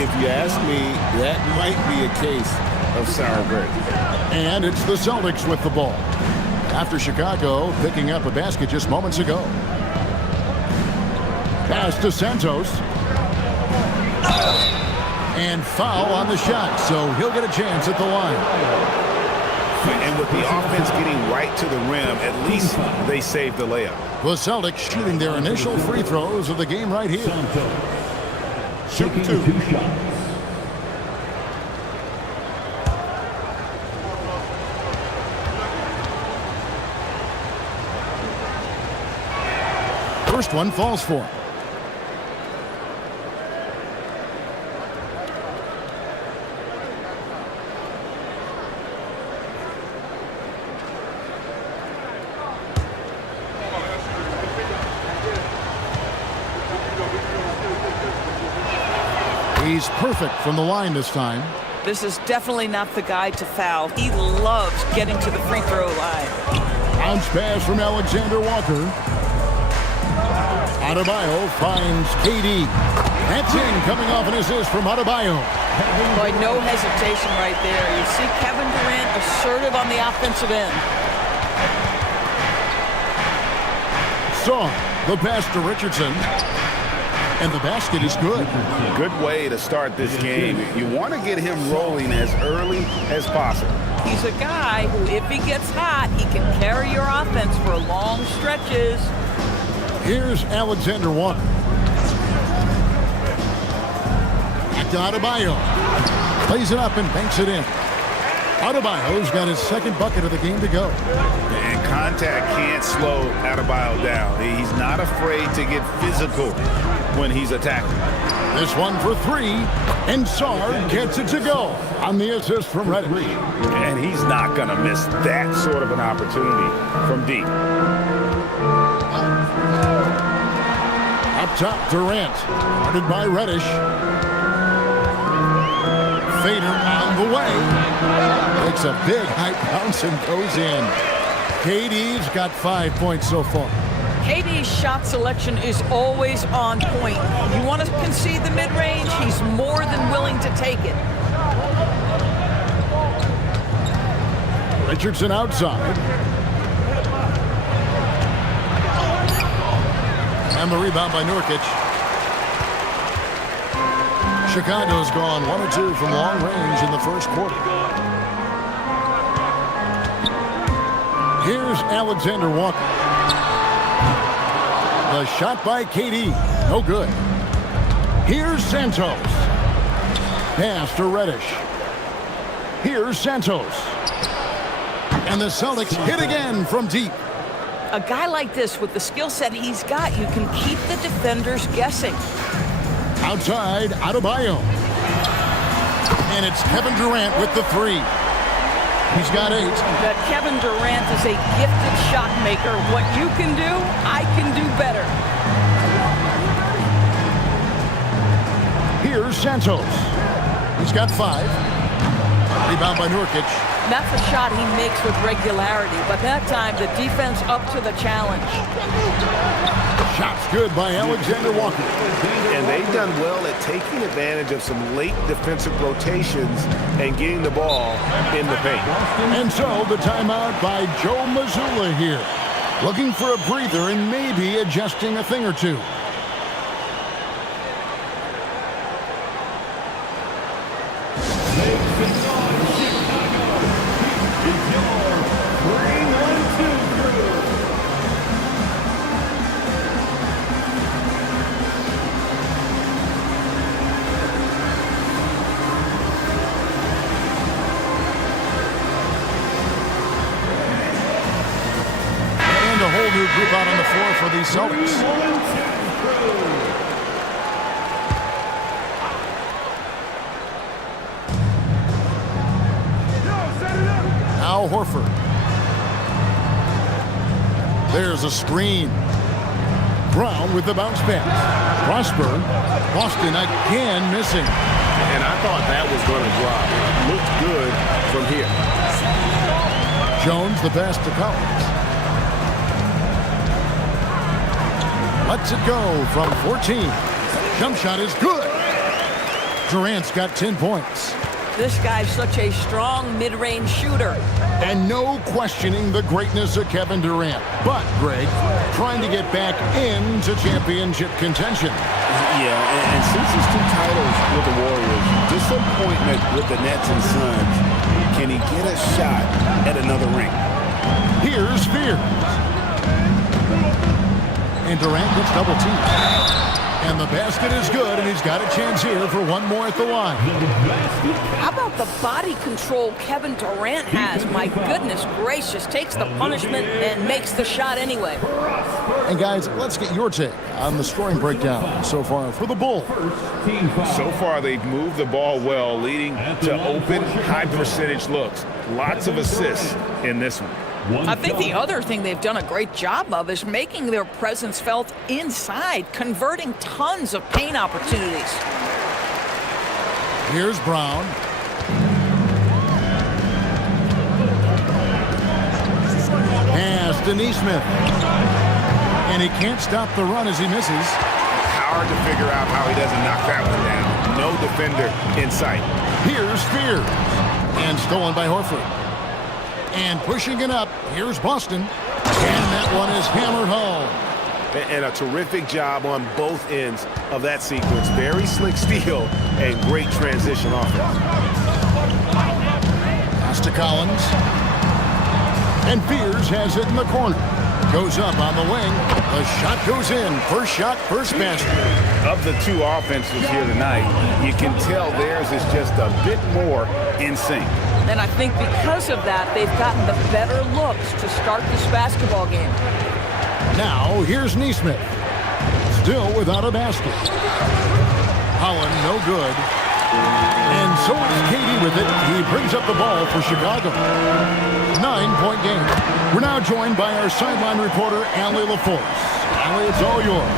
if you ask me, that might be a case of sour grapes. And it's the Celtics with the ball. After Chicago picking up a basket just moments ago. Pass to Santos. And foul on the shot, so he'll get a chance at the line. And with the offense getting right to the rim, at least they saved the layup. The Celtics shooting their initial free throws of the game right here. Shooting two. First one falls for him. He's perfect from the line this time. This is definitely not the guy to foul. He loves getting to the free throw line. Bounce pass from Alexander Walker. Adebayo finds KD. That's in, coming off an assist from Adebayo. Boy, no hesitation right there. You see Kevin Durant assertive on the offensive end. Song, the pass to Richardson. And the basket is good. Good way to start this game. You want to get him rolling as early as possible. He's a guy who, if he gets hot, he can carry your offense for long stretches. Here's Alexander Walker. Back to Adebayo. Plays it up and banks it in. Adebayo's got his second bucket of the game to go. And contact can't slow Adebayo down. He's not afraid to get physical when he's attacking. This one for three, and Sarr gets it to go on the assist from Reddish. And he's not going to miss that sort of an opportunity from deep. Up top, Durant, guarded by Reddish. Fader on the way. Takes a big high bounce and goes in. KD's got 5 points so far. KD's shot selection is always on point. You want to concede the mid-range, he's more than willing to take it. Richardson outside. And the rebound by Nurkic. Chicago's gone 1 of 2 from long range in the first quarter. Here's Alexander Walker. The shot by KD. No good. Here's Santos. Pass to Reddish. Here's Santos. And the Celtics hit again from deep. A guy like this, with the skill set he's got, you can keep the defenders guessing. Outside, Adebayo. And it's Kevin Durant with the three. He's got 8. Kevin Durant is a gifted shot maker. What you can do, I can do better. Here's Santos. He's got 5. Rebound by Nurkic. That's a shot he makes with regularity, but that time the defense up to the challenge. Shot's good by Alexander Walker. And they've done well at taking advantage of some late defensive rotations and getting the ball in the paint. And so the timeout by Joe Mazzulla here. Looking for a breather and maybe adjusting a thing or two. Group out on the floor for the Celtics. Al Horford. There's a screen. Brown with the bounce pass. Prosper. Boston again missing. And I thought that was going to drop. It looked good from here. Jones the pass to Collins. Lets it go from 14. Jump shot is good. Durant's got 10 points. This guy's such a strong mid-range shooter. And no questioning the greatness of Kevin Durant. But, Greg, trying to get back into championship contention. Yeah, and since his 2 titles with the Warriors, disappointment with the Nets and Suns, can he get a shot at another ring? Here's Spears. And Durant gets double teamed. And the basket is good, and he's got a chance here for one more at the line. How about the body control Kevin Durant has? My goodness gracious, takes the punishment and makes the shot anyway. And guys, let's get your take on the scoring breakdown so far for the Bulls. So far, they've moved the ball well, leading to open, high-percentage looks. Lots of assists in this one. I think the other thing they've done a great job of is making their presence felt inside, converting tons of paint opportunities. Here's Brown. Pass to Neesmith. And he can't stop the run as he misses. Hard to figure out how he doesn't knock that one down. No defender in sight. Here's Spears. And stolen by Horford. And pushing it up, here's Boston. And that one is hammered home. And a terrific job on both ends of that sequence. Very slick steal and great transition offense. Pass to Collins. And Spears has it in the corner. Goes up on the wing. The shot goes in. First shot, first basket. Of the 2 offenses here tonight, you can tell theirs is just a bit more in sync. And I think because of that, they've gotten the better looks to start this basketball game. Now, here's Neesmith. Still without a basket. Holland, no good. And so it's Katie with it. He brings up the ball for Chicago. 9-point game. We're now joined by our sideline reporter, Allie LaForce. Allie, it's all yours.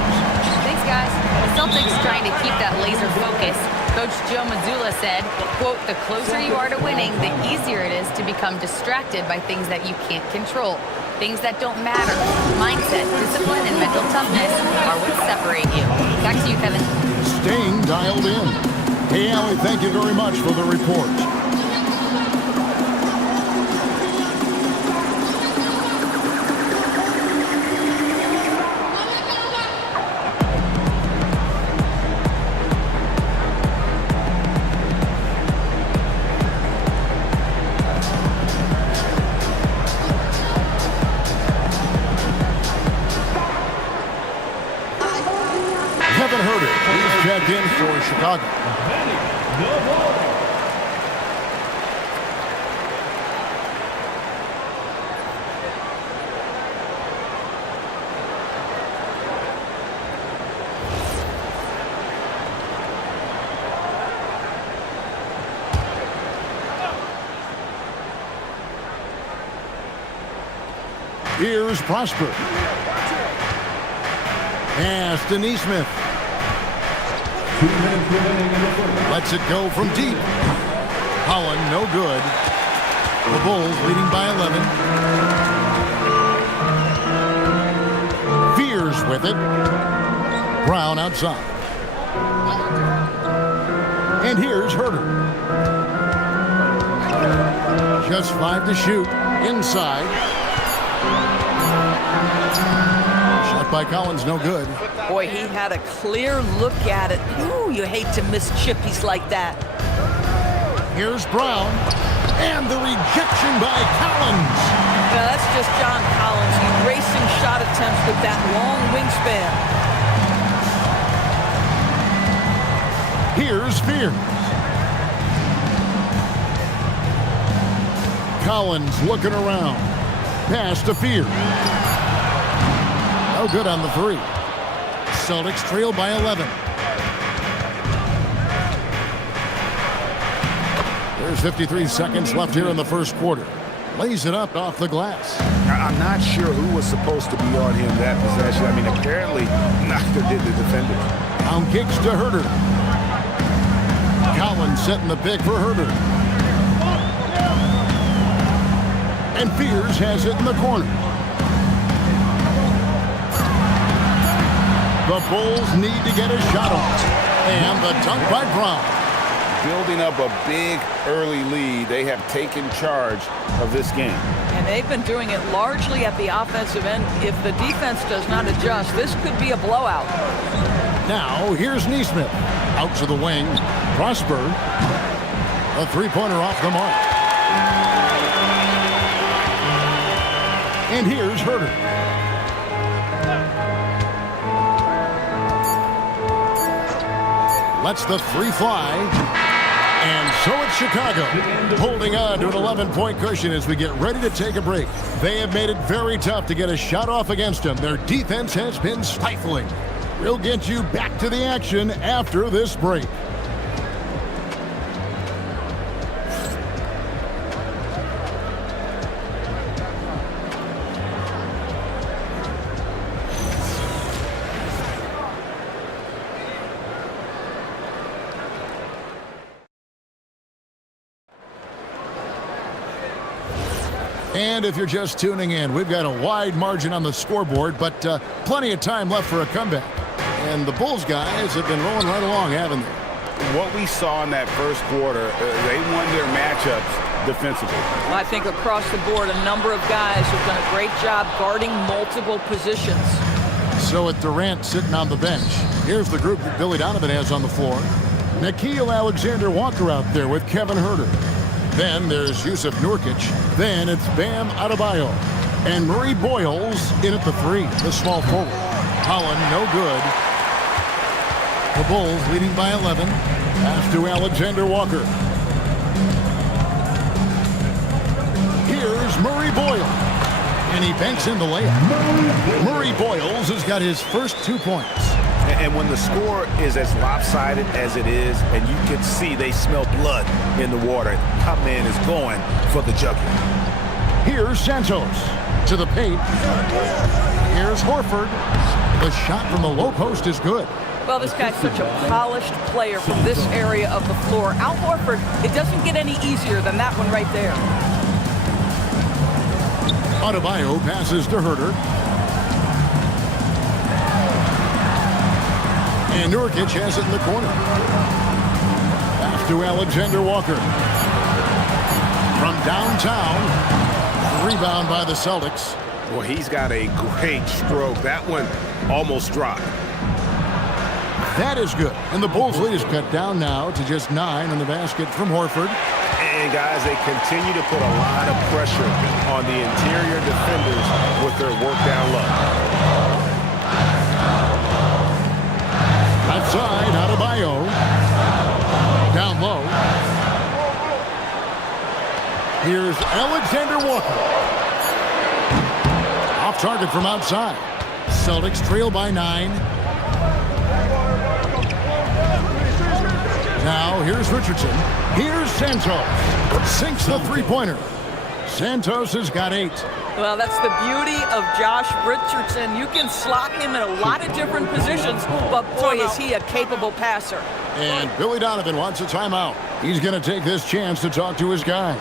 Thanks, guys. The Celtics trying to keep that laser focus. Coach Joe Mazzulla said, quote, the closer you are to winning, the easier it is to become distracted by things that you can't control. Things that don't matter. Mindset, discipline, and mental toughness are what separate you. Back to you, Kevin. Staying dialed in. Hey, Allie, thank you very much for the report. In for Chicago. Here's Prosper. Pass to Neesmith. Lets it go from deep. Holland, no good. The Bulls leading by 11. Spears with it. Brown outside. And here's Herter. Just 5 to shoot. Inside. Shot by Collins, no good. Boy, he had a clear look at it. Ooh, you hate to miss chippies like that. Here's Brown. And the rejection by Collins. Now, that's just John Collins erasing shot attempts with that long wingspan. Here's Spears. Collins looking around. Pass to Spears. No good on the 3. Celtics trail by 11. There's 53 seconds left here in the first quarter. Lays it up off the glass. I'm not sure who was supposed to be on him that possession. I mean, apparently neither did the defender. Down kicks to Herter. Collins setting the pick for Herter. And Spears has it in the corner. The Bulls need to get a shot off. And the dunk by Brown. Building up a big early lead. They have taken charge of this game. And they've been doing it largely at the offensive end. If the defense does not adjust, this could be a blowout. Now, here's Neesmith. Out to the wing. Prosper. A three-pointer off the mark. And here's Herter. Lets the three fly. And so it's Chicago, holding on to an 11-point cushion as we get ready to take a break. They have made it very tough to get a shot off against them. Their defense has been stifling. We'll get you back to the action after this break. And if you're just tuning in, we've got a wide margin on the scoreboard, but plenty of time left for a comeback. And the Bulls guys have been rolling right along, haven't they? What we saw in that first quarter, they won their matchups defensively. I think across the board, a number of guys have done a great job guarding multiple positions. So with Durant sitting on the bench, here's the group that Billy Donovan has on the floor. Nickeil Alexander-Walker out there with Kevin Herter. Then there's Yusuf Nurkic. Then it's Bam Adebayo. And Murray Boyles in at the three, the small forward. Holland, no good. The Bulls leading by 11. Pass to Alexander-Walker. Here's Murray Boyles. And he banks in the layup. Murray Boyles has got his first 2 points. And when the score is as lopsided as it is, and you can see they smell blood in the water, top man is going for the jugular. Here's Santos to the paint. Here's Horford. The shot from the low post is good. Well, this guy's such a polished player from this area of the floor. Al Horford, it doesn't get any easier than that one right there. Adebayo passes to Herter. And Nurkic has it in the corner. Pass to Alexander-Walker. From downtown. Rebound by the Celtics. Well, he's got a great stroke. That one almost dropped. That is good. And the Bulls' lead is cut down now to just 9 in the basket from Horford. And, guys, they continue to put a lot of pressure on the interior defenders with their work down low. Outside, Adebayo. Down low. Here's Alexander-Walker. Off target from outside. Celtics trail by 9. Now here's Richardson. Here's Santos. Sinks the three-pointer. Santos has got 8. Well, that's the beauty of Josh Richardson. You can slot him in a lot of different positions, but boy, is he a capable passer. And Billy Donovan wants a timeout. He's going to take this chance to talk to his guys.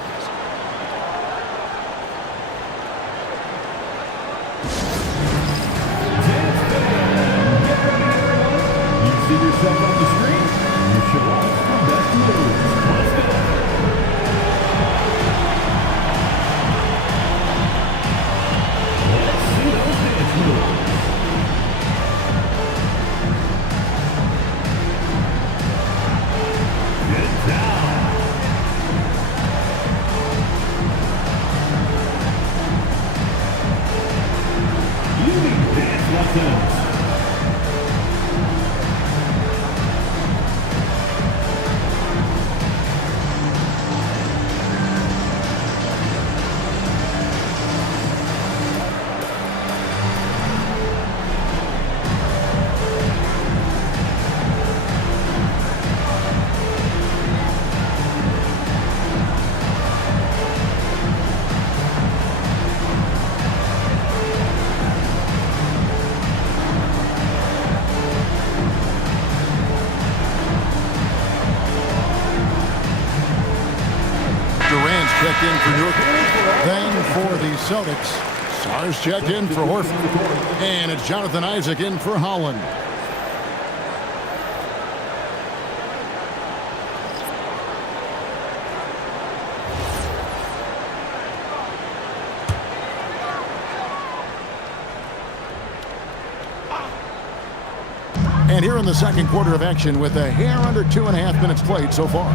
You see yourself on the screen? You should watch the best moves. Let's go. Let's see those dance moves. Get down. You need dance lessons. Checked in for Nurkic. Then for the Celtics, Sars checked in for Horford. And it's Jonathan Isaac in for Holland. And here in the second quarter of action with a hair under 2.5 minutes played so far.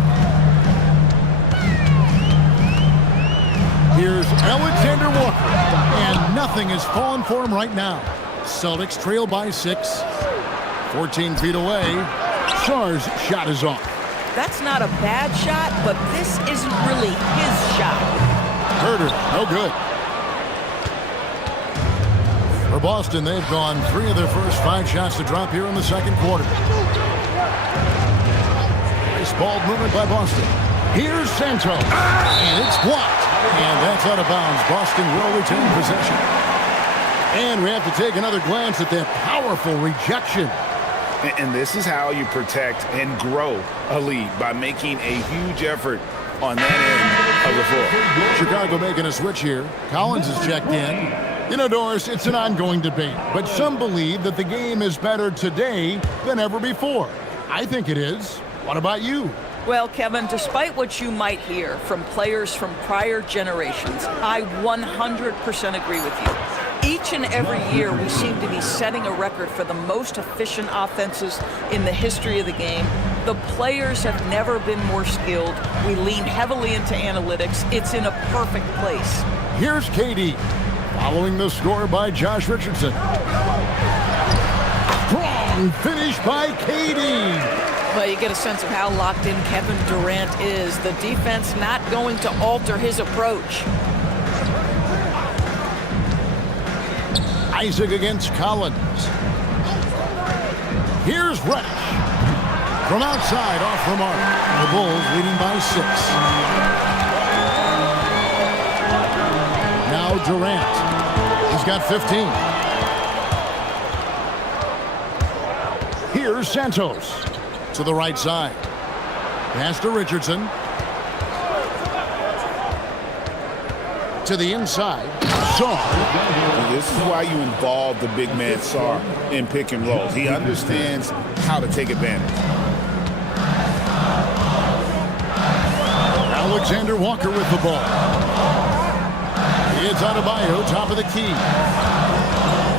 Here's Alexander Walker. And nothing has fallen for him right now. Celtics trail by 6. 14 feet away. Sarr's shot is off. That's not a bad shot, but this isn't really his shot. Herter, no good. For Boston, they've gone 3 of their first 5 shots to drop here in the second quarter. Nice ball movement by Boston. Here's Santos, and it's blocked. And that's out of bounds. Boston will retain possession. And we have to take another glance at that powerful rejection. And this is how you protect and grow a lead, by making a huge effort on that end of the floor. Chicago making a switch here. Collins is checked in. You know, Doris, it's an ongoing debate, but some believe that the game is better today than ever before. I think it is. What about you? Well, Kevin, despite what you might hear from players from prior generations, I 100% agree with you. Each and every year, we seem to be setting a record for the most efficient offenses in the history of the game. The players have never been more skilled. We lean heavily into analytics. It's in a perfect place. Here's KD, following the score by Josh Richardson. Strong finish by KD. Well, you get a sense of how locked in Kevin Durant is. The defense not going to alter his approach. Isaac against Collins. Here's Reddish. From outside, off the mark. The Bulls leading by 6. Now Durant. He's got 15. Here's Santos. To the right side. Pass to Richardson. To the inside. Sarr. This is why you involve the big man Sarr in pick and rolls. He understands how to take advantage. Alexander Walker with the ball. It's Adebayo, top of the key.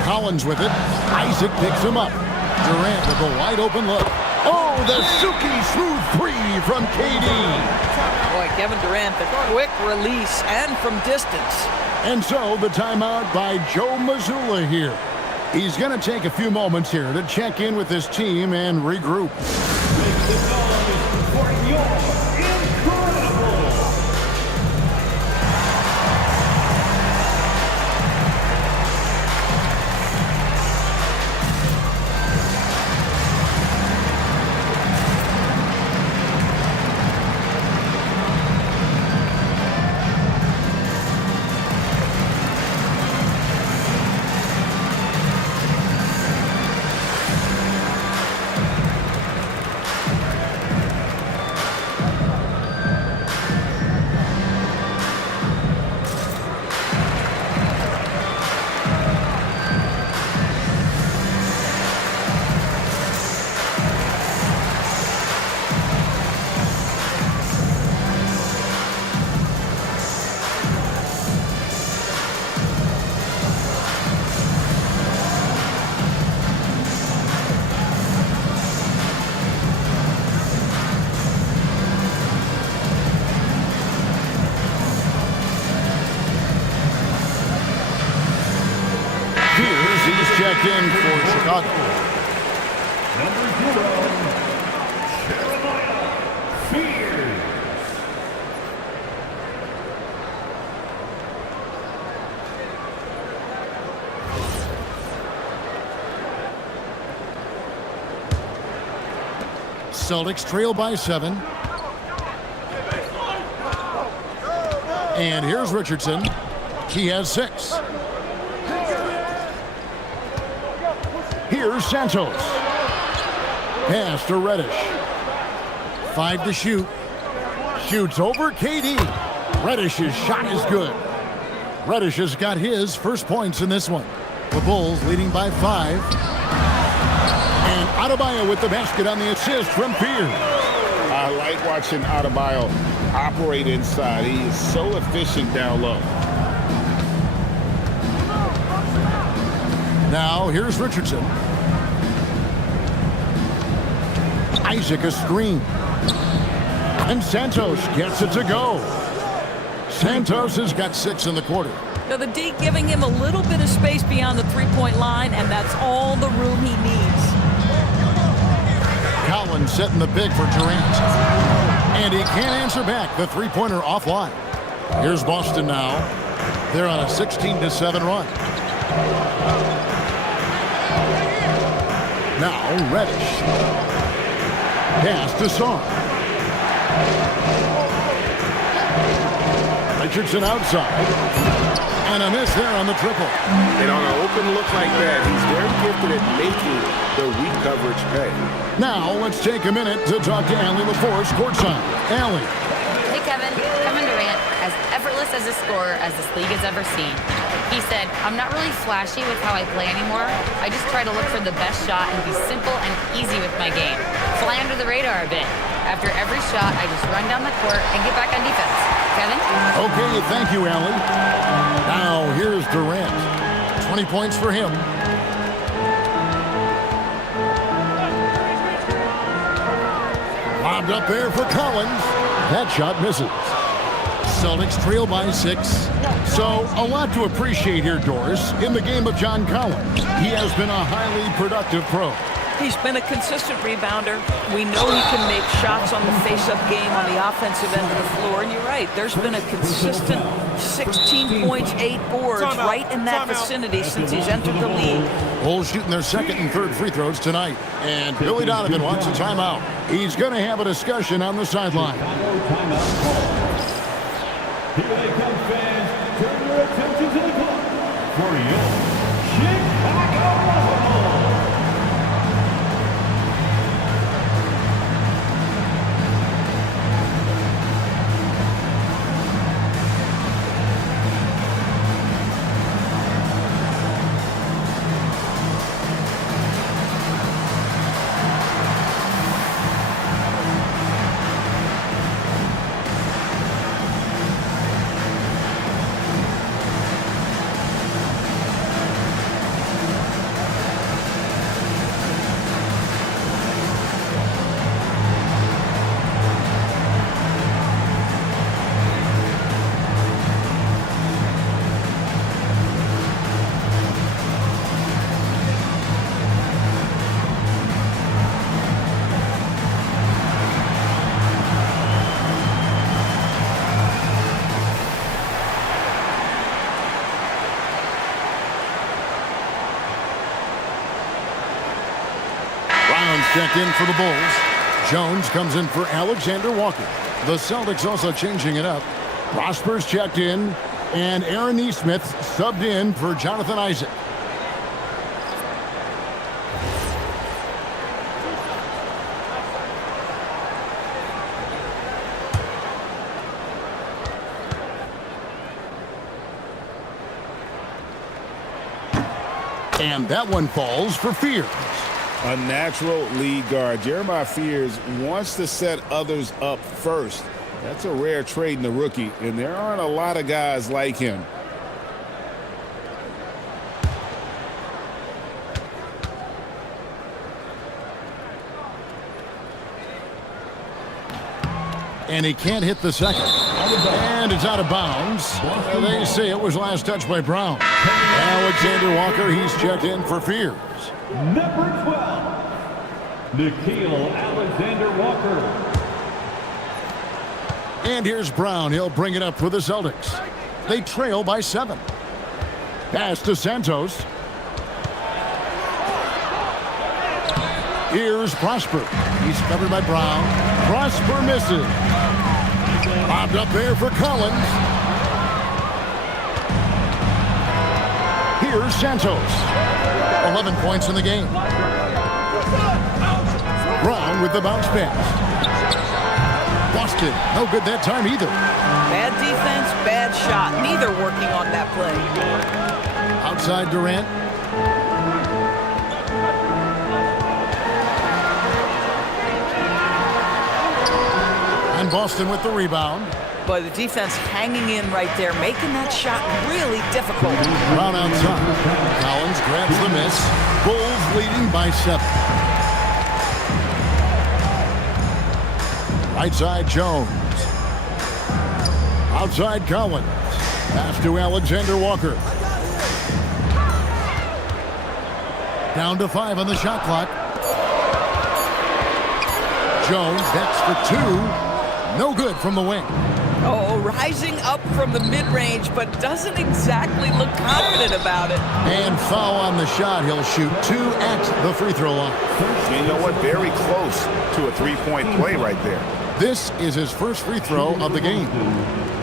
Collins with it. Isaac picks him up. Durant with a wide open look. Oh, the Suki smooth 3 from KD. Boy, Kevin Durant, the quick release and from distance. And so the timeout by Joe Mazzulla here. He's going to take a few moments here to check in with his team and regroup. Checked in for Chicago. Number 0, Jeremiah Fears. Celtics trail by 7. And here's Richardson. He has 6. Here's Santos. Pass to Reddish. 5 to shoot. Shoots over KD. Reddish's shot is good. Reddish has got his first points in this one. The Bulls leading by 5. And Adebayo with the basket on the assist from Fears. I like watching Adebayo operate inside. He is so efficient down low. Now here's Richardson. Isaac a screen. And Santos gets it to go. Santos has got 6 in the quarter. Now the D giving him a little bit of space beyond the three-point line, and that's all the room he needs. Collins setting the big for Durant. And he can't answer back. The three-pointer offline. Here's Boston now. They're on a 16-7 run. Now Reddish. Pass to Song. Richardson outside. And a miss there on the triple. And on an open look like that, he's very gifted at making the weak coverage pay. Now let's take a minute to talk to Allie LaForce courtside. Allie. Hey, Kevin. Kevin Durant, as effortless as a scorer as this league has ever seen. He said, I'm not really flashy with how I play anymore. I just try to look for the best shot and be simple and easy with my game. Fly under the radar a bit. After every shot, I just run down the court and get back on defense. Kevin? Okay, thank you, Allie. Now, here's Durant. 20 points for him. Lobbed up there for Collins. That shot misses. Celtics trail by 6. So, a lot to appreciate here, Doris, in the game of John Collins. He has been a highly productive pro. He's been a consistent rebounder. We know he can make shots on the face-up game on the offensive end of the floor. And you're right, there's been a consistent 16 points, 8 boards right in that vicinity since he's entered the league. Bulls shooting their second and third free throws tonight. And Billy Donovan wants a timeout. He's going to have a discussion on the sideline. Here they come, fans. Turn your attention to the clock for your Chicago Bulls. Check in for the Bulls. Jones comes in for Alexander Walker. The Celtics also changing it up. Prosper's checked in, and Aaron Nesmith subbed in for Jonathan Isaac. And that one falls for Fears. A natural lead guard. Jeremiah Fears wants to set others up first. That's a rare trait in the rookie, and there aren't a lot of guys like him. And he can't hit the second. And it's out of bounds. They say it was last touched by Brown. Alexander Walker, he's checked in for Fears. Number 12, Nickeil Alexander-Walker. And here's Brown. He'll bring it up for the Celtics. They trail by 7. Pass to Santos. Here's Prosper. He's covered by Brown. Prosper misses. Bobbed up there for Collins. Here's Santos. 11 points in the game. Brown with the bounce pass. Boston, no good that time either. Bad defense, bad shot. Neither working on that play. Outside Durant. And Boston with the rebound. But the defense hanging in right there, making that shot really difficult. Brown outside. Collins grabs the miss. Bulls leading by 7. Right side, Jones. Outside, Collins. Pass to Alexander Walker. Down to 5 on the shot clock. Jones bets for 2. No good from the wing. Oh, rising up from the mid-range, but doesn't exactly look confident about it. And foul on the shot. He'll shoot 2 at the free throw line. And you know what? Very close to a three-point play right there. This is his first free throw of the game.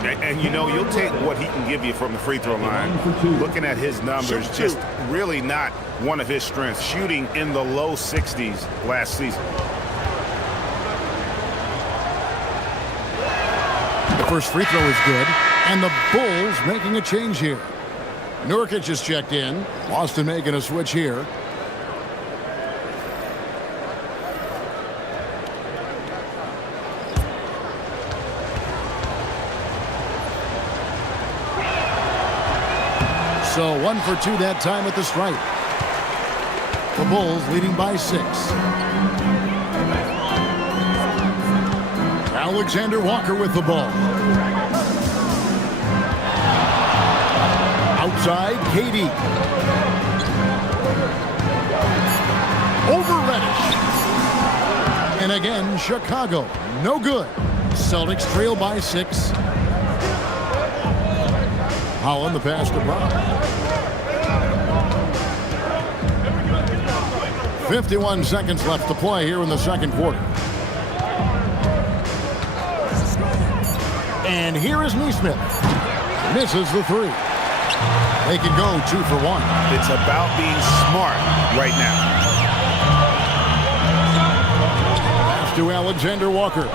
And you know, you'll take what he can give you from the free throw line. Looking at his numbers, just really not one of his strengths. Shooting in the low 60s last season. The first free throw is good, and the Bulls making a change here. Nurkic is checked in. Boston making a switch here. So 1 for 2 that time at the stripe. The Bulls leading by 6. Alexander Walker with the ball. Outside, KD. Over Reddish. And again, Chicago. No good. Celtics trail by 6. Holland the pass to Brown. 51 seconds left to play here in the second quarter. And here is Neesmith. Misses the 3. They can go 2 for 1. It's about being smart right now. Pass to Alexander Walker.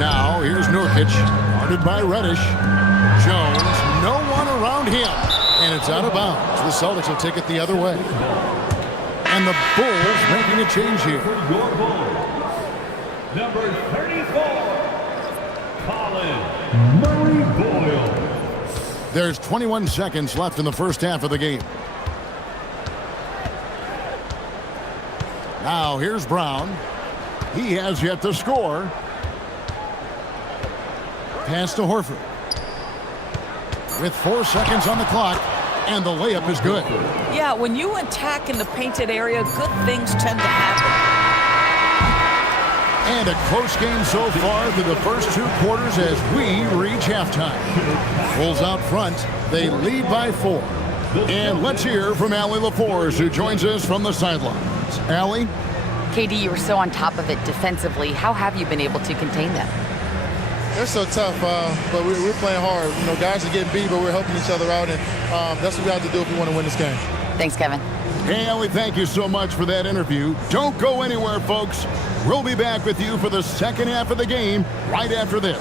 Now here's Nurkic. Guarded by Reddish. Jones, no one around him. And it's out of bounds. The Celtics will take it the other way. And the Bulls making a change here. Number 34, Colin Murray-Boyle. There's 21 seconds left in the first half of the game. Now here's Brown. He has yet to score. Pass to Horford. With 4 seconds on the clock, and the layup is good. Yeah, when you attack in the painted area, good things tend to happen. And a close game so far through the first 2 quarters as we reach halftime. Bulls out front. They lead by 4. And let's hear from Allie LaForce, who joins us from the sidelines. Allie? KD, you were so on top of it defensively. How have you been able to contain them? They're so tough, but we're playing hard. You know, guys are getting beat, but we're helping each other out, and that's what we have to do if we want to win this game. Thanks, Kevin. Hey, Allie, thank you so much for that interview. Don't go anywhere, folks. We'll be back with you for the second half of the game right after this.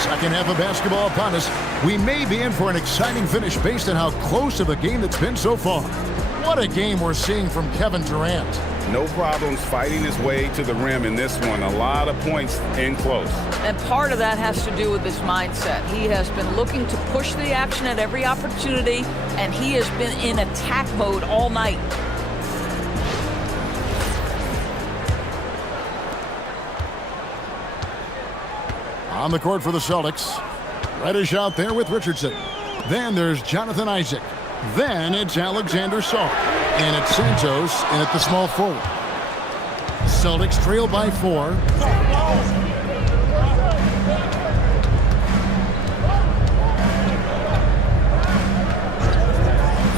Second half of basketball upon us. We may be in for an exciting finish based on how close of a game it's been so far. What a game we're seeing from Kevin Durant. No problems fighting his way to the rim in this one. A lot of points in close. And part of that has to do with his mindset. He has been looking to push the action at every opportunity, and he has been in attack mode all night. On the court for the Celtics. Reddish out there with Richardson. Then there's Jonathan Isaac. Then it's Alexander Sarr. And it's Santos in at the small forward. Celtics trail by 4.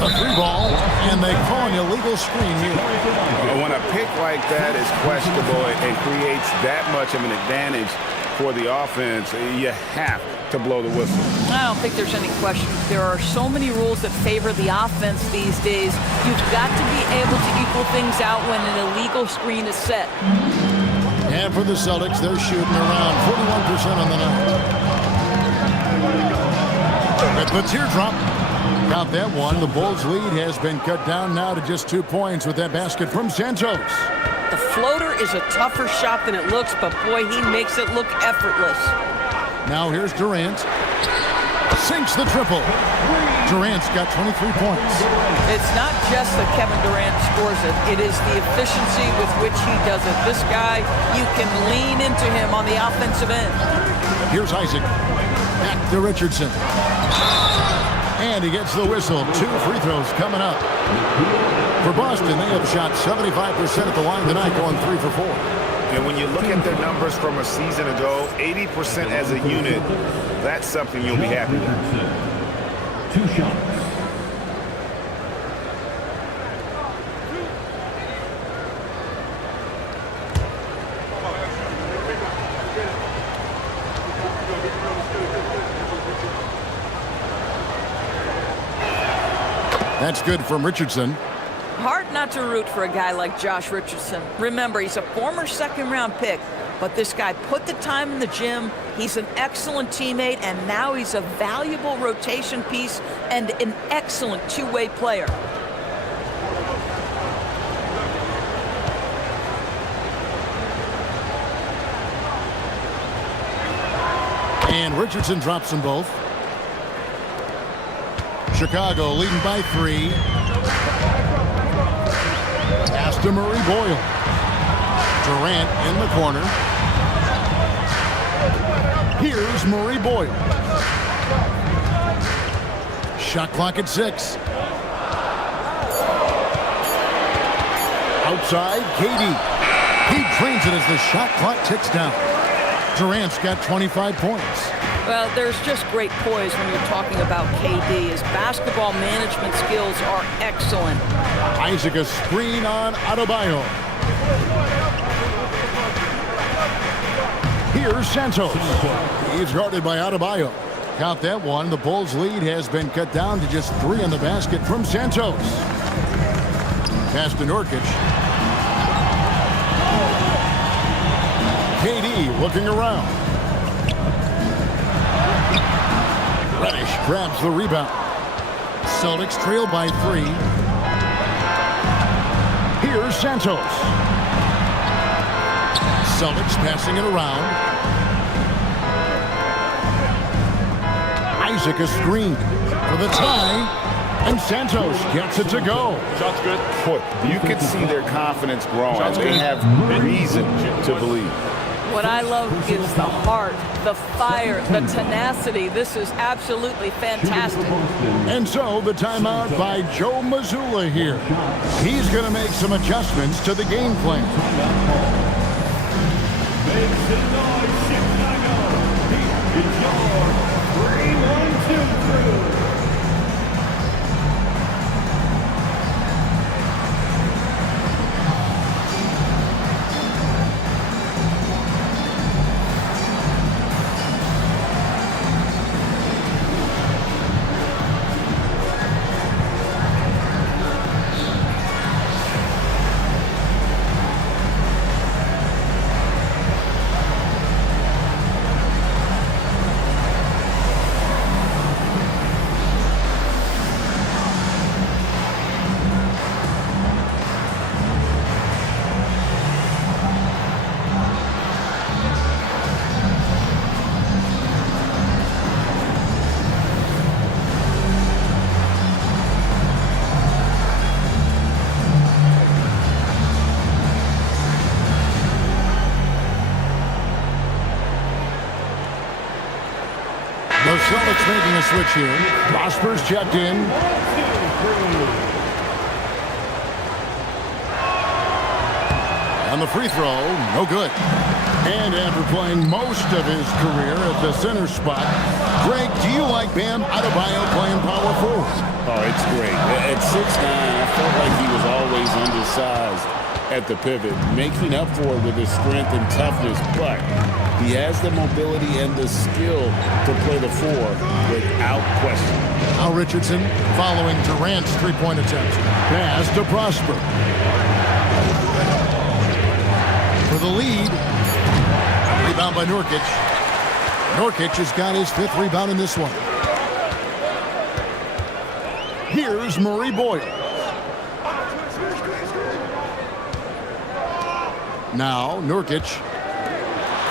A 3-ball, and they call an illegal screen here. When a pick like that is questionable and creates that much of an advantage for the offense, you have to blow the whistle. I don't think there's any question. There are so many rules that favor the offense these days. You've got to be able to equal things out when an illegal screen is set. And for the Celtics, they're shooting around 41% on the night. At the teardrop. Got that one. The Bulls' lead has been cut down now to just 2 points with that basket from Santos. The floater is a tougher shot than it looks, but boy, he makes it look effortless. Now here's Durant. Sinks the triple. Durant's got 23 points. It's not just that Kevin Durant scores it. It is the efficiency with which he does it. This guy, you can lean into him on the offensive end. Here's Isaac. Back to Richardson. And he gets the whistle. 2 free throws coming up. For Boston, they have shot 75% at the line tonight, going 3 for 4. And when you look at their numbers from a season ago, 80% as a unit, that's something you'll be happy with. 2 shots. That's good from Richardson. Hard not to root for a guy like Josh Richardson. Remember, he's a former second-round pick, but this guy put the time in the gym. He's an excellent teammate, and now he's a valuable rotation piece and an excellent two-way player. And Richardson drops them both. Chicago leading by 3. Pass to Murray Boyle. Durant in the corner. Here's Murray Boyle. Shot clock at 6. Outside, KD. He drains it as the shot clock ticks down. Durant's got 25 points. Well, there's just great poise when you're talking about KD. His basketball management skills are excellent. Isaac, a screen on Adebayo. Here's Santos. He's guarded by Adebayo. Count that one. The Bulls' lead has been cut down to just 3 on the basket from Santos. Pass to Nurkic. KD looking around. Reddish grabs the rebound. Celtics trail by 3. Here's Santos. Celtics passing it around. Isaac a screen for the tie, and Santos gets it to go. Shot's good. Boy, you can see their confidence growing. They have reason to believe. What I love is the heart, the fire, the tenacity. This is absolutely fantastic. And so the timeout by Joe Mazzulla here. He's going to make some adjustments to the game plan. Make some noise, Chicago. It's your 3-1-2 crew. The Celtics making a switch here. Prosper's checked in. And the free throw, no good. And after playing most of his career at the center spot, Greg, do you like Bam Adebayo playing power forward? Oh, it's great. At 6'9", I felt like he was always undersized at the pivot, making up for it with his strength and toughness, but he has the mobility and the skill to play the 4 without question. Now Richardson following Durant's three-point attempt. Pass to Prosper. For the lead. Rebound by Nurkic. Nurkic has got his 5th rebound in this one. Here's Murray Boyle. Now Nurkic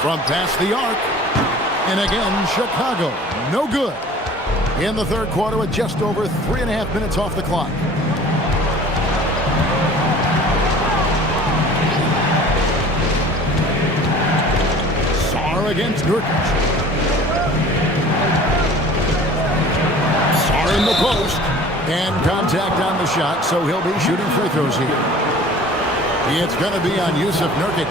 from past the arc. And again, Chicago. No good. In the third quarter with just over 3.5 minutes off the clock. Sarr against Nurkic. Sarr in the post. And contact on the shot, so he'll be shooting free throws here. It's going to be on Yusuf Nurkic.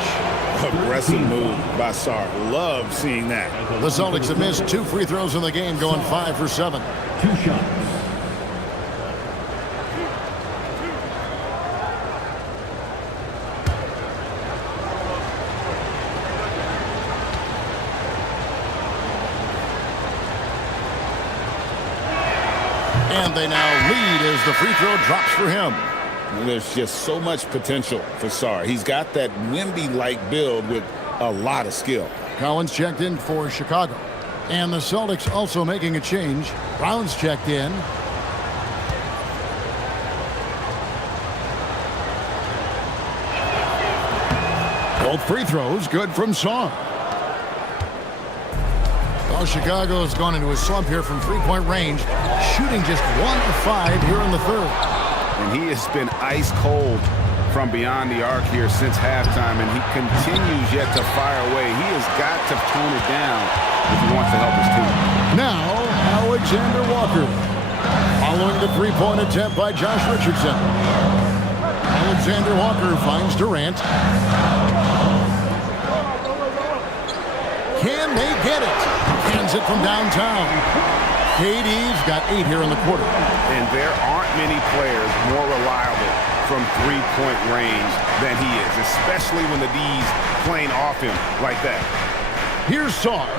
Aggressive move by Sarr. Love seeing that. The Celtics have missed 2 free throws in the game, going 5 for 7. 2 shots. And they now lead as the free throw drops for him. There's just so much potential for Sarr. He's got that Wemby-like build with a lot of skill. Collins checked in for Chicago. And the Celtics also making a change. Brown's checked in. Both free throws good from Sarr. Well, Chicago has gone into a slump here from three-point range, shooting just 1 of 5 here in the third. And he has been ice cold from beyond the arc here since halftime, and he continues yet to fire away. He has got to tone it down if he wants to help his team. Now, Alexander Walker. Following the three-point attempt by Josh Richardson. Alexander Walker finds Durant. Can they get it? Hands it from downtown. KD's got 8 here in the quarter. And there aren't many players more reliable from three-point range than he is, especially when the D's playing off him like that. Here's Sarr.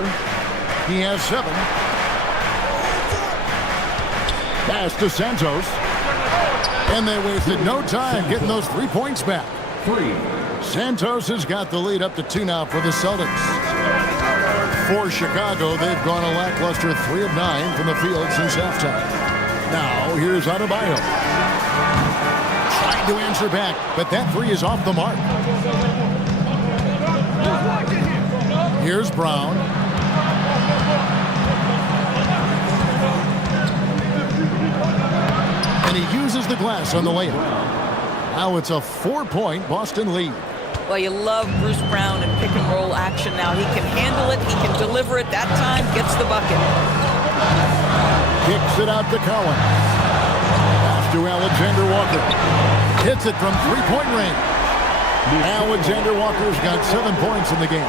He has 7. Pass to Santos. And they wasted no time getting those 3 points back. 3. Santos has got the lead up to 2 now for the Celtics. For Chicago, they've gone a lackluster 3 of 9 from the field since halftime. Now, here's Adebayo. Trying to answer back, but that 3 is off the mark. Here's Brown. And he uses the glass on the layup. Now it's a 4-point Boston lead. Well, you love Bruce Brown and pick-and-roll action now. He can handle it. He can deliver it. That time gets the bucket. Kicks it out to Collins. Pass to Alexander Walker. Hits it from three-point range. Alexander Walker's got 7 points in the game.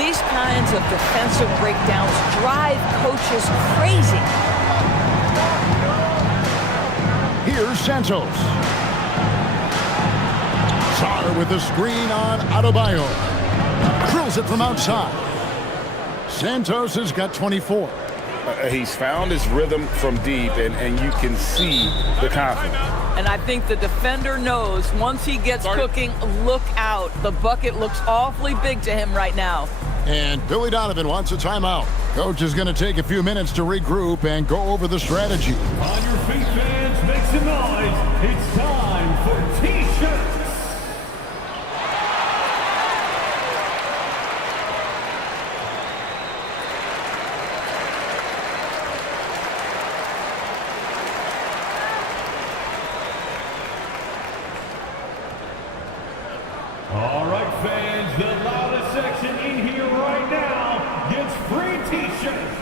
These kinds of defensive breakdowns drive coaches crazy. Here's Santos. Sarr with the screen on Adebayo. Drills it from outside. Santos has got 24. He's found his rhythm from deep, and you can see the confidence. And I think the defender knows once he gets cooking, look out. The bucket looks awfully big to him right now. And Billy Donovan wants a timeout. Coach is going to take a few minutes to regroup and go over the strategy. On your feet, fans, make some noise. It's time for T-shirts. All right, fans, the loudest section in here right now gets free T-shirts.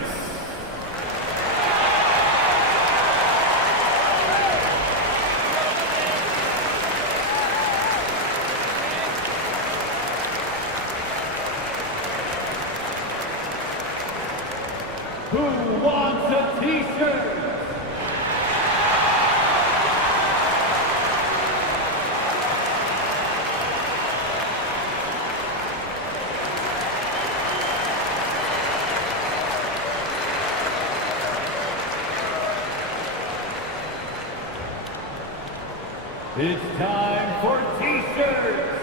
Who wants a t-shirt? It's time for t-shirts.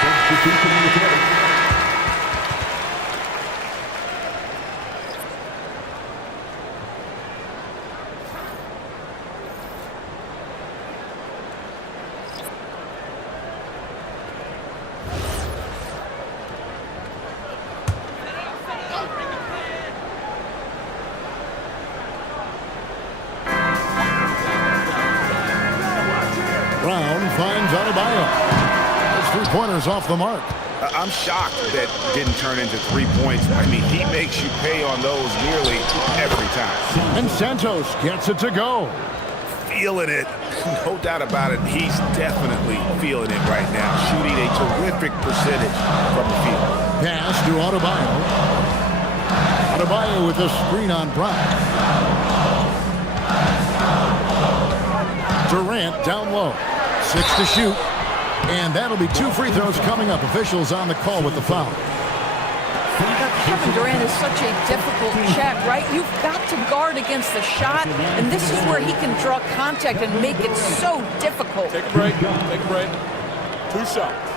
Substitution in the case. Brown finds Adebayo. Those 3 pointers off the mark. I'm shocked that didn't turn into 3 points. I mean, he makes you pay on those nearly every time. And Santos gets it to go. Feeling it. No doubt about it. He's definitely feeling it right now. Shooting a terrific percentage from the field. Pass to Adebayo. Adebayo with a screen on Brown. Durant down low. 6 to shoot. And that'll be 2 free throws coming up. Officials on the call with the foul. Kevin Durant is such a difficult check, right? You've got to guard against the shot, and this is where he can draw contact and make it so difficult. Take a break. Take a break. 2 shots.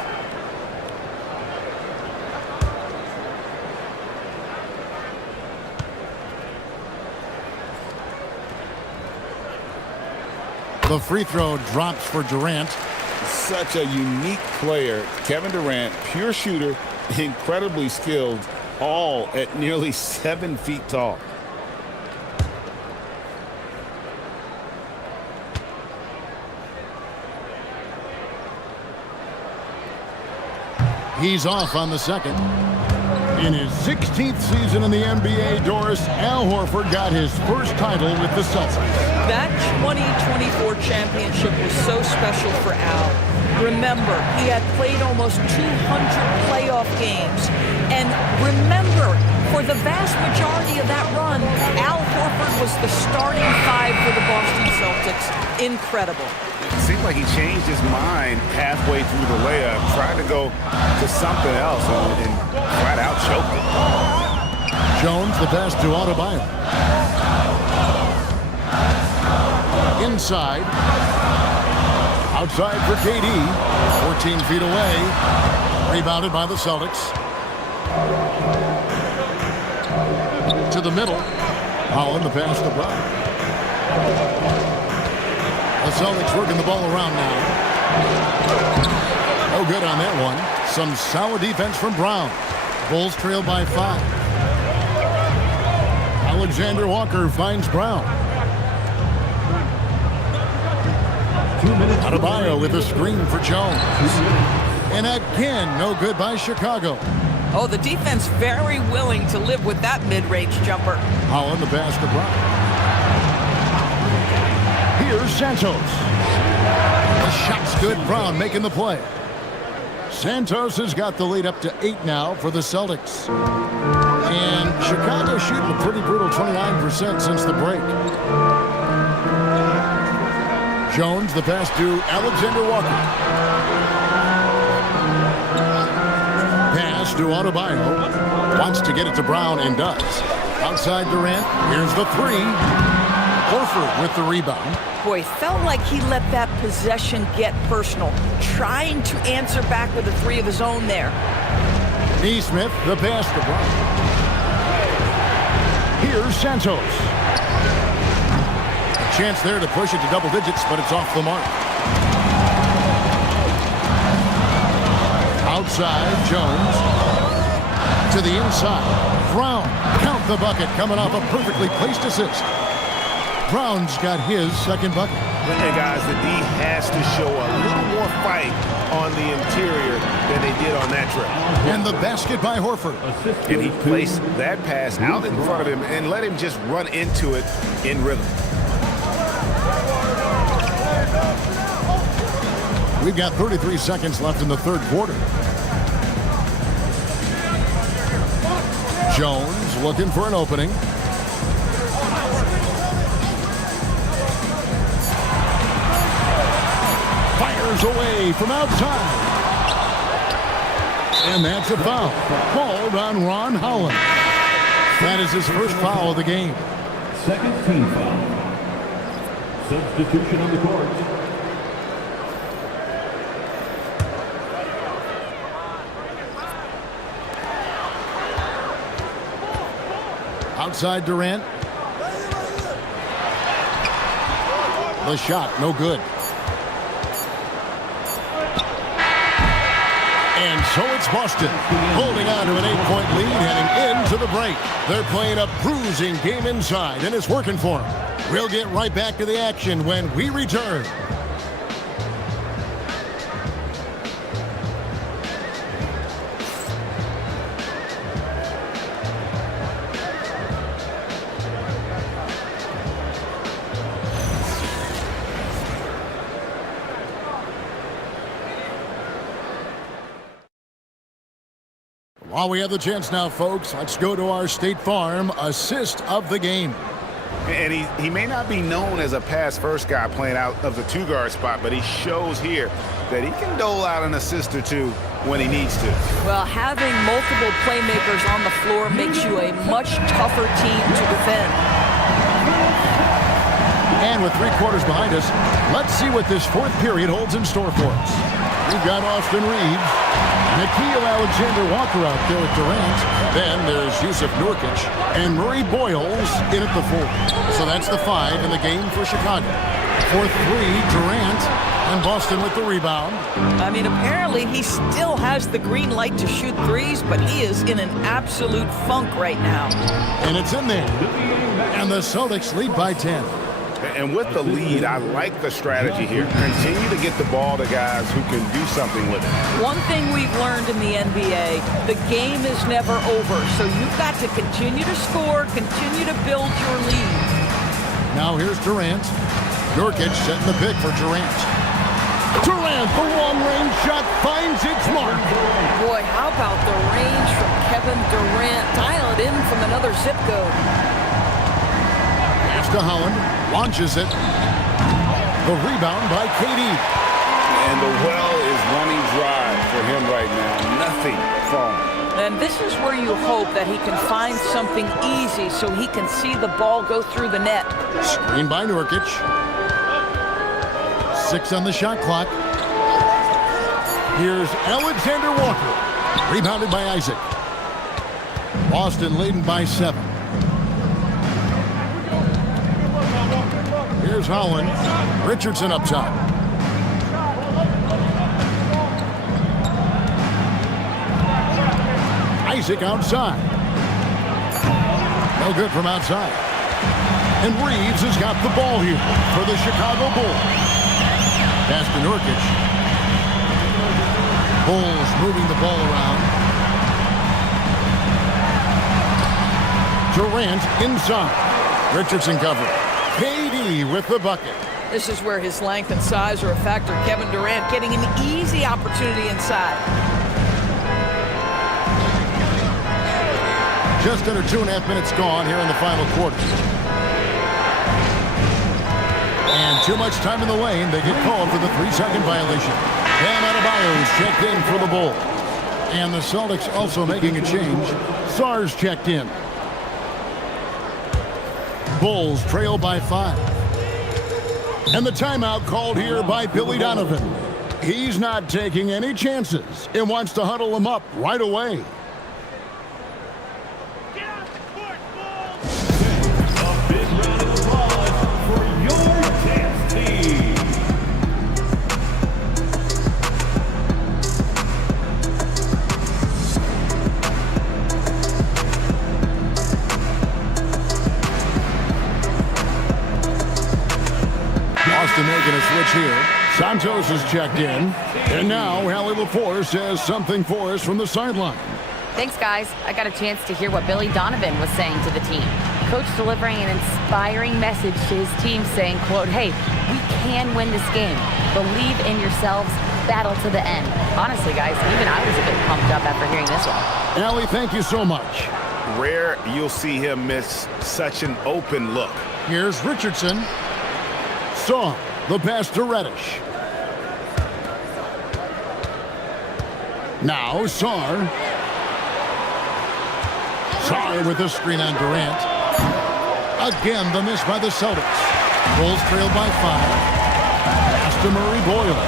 The free throw drops for Durant. Such a unique player. Kevin Durant, pure shooter, incredibly skilled, all at nearly 7 feet tall. He's off on the second. In his 16th season in the NBA, Doris, Al Horford got his first title with the Celtics. That 2024 championship was so special for Al. Remember, he had played almost 200 playoff games. And remember, for the vast majority of that run, Al Horford was the starting 5 for the Boston Celtics. Incredible. It seemed like he changed his mind halfway through the layup, tried to go to something else and flat out choked it. Jones, the pass to Adebayo. Inside. Outside for KD. 14 feet away. Rebounded by the Celtics. To the middle. Holland, the pass to Brown. The Celtics working the ball around now. No good on that one. Some solid defense from Brown. Bulls trail by 5. Alexander Walker finds Brown. Adebayo with a screen for Jones. And again, no good by Chicago. Oh, the defense very willing to live with that mid-range jumper. Holland, the pass to Brown. Here's Santos. The shot's good. Brown making the play. Santos has got the lead up to 8 now for the Celtics. And Chicago shooting a pretty brutal 29% since the break. Jones, the pass to Alexander Walker. Pass to Adebayo. Wants to get it to Brown and does. Outside Durant. Here's the 3. Horford with the rebound. Boy, felt like he let that possession get personal, trying to answer back with a 3 of his own there. Neesmith, the pass to Brown. Here's Santos. A chance there to push it to double digits, but it's off the mark. Outside, Jones. To the inside. Brown, count the bucket, coming off a perfectly placed assist. Brown's got his second bucket. Hey guys, the D has to show a little more fight on the interior than they did on that trip. And the basket by Horford. And he placed that pass out in front of him and let him just run into it in rhythm. We've got 33 seconds left in the third quarter. Jones looking for an opening. Fires away from outside. And that's a foul called on Ron Holland. That is his first foul of the game. Second team foul. Substitution on the court. Outside Durant. The shot, no good. And so it's Boston, holding on to an 8-point lead heading into the break. They're playing a bruising game inside, and it's working for them. We'll get right back to the action when we return. While we have the chance now, folks, let's go to our State Farm assist of the game. And he may not be known as a pass-first guy playing out of the two-guard spot, but he shows here that he can dole out an assist or two when he needs to. Well, having multiple playmakers on the floor makes you a much tougher team to defend. And with 3 quarters behind us, let's see what this fourth period holds in store for us. We've got Austin Reeves, Nickeil Alexander-Walker out there with Durant. Then there's Yusuf Nurkic and Murray Boyles in at the 4. So that's the 5 in the game for Chicago. 4-3, Durant, and Boston with the rebound. I mean, apparently he still has the green light to shoot threes, but he is in an absolute funk right now. And it's in there. And the Celtics lead by 10. And with the lead, I like the strategy here. Continue to get the ball to guys who can do something with it. One thing we've learned in the NBA, the game is never over. So you've got to continue to score, continue to build your lead. Now here's Durant. Nurkic setting the pick for Durant. Durant, the long-range shot finds its mark. Boy, how about the range from Kevin Durant? Dial it in from another zip code. To Holland, launches it. The rebound by KD. And the well is running dry for him right now. Nothing falling. And this is where you hope that he can find something easy so he can see the ball go through the net. Screen by Nurkic. 6 on the shot clock. Here's Alexander Walker. Rebounded by Isaac. Boston leading by 7. Here's Holland. Richardson up top. Isaac outside. No good from outside. And Reeves has got the ball here for the Chicago Bulls. Pass to Nurkic. Bulls moving the ball around. Durant inside. Richardson covered. KD with the bucket. This is where his length and size are a factor. Kevin Durant getting an easy opportunity inside. Just under 2.5 minutes gone here in the final quarter. And too much time in the lane. They get called for the 3-second violation. Bam Adebayo's checked in for the Bulls. And the Celtics also making a change. Sarge checked in. Bulls trail by 5. And the timeout called here by Billy Donovan. He's not taking any chances and wants to huddle them up right away. A big round of applause for your dance team. Boston making a switch here. Santos is checked in. And now Hallie LaForce has something for us from the sideline. Thanks, guys. I got a chance to hear what Billy Donovan was saying to the team. Coach delivering an inspiring message to his team saying, quote, hey, we can win this game. Believe in yourselves. Battle to the end. Honestly, guys, even I was a bit pumped up after hearing this one. Allie, thank you so much. rare you'll see him miss such an open look. Here's Richardson. Saw the pass to Reddish. Now Sarr. Sarr with the screen on Durant. Again, the miss by the Celtics. Bulls trail by 5. Pass to Murray Boyle.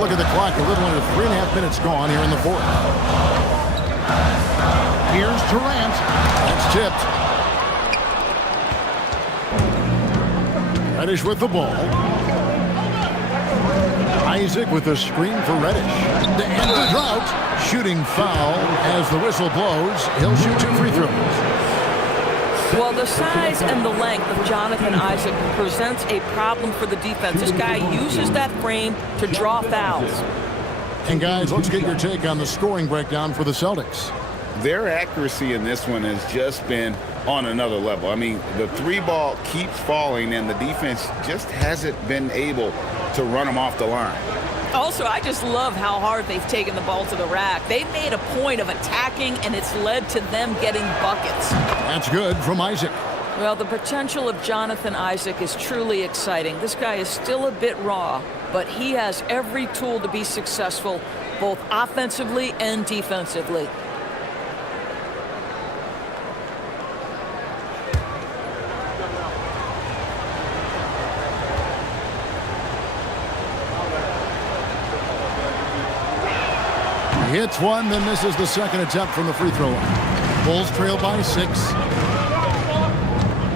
Look at the clock. A little under 3.5 minutes gone here in the fourth. Here's Durant. That's tipped. Reddish with the ball. Isaac with the screen for Reddish. To end the drought. Shooting foul as the whistle blows. He'll shoot 2 free throws. Well, the size and the length of Jonathan Isaac presents a problem for the defense. This guy uses that frame to draw fouls. And guys, let's get your take on the scoring breakdown for the Celtics. Their accuracy in this one has just been on another level. I mean, the 3-ball keeps falling, and the defense just hasn't been able to run them off the line. Also, I just love how hard they've taken the ball to the rack. They've made a point of attacking, and it's led to them getting buckets. That's good from Isaac. Well, the potential of Jonathan Isaac is truly exciting. This guy is still a bit raw, but he has every tool to be successful, both offensively and defensively. He hits one, then misses the second attempt from the free throw line. Bulls trail by 6.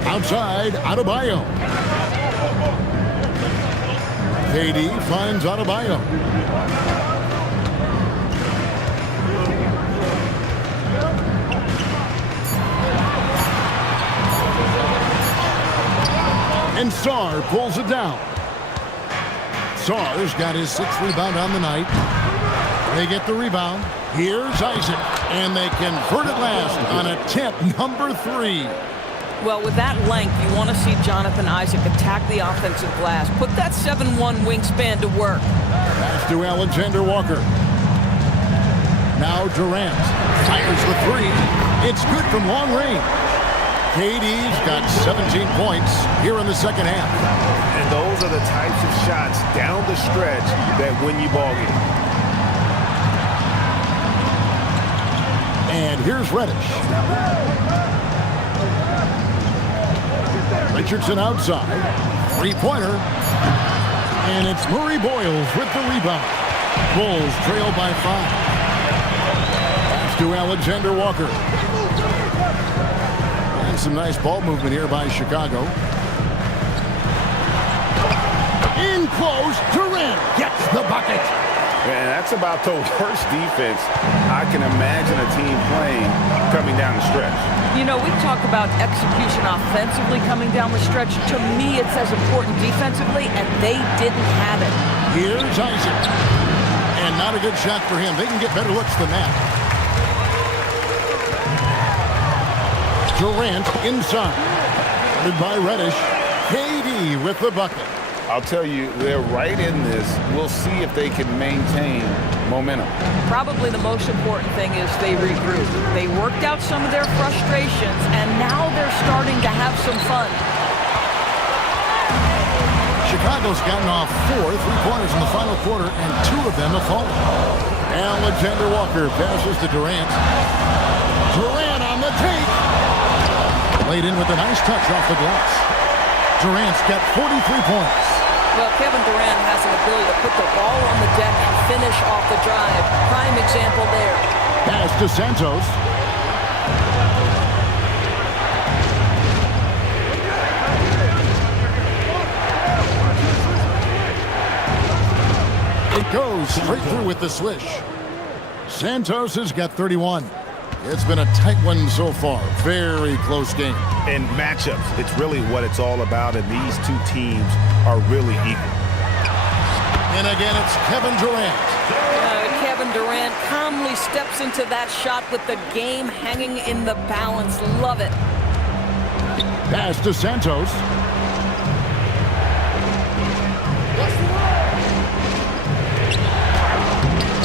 Outside, Adebayo. KD finds Adebayo. And Sarr pulls it down. Sarr's got his 6th rebound on the night. They get the rebound. Here's Isaac. And they convert it last on attempt number 3. Well, with that length, you want to see Jonathan Isaac attack the offensive glass. Put that 7'1" wingspan to work. Pass to Alexander Walker. Now Durant fires the 3. It's good from long range. KD's got 17 points here in the second half. And those are the types of shots down the stretch that win you ball games. And here's Reddish. Richardson outside. 3-pointer. And it's Murray Boyles with the rebound. Bulls trail by 5. Pass to Alexander Walker. And some nice ball movement here by Chicago. In close, Durant gets the bucket. And that's about the worst defense I can imagine a team playing coming down the stretch. You know, we talk about execution offensively coming down the stretch. To me, it's as important defensively, and they didn't have it. Here's Isaac. And not a good shot for him. They can get better looks than that. Durant inside. Guarded by Reddish. KD with the bucket. I'll tell you, they're right in this. We'll see if they can maintain momentum. Probably the most important thing is they regroup. They worked out some of their frustrations, and now they're starting to have some fun. Chicago's gotten off 4 3-pointers in the final quarter, and 2 of them have fallen. Alexander Walker passes to Durant. Durant on the take. Laid in with a nice touch off the glass. Durant's got 43 points. Well, Kevin Durant has an ability to put the ball on the deck and finish off the drive. Prime example there. Pass to Santos. It goes straight through with the swish. Santos has got 31. It's been a tight one so far. Very close game. In matchups, it's really what it's all about, and these two teams are really equal. And again, it's Kevin Durant. Kevin Durant calmly steps into that shot with the game hanging in the balance. Love it. Pass to Santos.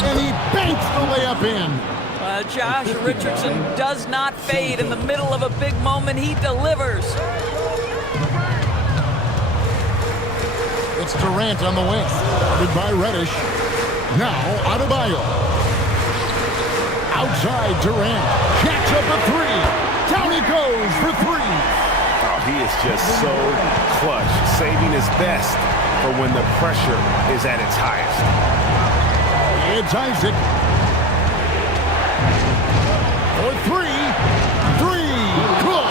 And he He banks the layup in. Josh Richardson does not fade. In the middle of a big moment, he delivers. It's Durant on the wing. Guarded by Reddish. Now Adebayo. Outside Durant. Jacks up a three. Down he goes for three. Oh, he is just so clutch, saving his best for when the pressure is at its highest. It's Isaac. For three. Good.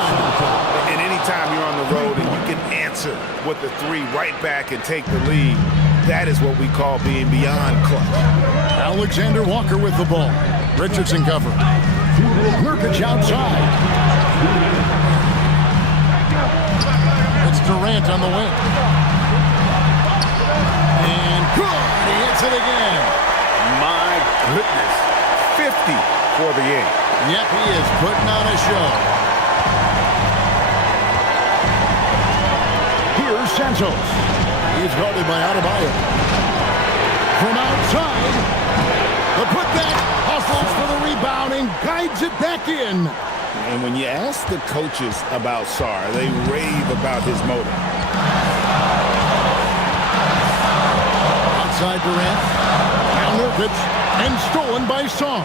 And anytime you're on the road and you can answer with the three right back and take the lead, that is what we call being beyond clutch. Alexander Walker with the ball. Richardson cover. Nurkic outside. It's Durant on the wing. And good. He hits it again. My goodness. 50 for the game. Yep, he is putting on a show. Here's Santos. He's guarded by Adebayo. From outside, the putback hustles for the rebound and guides it back in. And when you ask the coaches about Sarr, they rave about his motor. Outside Durant. Now Nurkic. And stolen by Sarr.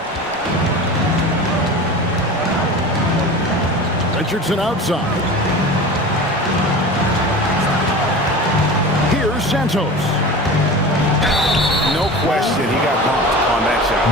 Richardson outside. Here's Santos. No question, he got bumped on that shot.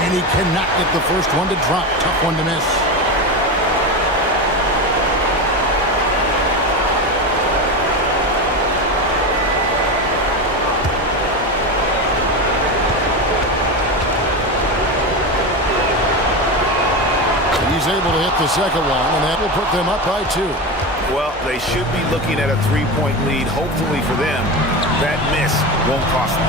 And he cannot get the first one to drop. Tough one to miss. He's able to hit the second one, and that will put them up by 2. Well, they should be looking at a three-point lead. Hopefully for them, that miss won't cost them.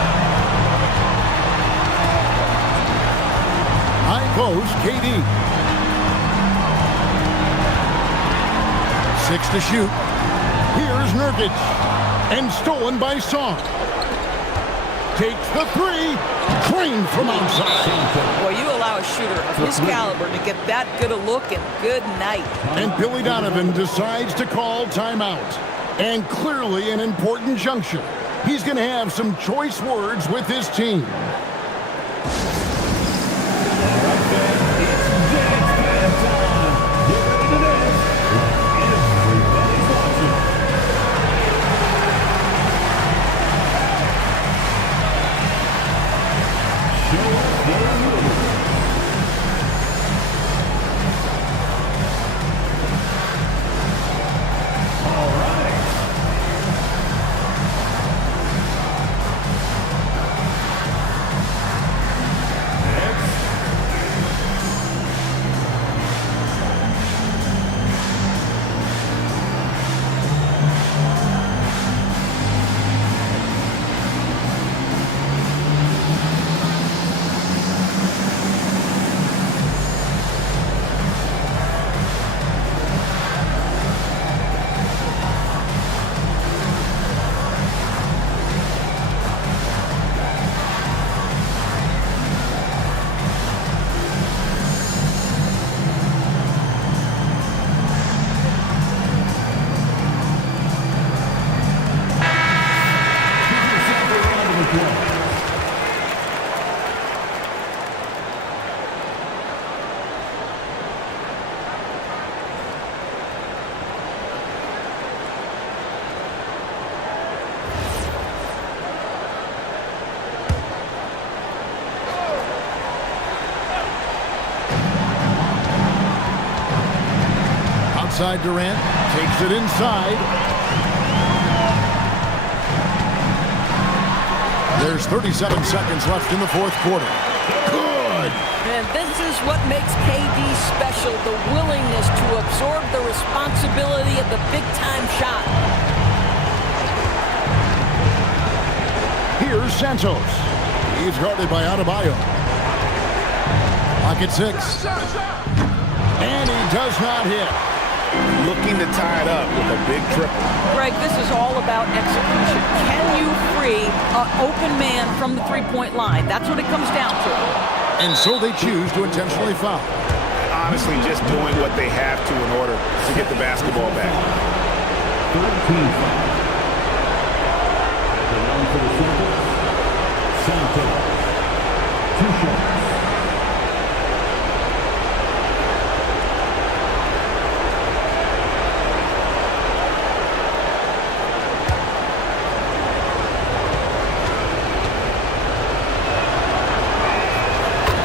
High post, KD. 6 to shoot. Here's Nurkic. And stolen by Sarr. Takes the three. Trained from outside. Well, you allow a shooter of his caliber to get that good a look, and good night. And Billy Donovan decides to call timeout. And clearly an important juncture. He's going to have some choice words with his team. Outside Durant, takes it inside. There's 37 seconds left in the fourth quarter. Good. And this is what makes KD special, the willingness to absorb the responsibility of the big-time shot. Here's Santos. He's guarded by Adebayo. Pocket 6. And he does not hit. Looking to tie it up with a big triple. Greg, this is all about execution. Can you free an open man from the three-point line? That's what it comes down to. And so they choose to intentionally foul. Honestly, just doing what they have to in order to get the basketball back. 13 foul. The one for the Celtics, Santos. 2 shots.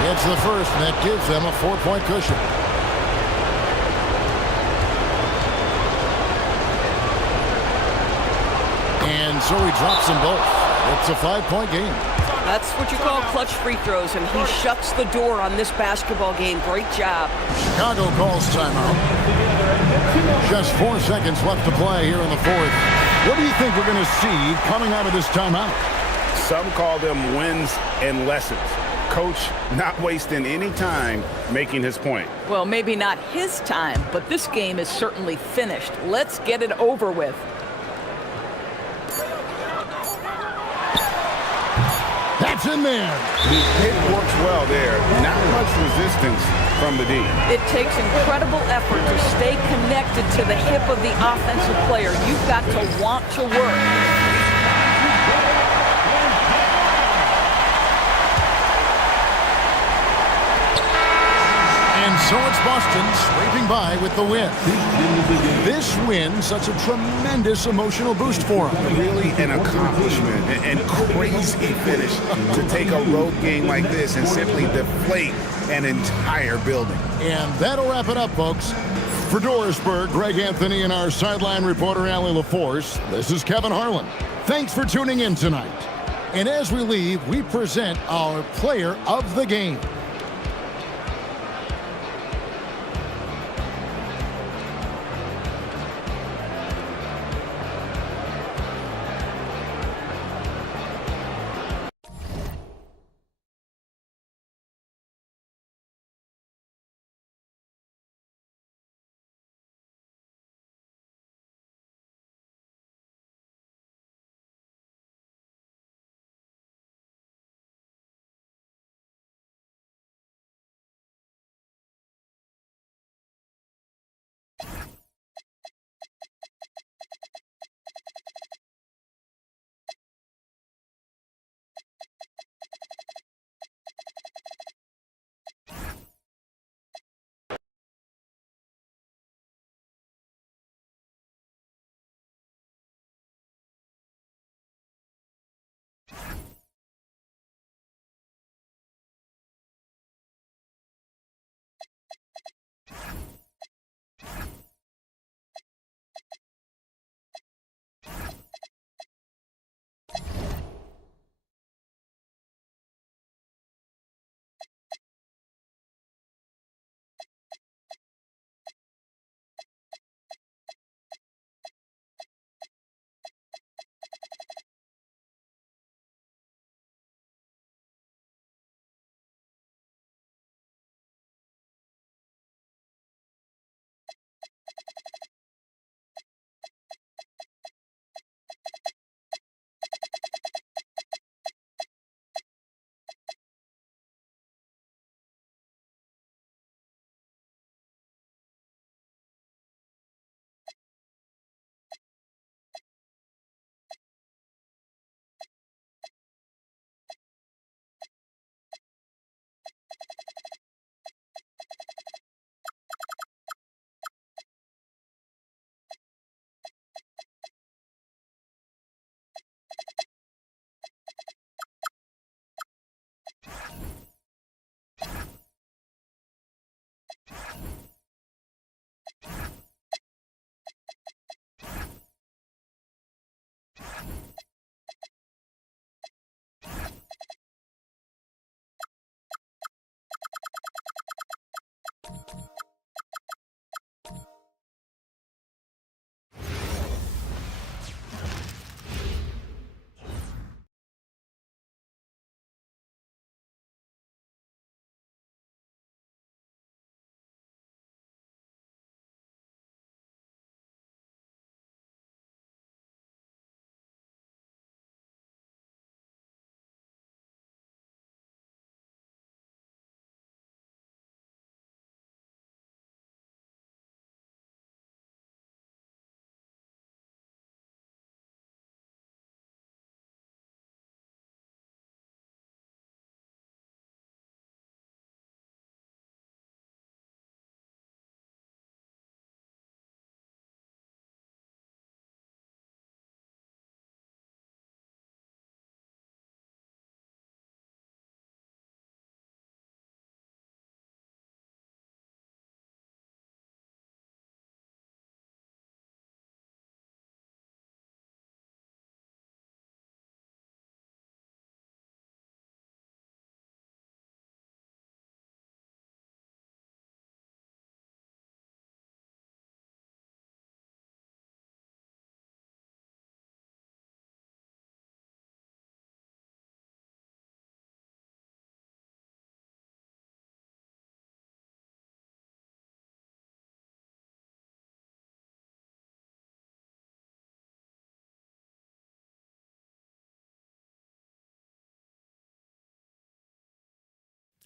It's the first, and that gives them a 4-point cushion. And so he drops them both. It's a 5-point game. That's what you call clutch free throws, and he shuts the door on this basketball game. Great job. Chicago calls timeout. Just 4 seconds left to play here in the fourth. What do you think we're going to see coming out of this timeout? Some call them wins and lessons. Coach not wasting any time making his point. Well, maybe not his time, but this game is certainly finished. Let's get it over with. That's in there. It works well there. Not much resistance from the D. It takes incredible effort to stay connected to the hip of the offensive player. You've got to want to work. And so it's Boston scraping by with the win. This win, such a tremendous emotional boost for them. Really an accomplishment and crazy finish to take a road game like this and simply deflate an entire building. And that'll wrap it up, folks. For Dorisburg, Greg Anthony and our sideline reporter, Allie LaForce, this is Kevin Harlan. Thanks for tuning in tonight. And as we leave, we present our player of the game.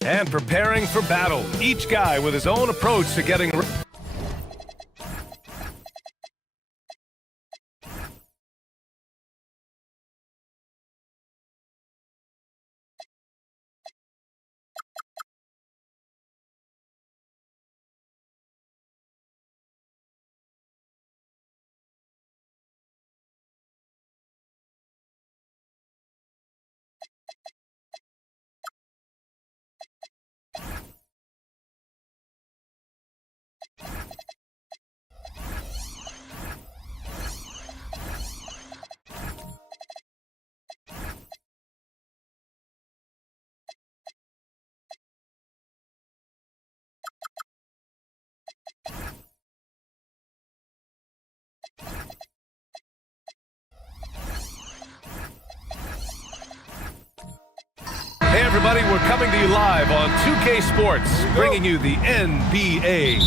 And preparing for battle. Each guy with his own approach to getting... Hey everybody, we're coming to you live on 2K Sports, bringing you the NBA.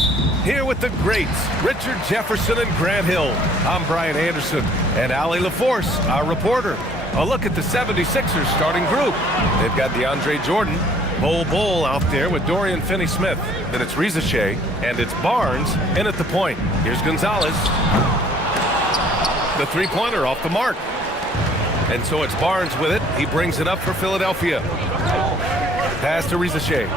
Here with the greats, Richard Jefferson and Grant Hill. I'm Brian Anderson, and Allie LaForce, our reporter. A look at the 76ers starting group. They've got DeAndre Jordan, Bol out there with Dorian Finney-Smith. Then it's Rizachet, and it's Barnes in at the point. Here's Gonzalez. The three-pointer off the mark. And so it's Barnes with it. He brings it up for Philadelphia. Pass to Rizachet.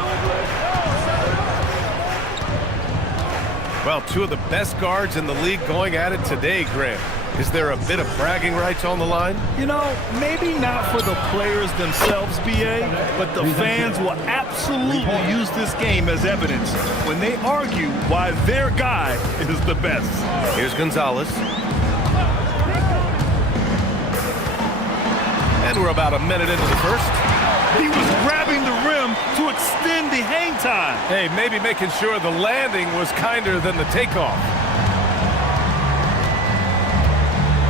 Well, two of the best guards in the league going at it today, Grant. Is there a bit of bragging rights on the line? You know, maybe not for the players themselves, BA, but the fans will absolutely use this game as evidence when they argue why their guy is the best. Here's Gonzalez. And we're about a minute into the first. He was grabbing the rim to extend the hang time. Hey, maybe making sure the landing was kinder than the takeoff.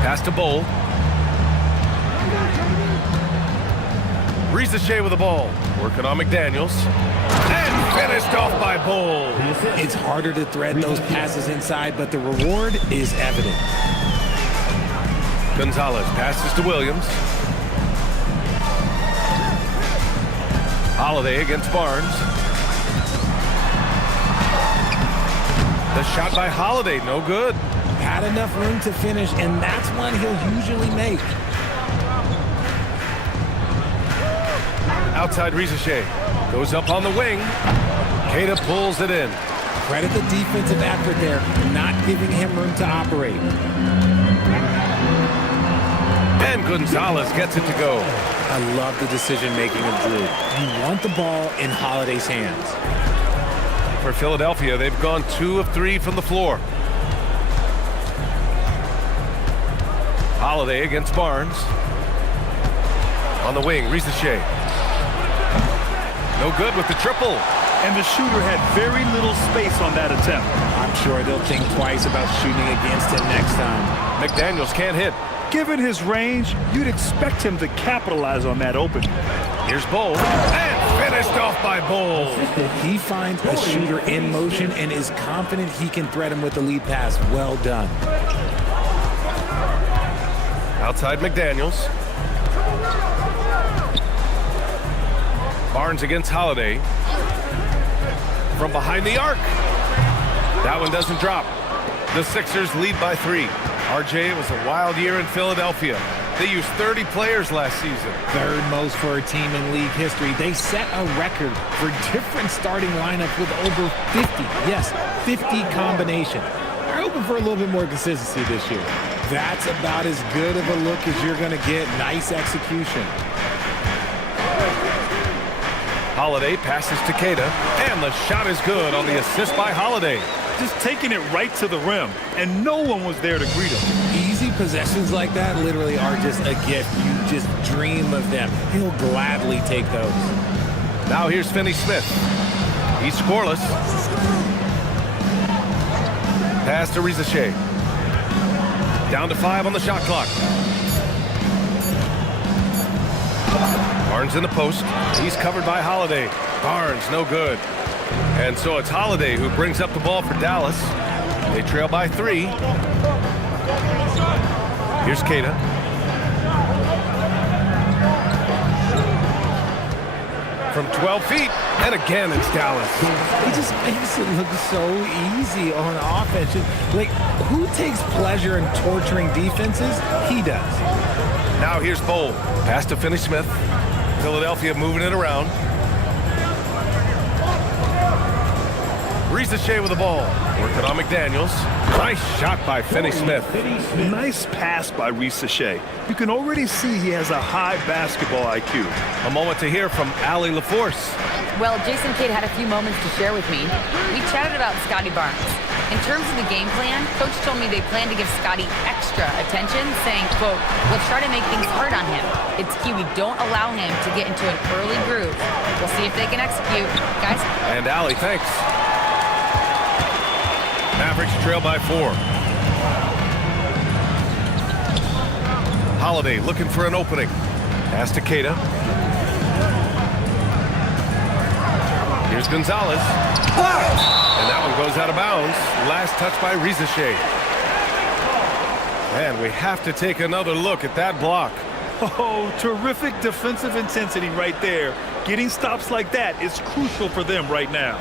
Pass to Bol. Rizachet with the ball. Working on McDaniels. And finished off by Bol. It's harder to thread those passes inside, but the reward is evident. Gonzalez passes to Williams. Holiday against Barnes. The shot by Holiday, no good. Had enough room to finish, and that's one he'll usually make. Outside Rizachet. Goes up on the wing. Queta pulls it in. Credit the defensive effort there, not giving him room to operate. And Gonzalez gets it to go. I love the decision-making of Drew. You want the ball in Holiday's hands. For Philadelphia, they've gone 2 of 3 from the floor. Holiday against Barnes. On the wing, Rizachet. No good with the triple. And the shooter had very little space on that attempt. I'm sure they'll think twice about shooting against him next time. McDaniels can't hit. Given his range, you'd expect him to capitalize on that opening. Here's Bol. And finished off by Bol. He finds a shooter in motion and is confident he can thread him with the lead pass. Well done. Outside McDaniels. Barnes against Holiday. From behind the arc. That one doesn't drop. The Sixers lead by 3. RJ, it was a wild year in Philadelphia. They used 30 players last season. Third most for a team in league history. They set a record for different starting lineups with over 50. Yes, 50 combinations. They're hoping for a little bit more consistency this year. That's about as good of a look as you're going to get. Nice execution. Holiday passes to Queta, and the shot is good on the assist by Holiday. Just taking it right to the rim, and no one was there to greet him. Easy possessions like that literally are just a gift. You just dream of them. He'll gladly take those. Now here's Finney-Smith. He's scoreless. Pass to Rizachet. Down to 5 on the shot clock. Barnes in the post. He's covered by Holiday. Barnes, no good. And so it's Holiday who brings up the ball for Dallas. They trail by 3. Here's Queta. from 12 feet, and again it's Dallas. He just makes it look so easy on offense. Like, who takes pleasure in torturing defenses? He does. Now here's Bowl. Pass to Finney-Smith. Philadelphia moving it around. Risache with the ball. Working on McDaniels. Nice shot by Finney-Smith. Nice pass by Risache. You can already see he has a high basketball IQ. A moment to hear from Allie LaForce. Well, Jason Kidd had a few moments to share with me. We chatted about Scotty Barnes. In terms of the game plan, Coach told me they plan to give Scotty extra attention, saying, quote, we'll try to make things hard on him. It's key we don't allow him to get into an early groove. We'll see if they can execute. Guys? And Allie, thanks. Mavericks trail by 4. Holiday looking for an opening. Pass to Queta. Here's Gonzalez. And that one goes out of bounds. Last touch by Risache. And we have to take another look at that block. Oh, terrific defensive intensity right there. Getting stops like that is crucial for them right now.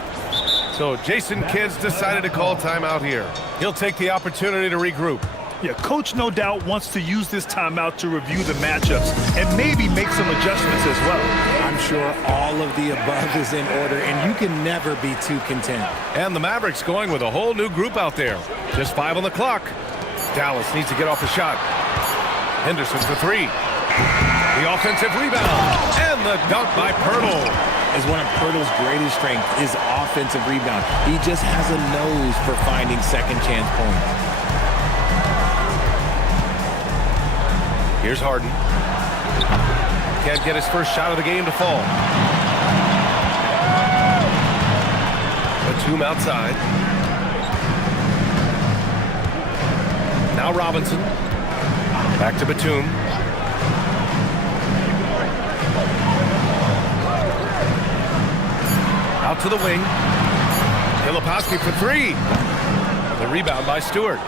So Jason Kidd's decided to call timeout here. He'll take the opportunity to regroup. Yeah, Coach no doubt wants to use this timeout to review the matchups and maybe make some adjustments as well. I'm sure all of the above is in order, and you can never be too content. And the Mavericks going with a whole new group out there. Just 5 on the clock. Dallas needs to get off the shot. Henderson for 3. The offensive rebound. And the dunk by Pirtle. Is one of Pirtle's greatest strengths is offensive rebound. He just has a nose for finding second chance points. Here's Harden. Can't get his first shot of the game to fall. Batum outside. Now Robinson. Back to Batum. Out to the wing. Filipowski for 3. The rebound by Stewart.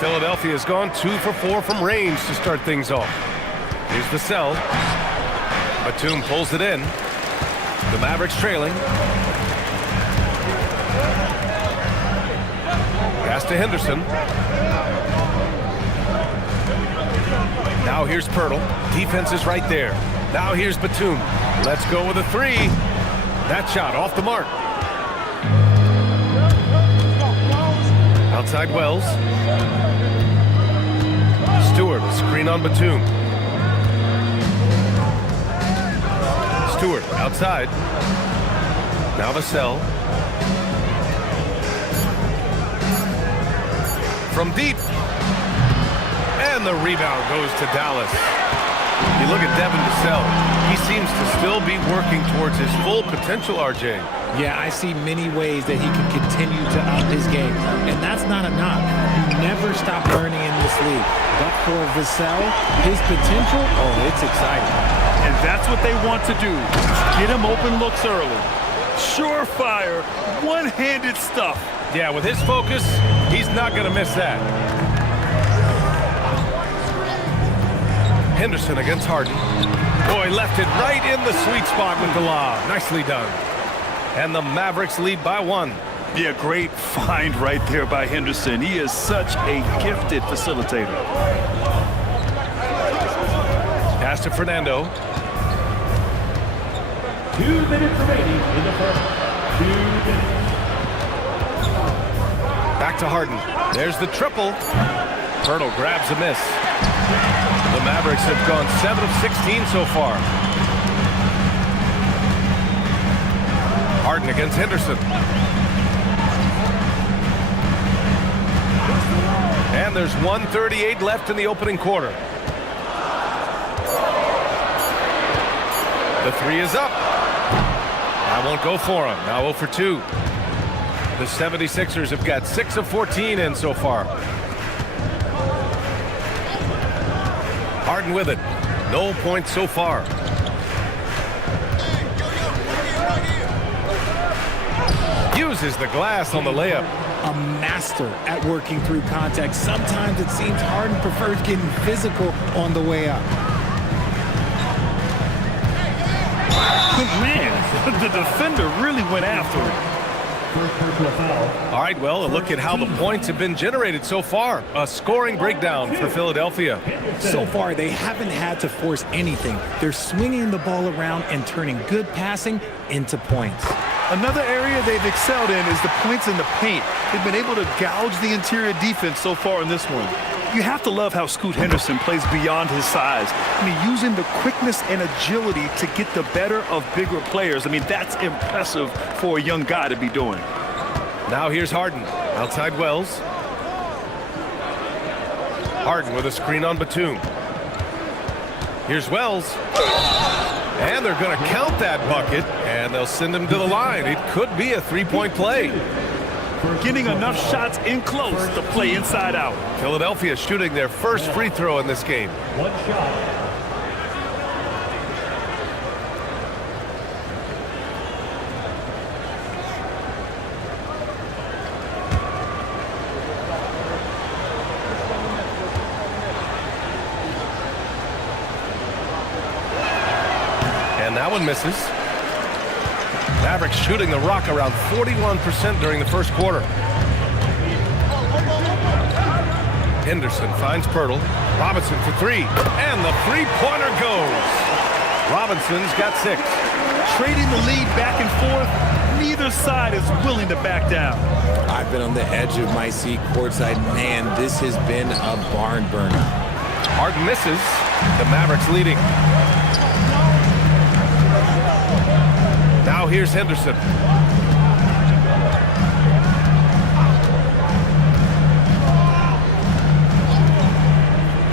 Philadelphia has gone 2 for 4 from range to start things off. Here's Vassell. Batum pulls it in. The Mavericks trailing. Pass to Henderson. Now here's Pirtle. Defense is right there. Now here's Batum. Let's go with a 3. That shot off the mark. Outside Wells. Stewart, a screen on Batum. Stewart outside. Now Vassell. From deep. And the rebound goes to Dallas. You look at Devin Vassell. He seems to still be working towards his full potential, RJ. Yeah, I see many ways that he can continue to up his game. And that's not a knock. You never stop learning in this league. But for Vassell, his potential, oh, it's exciting. And that's what they want to do. Get him open looks early. Surefire, one-handed stuff. Yeah, with his focus, he's not going to miss that. Henderson against Harden. Boy, left it right in the sweet spot with the lob. Nicely done. And the Mavericks lead by 1. Yeah, great find right there by Henderson. He is such a gifted facilitator. Pass to Fernando. 2 minutes remaining in the first. 2 minutes. Back to Harden. There's the triple. Pirtle grabs a miss. The Mavericks have gone 7 of 16 so far. Harden against Henderson. And there's 1:38 left in the opening quarter. The 3 is up. That won't go for him. Now 0 for 2. The 76ers have got 6 of 14 in so far. Harden with it. No points so far. Uses the glass on the layup. A master at working through contact. Sometimes it seems Harden prefers getting physical on the way up. Man, the defender really went after it. All right, well, a look at how the points have been generated so far. A scoring breakdown for Philadelphia. So far, they haven't had to force anything. They're swinging the ball around and turning good passing into points. Another area they've excelled in is the points in the paint. They've been able to gouge the interior defense so far in this one. You have to love how Scoot Henderson plays beyond his size. I mean, using the quickness and agility to get the better of bigger players. I mean, that's impressive for a young guy to be doing. Now here's Harden, outside Wells. Harden with a screen on Batum. Here's Wells. And they're going to count that bucket, and they'll send him to the line. It could be a three-point play. Getting enough shots in close to play inside out. Philadelphia shooting their first free throw in this game. One shot. And that one misses. Mavericks shooting the rock around 41% during the first quarter. Henderson finds Pirtle. Robinson for three. And the three-pointer goes. Robinson's got 6. Trading the lead back and forth, neither side is willing to back down. I've been on the edge of my seat courtside. Man, this has been a barn burner. Harden misses. The Mavericks leading. Now here's Henderson.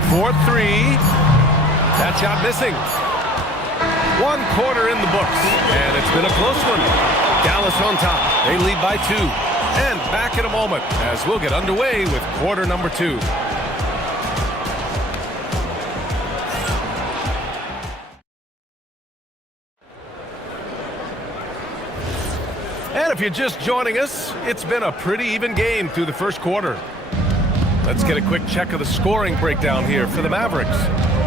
For 3. That shot missing. 1 quarter in the books, and it's been a close one. Dallas on top. They lead by 2. And back in a moment as we'll get underway with quarter number 2. And if you're just joining us, it's been a pretty even game through the first quarter. Let's get a quick check of the scoring breakdown here for the Mavericks.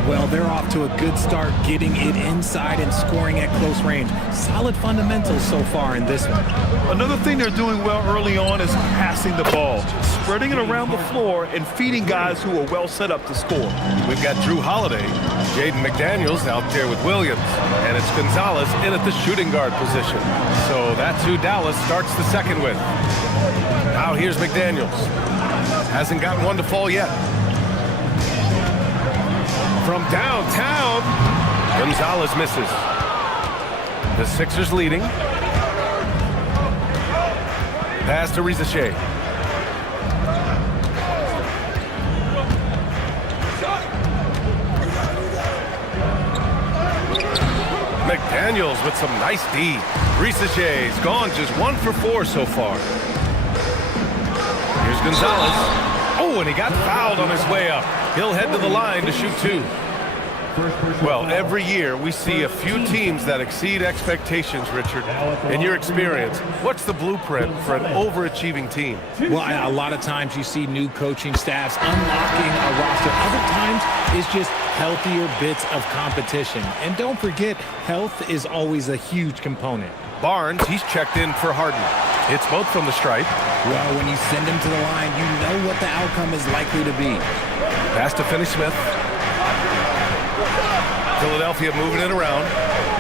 Well, they're off to a good start getting it inside and scoring at close range. Solid fundamentals so far in this one. Another thing they're doing well early on is passing the ball, spreading it around the floor and feeding guys who are well set up to score. We've got Drew Holiday, Jaden McDaniels out there with Williams, and it's Gonzalez in at the shooting guard position. So that's who Dallas starts the second with. Now here's McDaniels. Hasn't gotten one to fall yet. From downtown, Gonzalez misses. The Sixers leading. Pass to Rizachet. McDaniels with some nice D. Rizachet's gone just 1 for 4 so far. Here's Gonzalez. Oh, and he got fouled on his way up. He'll head to the line to shoot 2. Well, every year we see a few teams that exceed expectations, Richard. In your experience, what's the blueprint for an overachieving team? Well, a lot of times you see new coaching staffs unlocking a roster. Other times it's just healthier bits of competition. And don't forget, health is always a huge component. Barnes, he's checked in for Harden. It's both from the stripe. Well, when you send him to the line, you know what the outcome is likely to be. Pass to Finney-Smith. Philadelphia moving it around.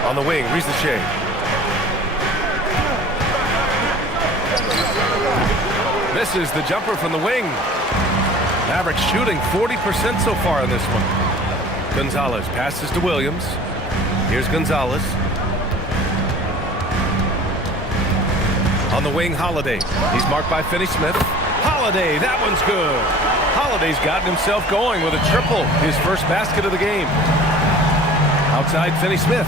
On the wing, Rizachet. Misses the jumper from the wing. Mavericks shooting 40% so far in this one. Gonzalez passes to Williams. Here's Gonzalez. On the wing, Holiday. He's marked by Finney-Smith. Holiday, that one's good. Holiday's gotten himself going with a triple, his first basket of the game. Outside Finney-Smith.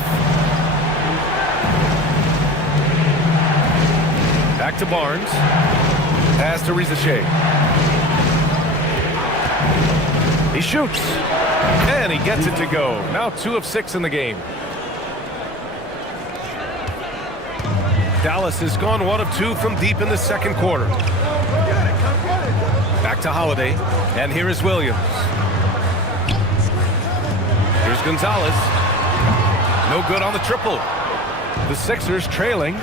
Back to Barnes. Pass to Rizachet. He shoots. And he gets it to go. Now 2 of 6 in the game. Dallas has gone 1 of 2 from deep in the second quarter. Back to Holiday. And here is Williams. Here's Gonzalez. No good on the triple. The Sixers trailing.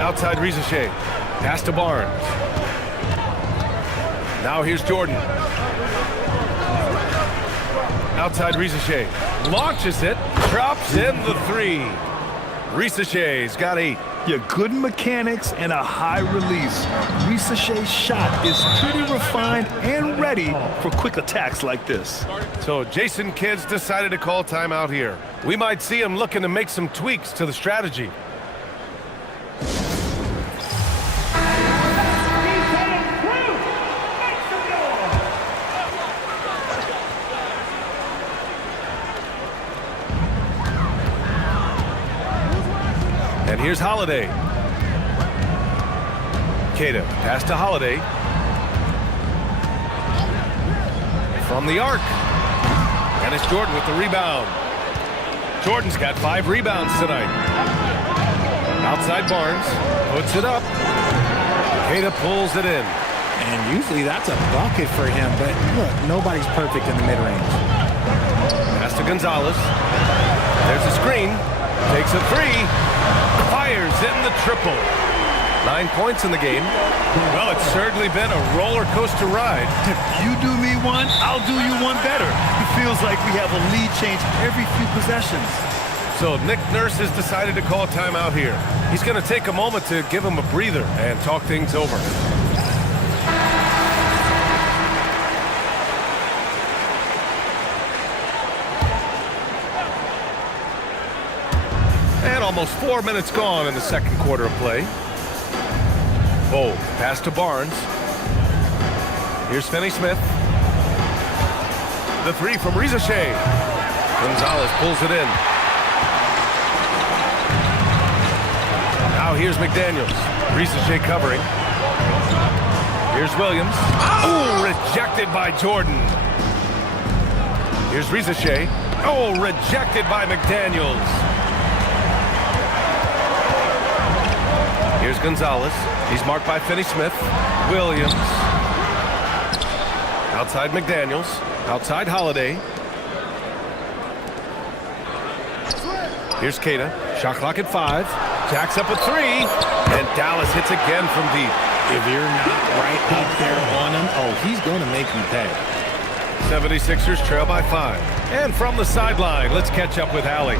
Outside Rizachet. Pass to Barnes. Now here's Jordan. Outside Rizachet. Launches it. Drops in the three. Risachet's got 8. Yeah, good mechanics and a high release. Risachet's shot is pretty refined and ready for quick attacks like this. So Jason Kidd's decided to call timeout here. We might see him looking to make some tweaks to the strategy. And here's Holiday. Queta, pass to Holiday. From the arc. And it's Jordan with the rebound. Jordan's got 5 rebounds tonight. Outside Barnes. Puts it up. Queta pulls it in. And usually that's a bucket for him, but look, nobody's perfect in the mid-range. Pass to Gonzalez. There's a screen. Takes a 3. Fires in the triple. 9 points in the game. Well, it's certainly been a roller coaster ride. If you do me one, I'll do you one better. It feels like we have a lead change every few possessions. So Nick Nurse has decided to call timeout here. He's going to take a moment to give him a breather and talk things over. And almost 4 minutes gone in the second quarter of play. Oh, pass to Barnes. Here's Finney-Smith. The 3 from Rizachet. Gonzalez pulls it in. Now here's McDaniels. Rizachet covering. Here's Williams. Oh, rejected by Jordan. Here's Rizachet. Oh, rejected by McDaniels. Here's Gonzalez. He's marked by Finney-Smith. Williams. Outside McDaniels. Outside Holiday. Here's Queta. Shot clock at 5. Jacks up a 3. And Dallas hits again from deep. If you're not right out there on him, oh, he's going to make you pay. 76ers trail by 5. And from the sideline, let's catch up with Allie.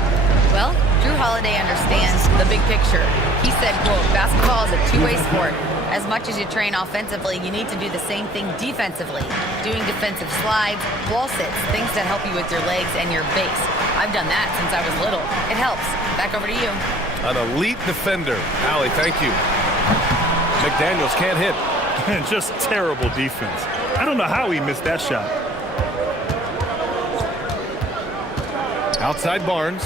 Well, Drew Holiday understands the big picture. He said, quote, basketball is a two-way sport. As much as you train offensively, you need to do the same thing defensively. Doing defensive slides, wall sits, things that help you with your legs and your base. I've done that since I was little. It helps. Back over to you. An elite defender. Allie, thank you. McDaniels can't hit. Just terrible defense. I don't know how he missed that shot. Outside Barnes.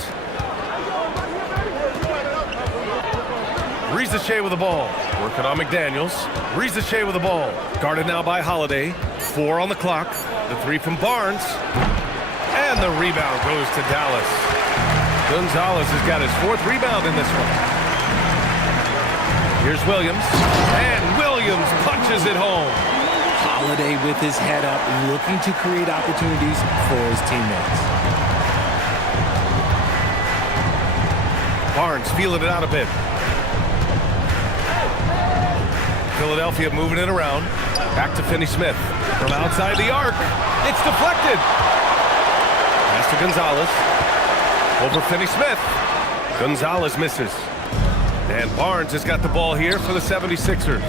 Rizachet with the ball. Working on McDaniels. Rizachet with the ball. Guarded now by Holiday. 4 on the clock. The 3 from Barnes. And the rebound goes to Dallas. Gonzalez has got his 4th rebound in this one. Here's Williams. And Williams punches it home. Holiday with his head up, looking to create opportunities for his teammates. Barnes feeling it out a bit. Philadelphia moving it around. Back to Finney-Smith. From outside the arc. It's deflected. Pass to Gonzalez. Over Finney-Smith. Gonzalez misses. And Barnes has got the ball here for the 76ers.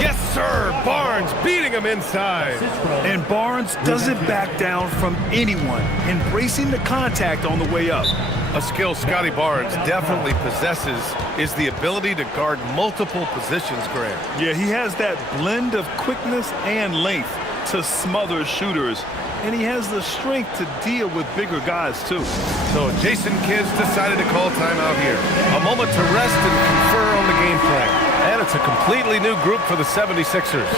Yes, sir! Barnes beating him inside. And Barnes doesn't back down from anyone, embracing the contact on the way up. A skill Scotty Barnes definitely possesses is the ability to guard multiple positions, Graham. Yeah, he has that blend of quickness and length to smother shooters. And he has the strength to deal with bigger guys, too. So Jason Kidd's decided to call timeout here. A moment to rest and confer on the game plan. And it's a completely new group for the 76ers.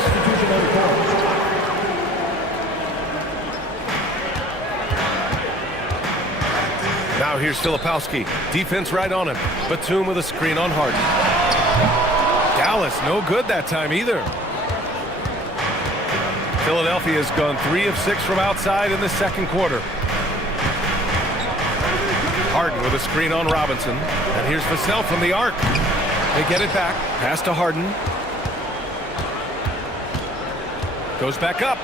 Now here's Filipowski. Defense right on him. Batum with a screen on Harden. Dallas no good that time either. Philadelphia has gone 3 of 6 from outside in the second quarter. Harden with a screen on Robinson. And here's Vassell from the arc. They get it back. Pass to Harden. Goes back up.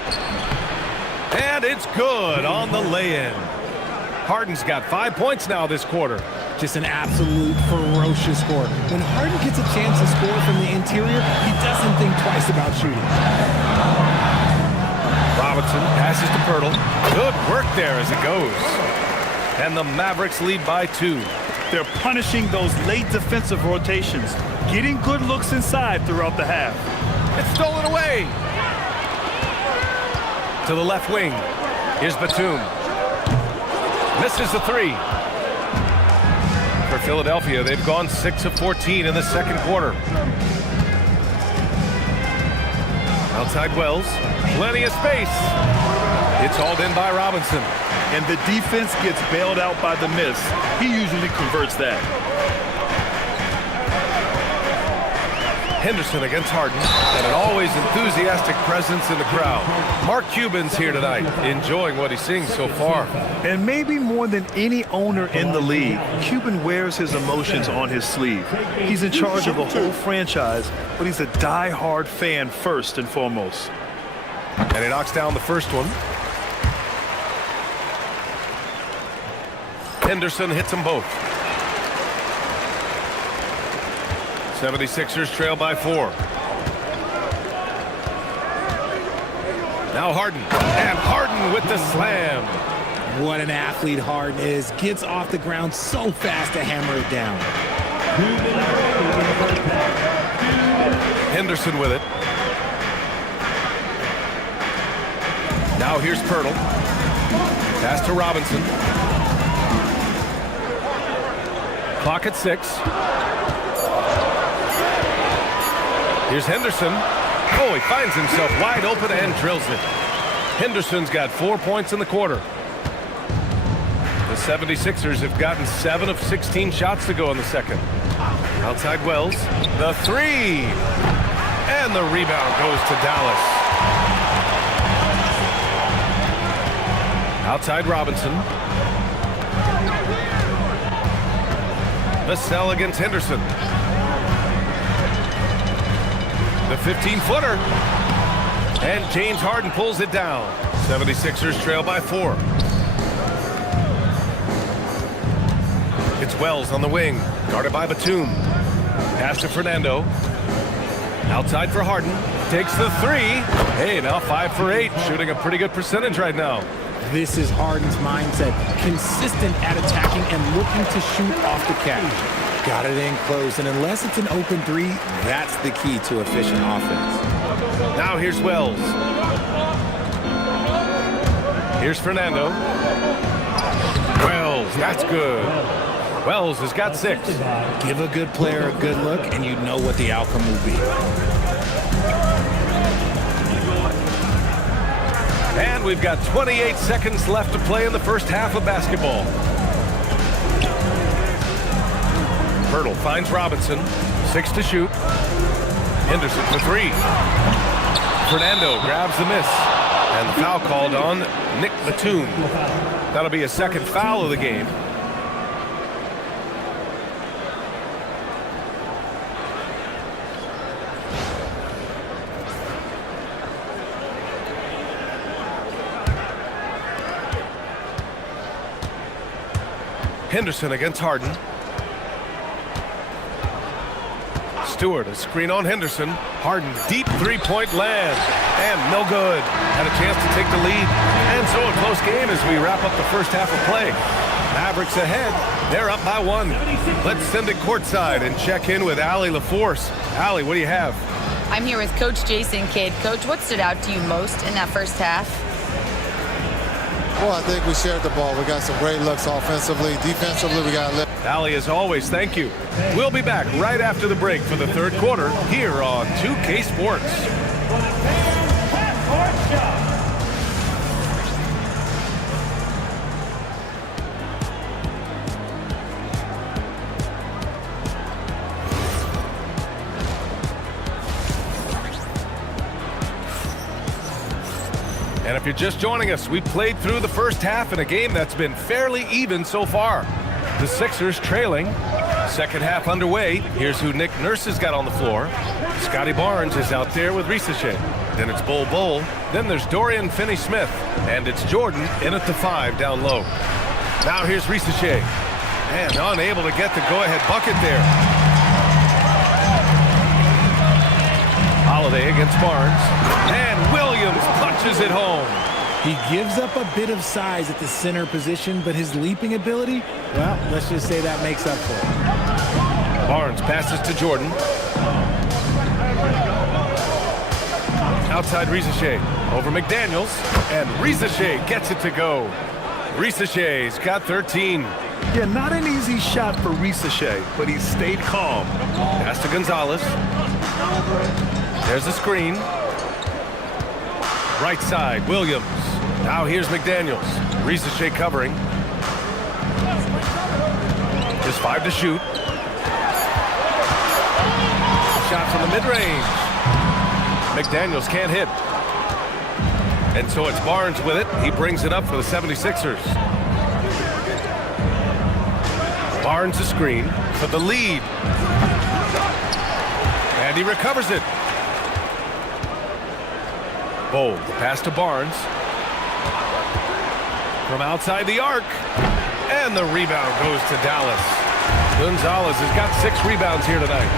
And it's good on the lay-in. Harden's got 5 points now this quarter. Just an absolute ferocious score. When Harden gets a chance to score from the interior, he doesn't think twice about shooting. Robinson passes to Pirtle. Good work there as it goes. And the Mavericks lead by 2. They're punishing those late defensive rotations, getting good looks inside throughout the half. It's stolen away. To the left wing. Here's Batum. Misses the 3. For Philadelphia, they've gone 6 of 14 in the second quarter. Outside Wells. Plenty of space. It's hauled in by Robinson. And the defense gets bailed out by the miss. He usually converts that. Henderson against Harden, and an always enthusiastic presence in the crowd. Mark Cuban's here tonight, enjoying what he's seeing so far. And maybe more than any owner in the league, Cuban wears his emotions on his sleeve. He's in charge of the whole franchise, but he's a die-hard fan first and foremost. And he knocks down the first one. Henderson hits them both. 76ers trail by 4. Now Harden. And Harden with the slam. What an athlete Harden is. Gets off the ground so fast to hammer it down. Henderson with it. Now here's Pirtle. Pass to Robinson. Clock at 6. Here's Henderson. Oh, he finds himself wide open and drills it. Henderson's got 4 points in the quarter. The 76ers have gotten 7 of 16 shots to go in the second. Outside Wells. The 3. And the rebound goes to Dallas. Outside Robinson. Vassell against Henderson. The 15-footer. And James Harden pulls it down. 76ers trail by 4. It's Wells on the wing. Guarded by Batum. Pass to Fernando. Outside for Harden. Takes the 3. Hey, now 5 for 8. Shooting a pretty good percentage right now. This is Harden's mindset. Consistent at attacking and looking to shoot off the catch. Got it in close, and unless it's an open 3, that's the key to efficient offense. Now here's Wells. Here's Fernando. Wells, that's good. Wells has got 6. Give a good player a good look, and you know what the outcome will be. And we've got 28 seconds left to play in the first half of basketball. Pirtle finds Robinson. 6 to shoot. Henderson for 3. Fernando grabs the miss. And the foul called on Nick Batum. That'll be a second foul of the game. Henderson against Harden. Stewart, a screen on Henderson. Harden, deep three-point land. And no good. Had a chance to take the lead. And so a close game as we wrap up the first half of play. Mavericks ahead. They're up by 1. Let's send it courtside and check in with Allie LaForce. Allie, what do you have? I'm here with Coach Jason Kidd. Coach, what stood out to you most in that first half? Well, I think we shared the ball. We got some great looks offensively. Defensively, we got lit. Allie, as always, thank you. We'll be back right after the break for the third quarter here on 2K Sports. And if you're just joining us, we played through the first half in a game that's been fairly even so far. The Sixers trailing. Second half underway. Here's who Nick Nurse has got on the floor. Scotty Barnes is out there with Risacher. Then it's Bol. Then there's Dorian Finney-Smith. And it's Jordan in at the 5 down low. Now here's Risacher. And unable to get the go-ahead bucket there. Holiday against Barnes. And Williams punches it home. He gives up a bit of size at the center position, but his leaping ability, well, let's just say that makes up for it. Barnes passes to Jordan. Outside Risacher. Over McDaniels. And Risacher gets it to go. Risacher's got 13. Yeah, not an easy shot for Risacher, but he stayed calm. Pass to Gonzalez. There's the screen. Right side, Williams. Now here's McDaniels. Risacher covering. Just 5 to shoot. Shot from the mid-range. McDaniels can't hit. And so it's Barnes with it. He brings it up for the 76ers. Barnes the screen for the lead. And he recovers it. Bol, the pass to Barnes. From outside the arc. And the rebound goes to Dallas. Gonzalez has got 6 rebounds here tonight.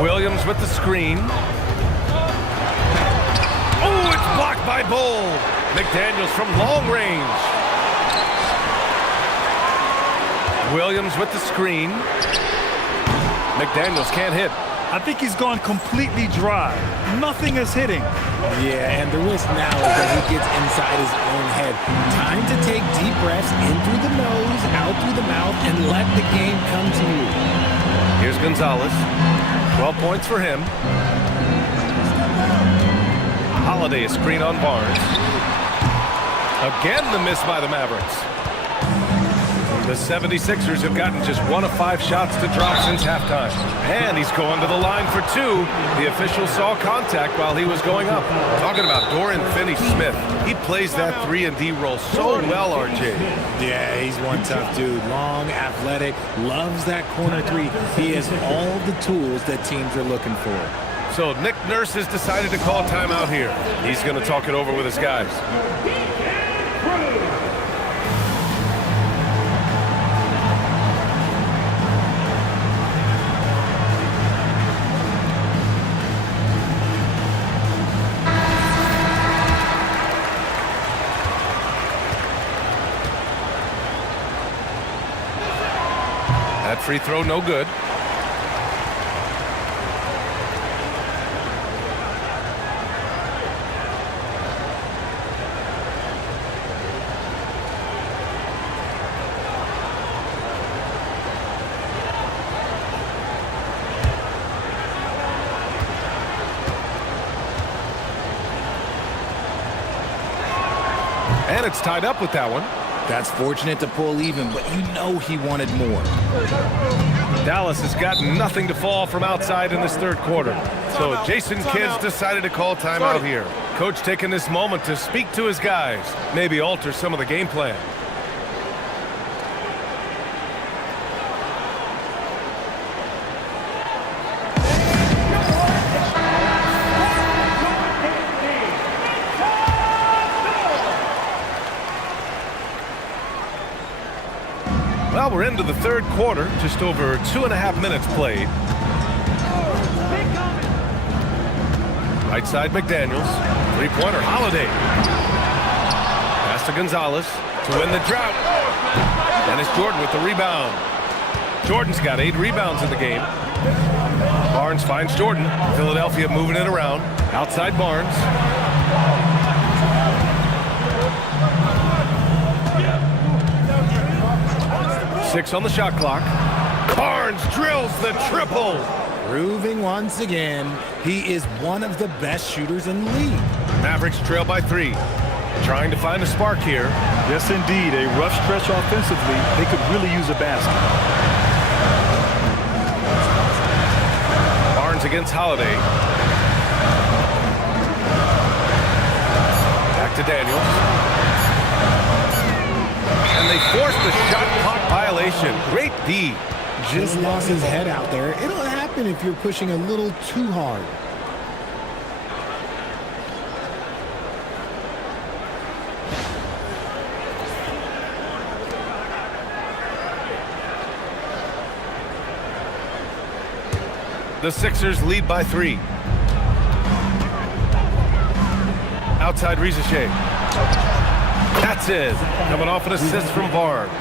Williams with the screen. Oh, it's blocked by Bol. McDaniels from long range. Williams with the screen. McDaniels can't hit. I think he's gone completely dry. Nothing is hitting. Yeah, and the risk now is that he gets inside his own head. Time to take deep breaths in through the nose, out through the mouth, and let the game come to you. Here's Gonzalez. 12 points for him. Holiday, a screen on Barnes. Again, the miss by the Mavericks. The 76ers have gotten just 1 of 5 shots to drop since halftime. And he's going to the line for 2. The official saw contact while he was going up. Talking about Dorian Finney-Smith. He plays that 3-and-D role so well, RJ. Yeah, he's one tough dude. Long, athletic, loves that corner 3. He has all the tools that teams are looking for. So Nick Nurse has decided to call timeout here. He's going to talk it over with his guys. That free throw no good. And it's tied up with that one. That's fortunate to pull even, but you know he wanted more. Dallas has got nothing to fall from outside in this third quarter. So Jason Kidd's decided to call timeout here. Coach taking this moment to speak to his guys, maybe alter some of the game plan. Well, we're into the third quarter, just over 2.5 minutes played. Right side, McDaniels. Three-pointer, Holiday. Pass to Gonzalez to win the drought. And it's Jordan with the rebound. Jordan's got 8 rebounds in the game. Barnes finds Jordan. Philadelphia moving it around. Outside Barnes. Six on the shot clock. Barnes drills the triple. Proving once again, he is one of the best shooters in the league. Mavericks trail by 3. Trying to find a spark here. Yes, indeed. A rough stretch offensively. They could really use a basket. Barnes against Holiday. Back to Daniels. the shot clock violation. Great D. Just lost his head out there. It'll happen if you're pushing a little too hard. The Sixers lead by 3. Outside Rizachet. That's it. Coming off an assist from Barnes.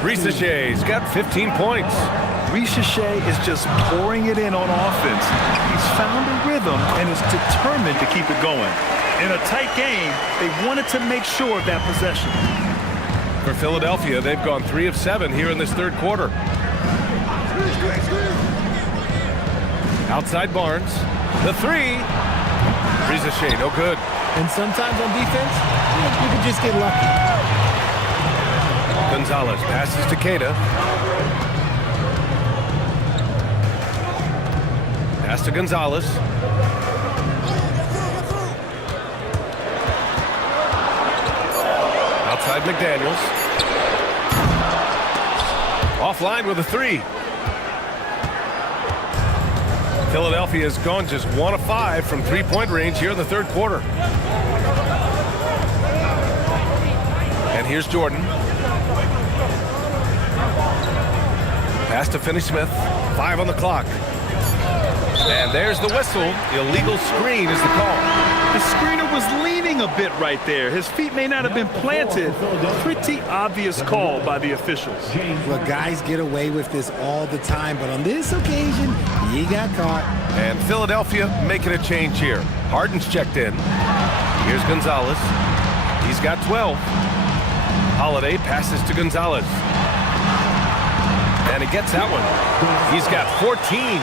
Rizachet's got 15 points. Rizachet is just pouring it in on offense. He's found a rhythm and is determined to keep it going. In a tight game, they wanted to make sure of that possession. For Philadelphia, they've gone 3 of 7 here in this third quarter. Outside Barnes. The 3. Rizachet, no good. And sometimes on defense, you can just get lucky. Gonzalez passes to Queta. Pass to Gonzalez. Outside McDaniels. Offline with a 3. Philadelphia has gone just 1 of 5 from three-point range here in the third quarter. And here's Jordan. Pass to Finney-Smith. 5 on the clock. And there's the whistle. Illegal screen is the call. The screener was leaning a bit right there. His feet may not have been planted. Pretty obvious call by the officials. Look, guys get away with this all the time, but on this occasion, he got caught. And Philadelphia making a change here. Harden's checked in. Here's Gonzalez. He's got 12. Holiday passes to Gonzalez. And he gets that one. He's got 14.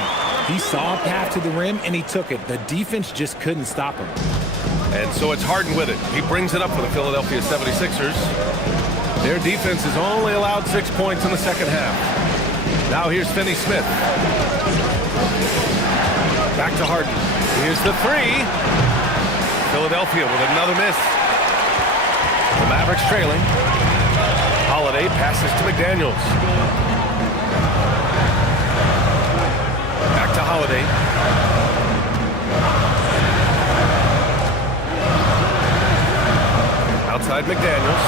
He saw a path to the rim, and he took it. The defense just couldn't stop him. And so it's Harden with it. He brings it up for the Philadelphia 76ers. Their defense has only allowed 6 points in the second half. Now here's Finney-Smith. Back to Harden. Here's the 3. Philadelphia with another miss. The Mavericks trailing. Holiday passes to McDaniels. Back to Holiday. Outside McDaniels.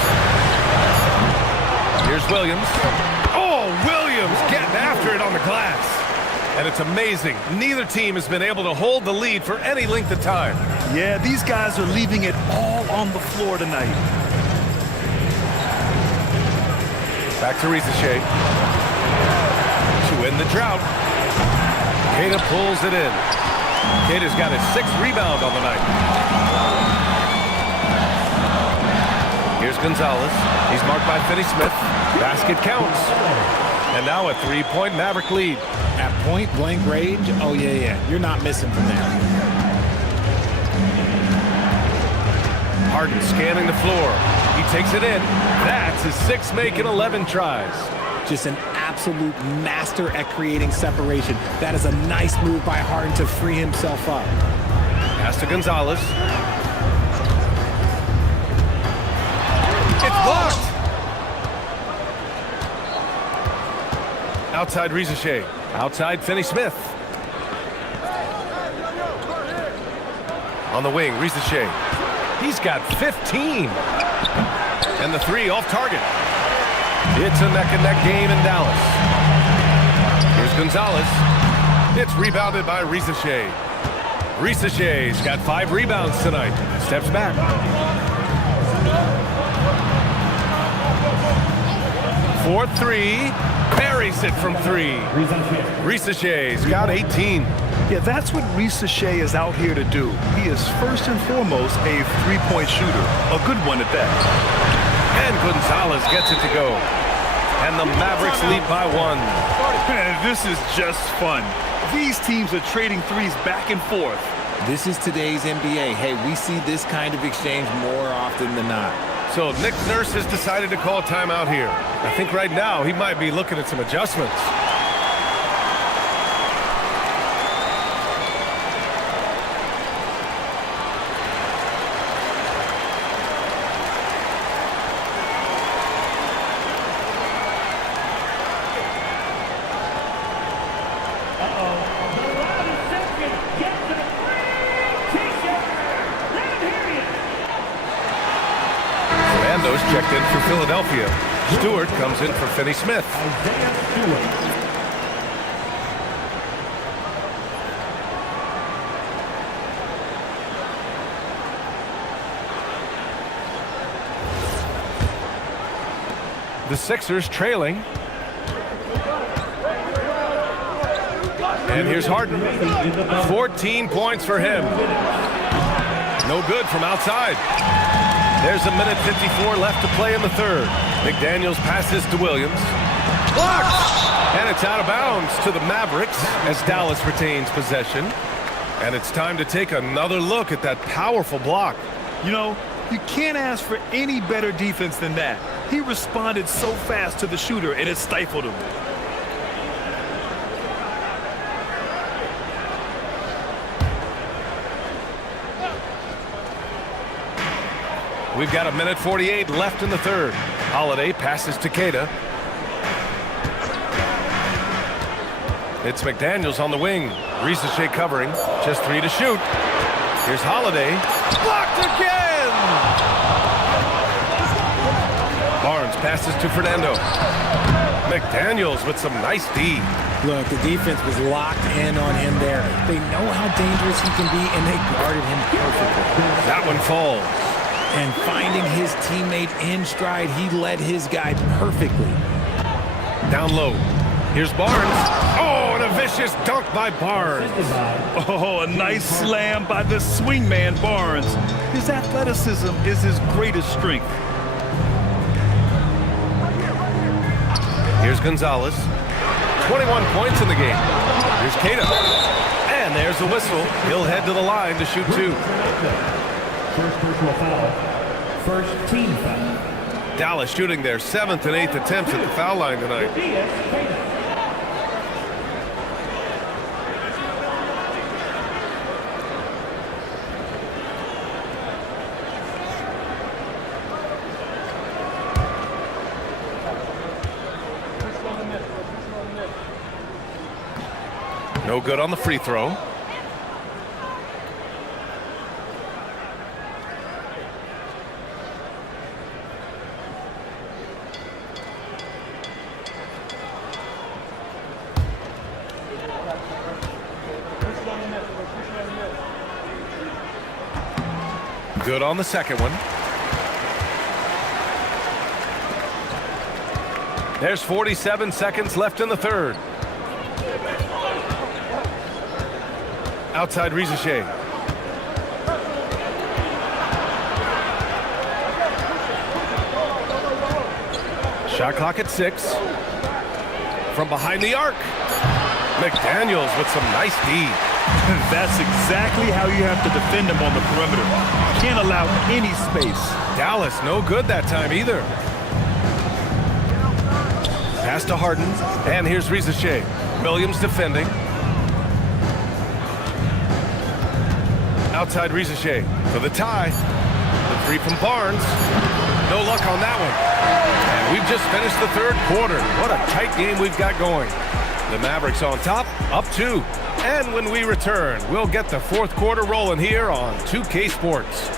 Here's Williams. Oh, Williams getting after it on the glass. And it's amazing. Neither team has been able to hold the lead for any length of time. Yeah, these guys are leaving it all on the floor tonight. Back to Rizachet. To end the drought. Queta pulls it in. Queta's got his 6th rebound on the night. Here's Gonzalez. He's marked by Finney-Smith. Basket counts. And now a 3-point Maverick lead. At point-blank range, oh, yeah. You're not missing from there. Harden scanning the floor. He takes it in. That's his 6th make in 11 tries. Just an absolute master at creating separation. That is a nice move by Harden to free himself up. Pass to Gonzalez. It's blocked. Outside Rizachet. Outside Finney-Smith. On the wing, Rizachet. He's got 15. And the 3 off target. It's a neck-and-neck game in Dallas. Here's Gonzalez. It's rebounded by Rizachet. Rizachet's got 5 rebounds tonight. Steps back. For 3. Buries it from 3. Rizachet's got 18. Yeah, that's what Rizachet is out here to do. He is first and foremost a three-point shooter. A good one at that. And Gonzalez gets it to go. And the Mavericks lead by 1. This is just fun. These teams are trading threes back and forth. This is today's NBA. Hey, we see this kind of exchange more often than not. So Nick Nurse has decided to call a timeout here. I think right now he might be looking at some adjustments. Checked in for Philadelphia. Stewart comes in for Finney Smith. The Sixers trailing. And here's Harden. 14 points for him. No good from outside. There's a minute 54 left to play in the third. McDaniels passes to Williams. Blocked! And it's out of bounds to the Mavericks as Dallas retains possession. And it's time to take another look at that powerful block. You know, you can't ask for any better defense than that. He responded so fast to the shooter, and it stifled him. We've got a minute 48 left in the third. Holiday passes to Queta. It's McDaniels on the wing. Risache covering. Just 3 to shoot. Here's Holiday. Blocked again! Barnes passes to Fernando. McDaniels with some nice D. Look, the defense was locked in on him there. They know how dangerous he can be, and they guarded him perfectly. That one falls. And finding his teammate in stride, he led his guy perfectly. Down low. Here's Barnes. Oh, and a vicious dunk by Barnes. Oh, a nice slam by the swingman Barnes. His athleticism is his greatest strength. Here's Gonzalez. 21 points in the game. Here's Queta. And there's the whistle. He'll head to the line to shoot 2. First personal foul. First team foul. Dallas shooting their 7th and 8th attempts at the foul line tonight. No good on the free throw. Good on the second one. There's 47 seconds left in the third. Outside Risache. Shot clock at 6. From behind the arc. McDaniels with some nice D. That's exactly how you have to defend him on the perimeter. Can't allow any space. Dallas no good that time either. Pass to Harden. And here's Risache. Williams defending. Outside Risache for the tie. The 3 from Barnes. No luck on that one. And we've just finished the third quarter. What a tight game we've got going. The Mavericks on top, up 2. And when we return, we'll get the fourth quarter rolling here on 2K Sports.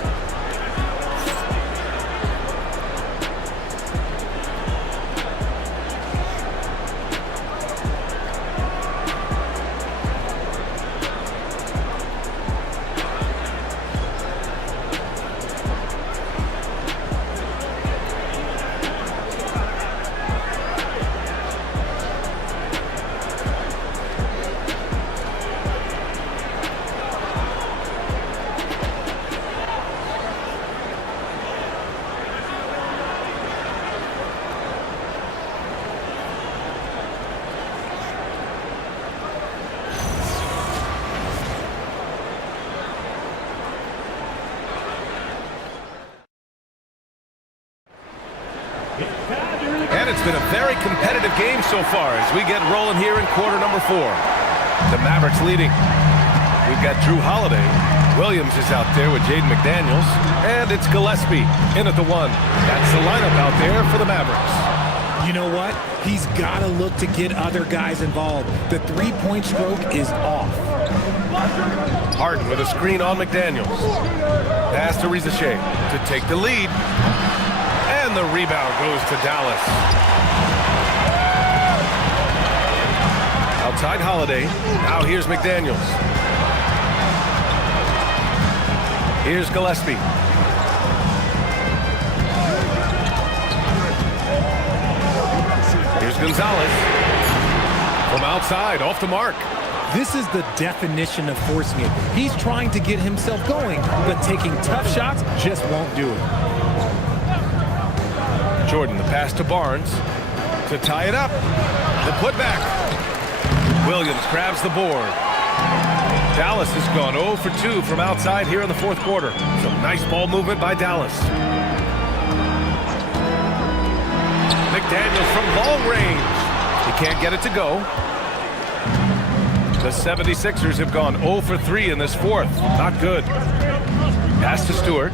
And it's been a very competitive game so far as we get rolling here in quarter number 4. The Mavericks leading. We've got Drew Holiday. Williams is out there with Jaden McDaniels. And it's Gillespie in at the 1. That's the lineup out there for the Mavericks. You know what? He's got to look to get other guys involved. The three-point stroke is off. Harden with a screen on McDaniels. Pass to Risache to take the lead. And And the rebound goes to Dallas. Outside Holiday. Now here's McDaniels. Here's Gillespie. Here's Gonzalez. From outside, off the mark. This is the definition of forcing it. He's trying to get himself going, but taking tough shots just won't do it. Jordan, the pass to Barnes to tie it up. The putback. Williams grabs the board. Dallas has gone 0 for 2 from outside here in the fourth quarter. Some nice ball movement by Dallas. McDaniels from long range. He can't get it to go. The 76ers have gone 0 for 3 in this fourth. Not good. Pass to Stewart.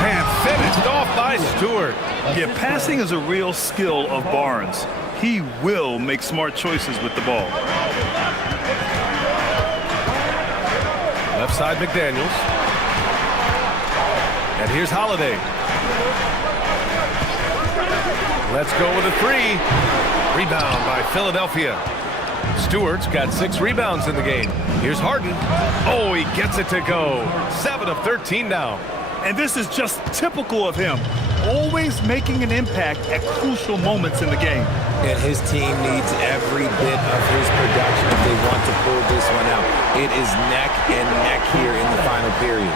And finished off by Stewart. Yeah, passing is a real skill of Barnes. He will make smart choices with the ball. Left side McDaniels. And here's Holiday. Let's go with a 3. Rebound by Philadelphia. Stewart's got 6 rebounds in the game. Here's Harden. Oh, he gets it to go. 7 of 13 now. And this is just typical of him. Always making an impact at crucial moments in the game. And his team needs every bit of his production if they want to pull this one out. It is neck and neck here in the final period.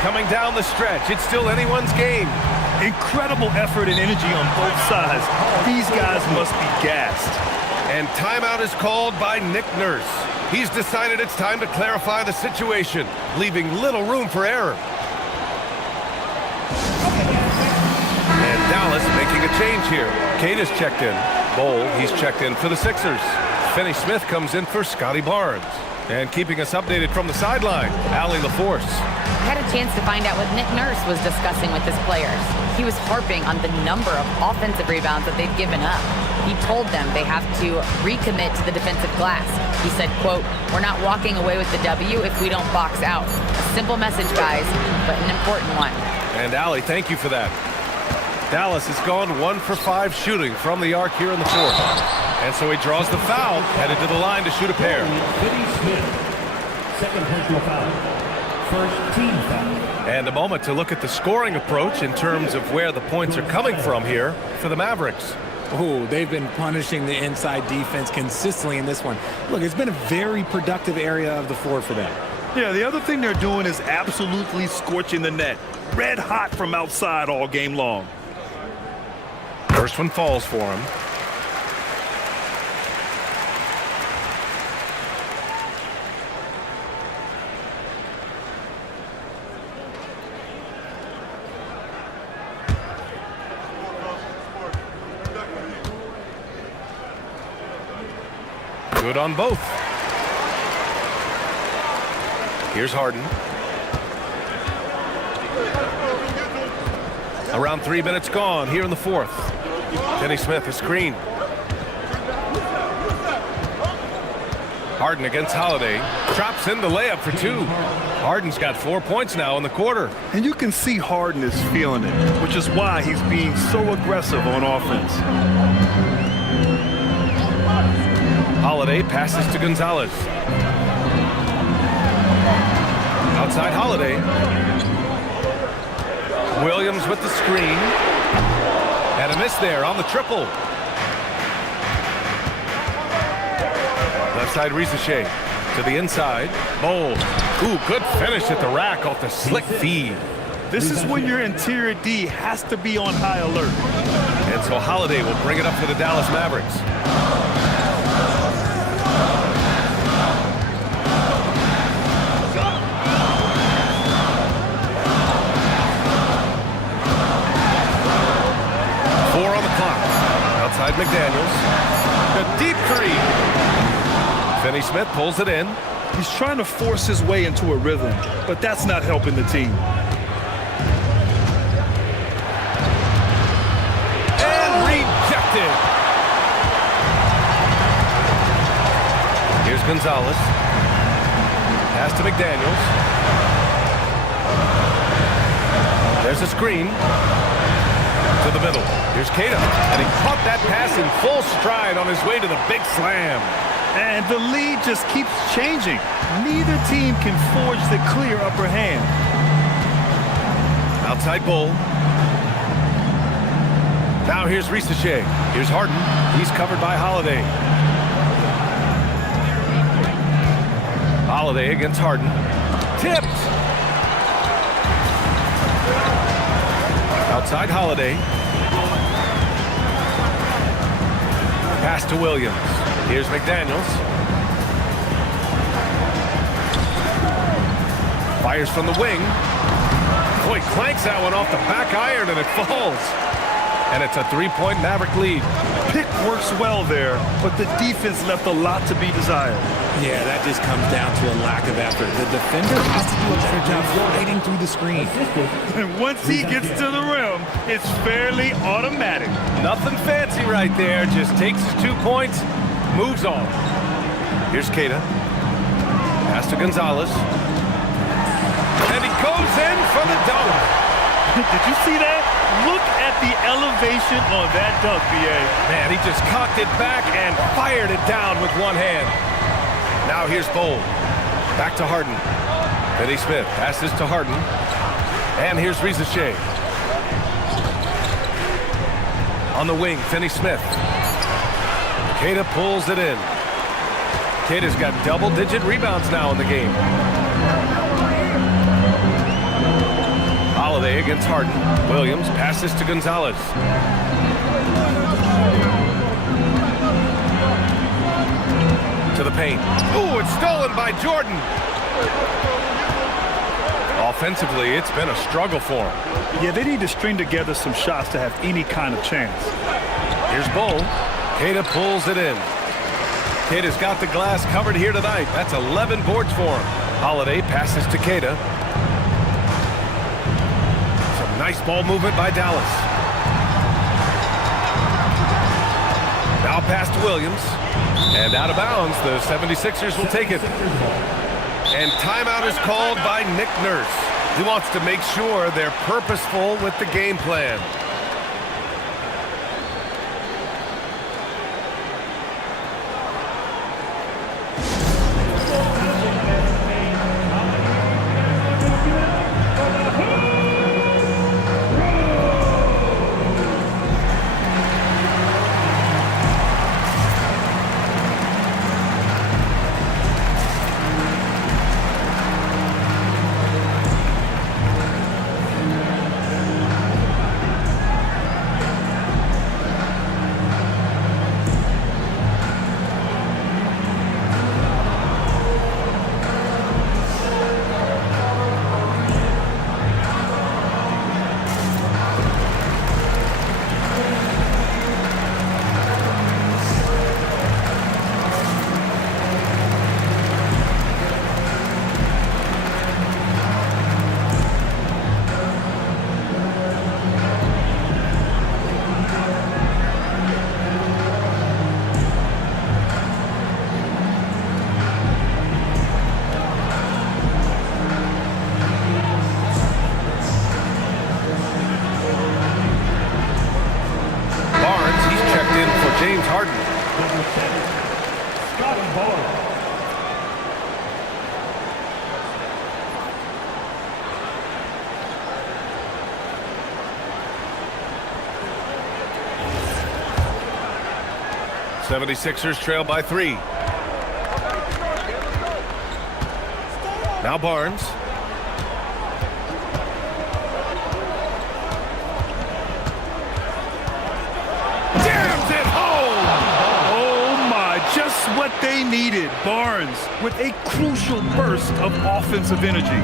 Coming down the stretch, it's still anyone's game. Incredible effort and energy on both sides. These guys must be gassed. And timeout is called by Nick Nurse. He's decided it's time to clarify the situation, leaving little room for error. And Dallas making a change here. Kate is checked in. Bowl, he's checked in for the Sixers. Finney Smith comes in for Scotty Barnes. And keeping us updated from the sideline, Allie LaForce. I had a chance to find out what Nick Nurse was discussing with his players. He was harping on the number of offensive rebounds that they've given up. He told them they have to recommit to the defensive glass. He said, quote, "We're not walking away with the W if we don't box out." A simple message, guys, but an important one. And Allie, thank you for that. Dallas has gone 1 for 5 shooting from the arc here in the fourth. And so he draws the foul, headed to the line to shoot a pair. Second personal foul. First team foul. And a moment to look at the scoring approach in terms of where the points are coming from here for the Mavericks. Oh, they've been punishing the inside defense consistently in this one. Look, it's been a very productive area of the floor for them. Yeah, the other thing they're doing is absolutely scorching the net. Red hot from outside all game long. First one falls for him. Good on both. Here's Harden. Around 3 minutes gone here in the fourth. Finney Smith, a screen. Harden against Holiday. Drops in the layup for 2. Harden's got 4 points now in the quarter. And you can see Harden is feeling it, which is why he's being so aggressive on offense. Holiday passes to Gonzalez. Outside Holiday. Williams with the screen. And a miss there on the triple. Left side Rizachet to the inside. Bowl. Ooh, good finish at the rack off the slick feed. This is when your interior D has to be on high alert. And so Holiday will bring it up for the Dallas Mavericks. Outside McDaniels. A deep 3. Finney Smith pulls it in. He's trying to force his way into a rhythm, but that's not helping the team. And rejected. Here's Gonzalez. Pass to McDaniels. There's a screen. To the middle. Here's Keita. And he caught that pass in full stride on his way to the big slam. And the lead just keeps changing. Neither team can forge the clear upper hand. Outside Bull. Now here's Risache. Here's Harden. He's covered by Holiday. Holiday against Harden. Tipped. Outside Holiday. Pass to Williams. Here's McDaniels. Fires from the wing. Boy, clanks that one off the back iron and it falls. And it's a three-point Maverick lead. Pick works well there, but the defense left a lot to be desired. Yeah, that just comes down to a lack of effort. The defender has to do a better job fighting through the screen. And once he gets to the rim, it's fairly automatic. Nothing fancy right there. Just takes his 2 points, moves on. Here's Keita. Pass to Gonzalez. And he goes in for the dunk. Did you see that? Look at the elevation on that dunk, B.A. Man, he just cocked it back and fired it down with one hand. Now here's Bowl. Back to Harden. Finney Smith passes to Harden. And here's Risache. On the wing, Finney Smith. Keita pulls it in. Keita's got double-digit rebounds now in the game. Holiday against Harden. Williams passes to Gonzalez. To the paint. Ooh, it's stolen by Jordan. Offensively, it's been a struggle for him. Yeah, they need to string together some shots to have any kind of chance. Here's Bull. Keita pulls it in. Keita's got the glass covered here tonight. That's 11 boards for him. Holiday passes to Keita. Some nice ball movement by Dallas. Now pass to Williams. And out of bounds, the 76ers will take it. And timeout is called by Nick Nurse. He wants to make sure they're purposeful with the game plan. James Harden. Scotty Barnes. 76ers trail by 3. Now Barnes. Jams it home! Oh my, just what they needed. Barnes with a crucial burst of offensive energy.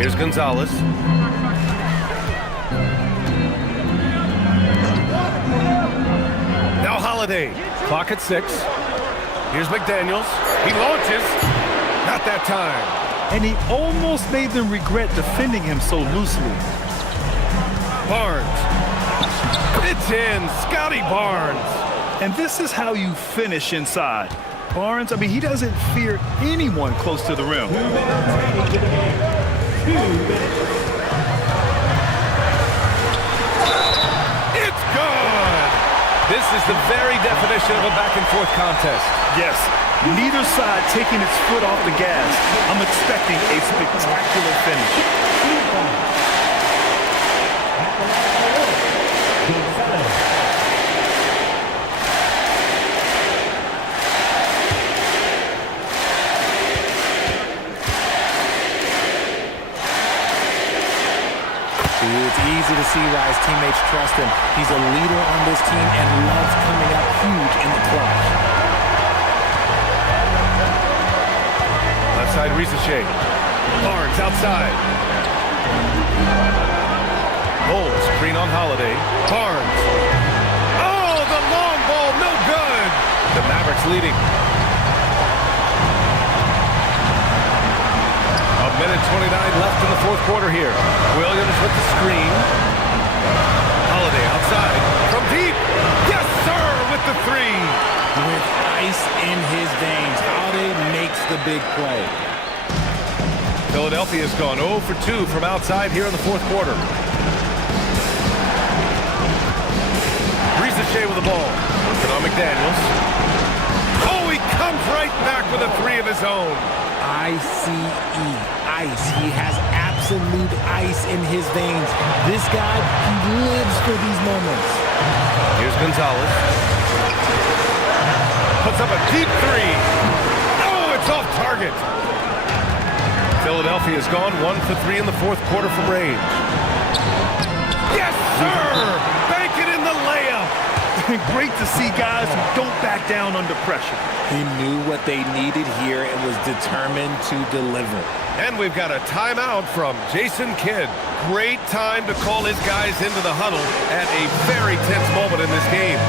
Here's Gonzalez. Now Holiday. Clock at 6. Here's McDaniels. He launches. Not that time. And he almost made them regret defending him so loosely. Barnes. It's in. Scotty Barnes. And this is how you finish inside. Barnes, I mean, he doesn't fear anyone close to the rim. It's good! This is the very definition of a back-and-forth contest. Yes, neither side taking its foot off the gas. I'm expecting a spectacular finish. It's easy to see why his teammates trust him. He's a leader on this team and loves coming up huge in the clutch. Left side, Risache. Barnes outside. Bowles, screen on Holiday. Barnes. Oh, the long ball, no good. The Mavericks leading. Minute 29 left in the fourth quarter here. Williams with the screen. Holiday outside from deep. Yes, sir, with the three. With ice in his veins, Holiday makes the big play. Philadelphia's gone 0 for 2 from outside here in the fourth quarter. Risache with the ball. Working on McDaniels. Oh, he comes right back with a three of his own. I-C-E, ice. He has absolute ice in his veins. This guy, he lives for these moments. Here's Gonzalez. Puts up a deep three. Oh, it's off target. Philadelphia's gone 1 for 3 in the fourth quarter from range. Yes, sir! Bank it in the layup. Great to see guys who don't back down under pressure. He knew what they needed here and was determined to deliver. And we've got a timeout from Jason Kidd. Great time to call his guys into the huddle at a very tense moment in this game.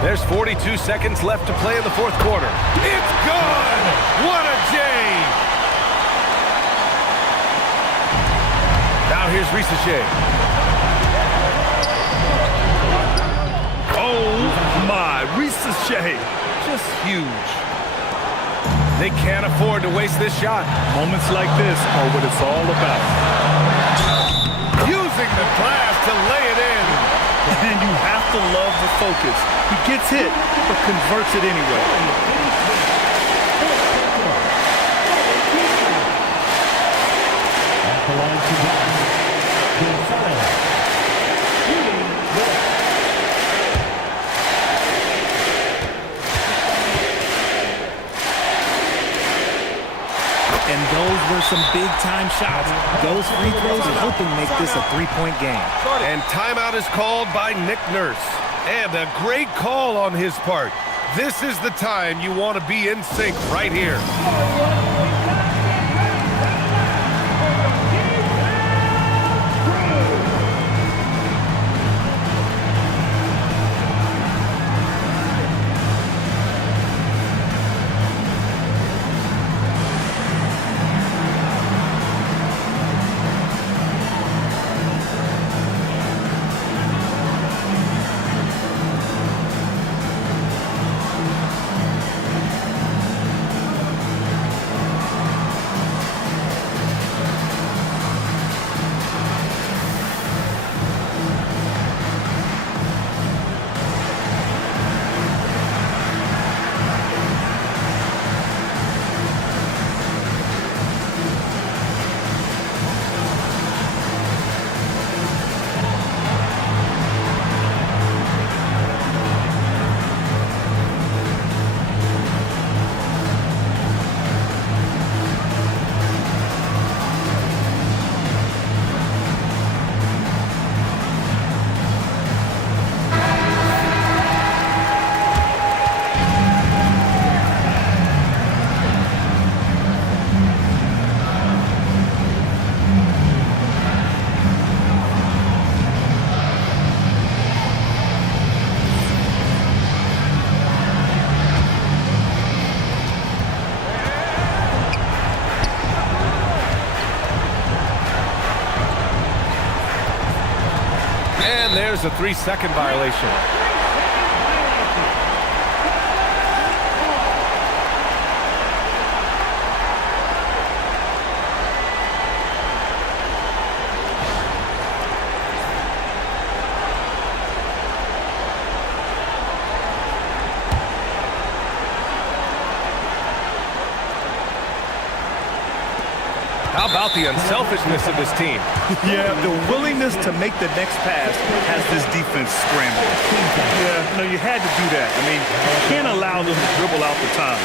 There's 42 seconds left to play in the fourth quarter. It's good! What a J! Now here's Risache. Oh my, Risache, just huge. They can't afford to waste this shot. Moments like this are what it's all about. Using the glass to lay it in. And you have to love the focus. He gets hit, but converts it anyway. And those were some big-time shots. Those free throws are helping make this a three-point game. And timeout is called by Nick Nurse. And a great call on his part. This is the time you want to be in sync right here. There's a 3-second violation. How about the unselfishness of this team? Yeah, the willingness to make the next pass has this defense scrambling. Yeah, no, you had to do that. I mean, you can't allow them to dribble out the time.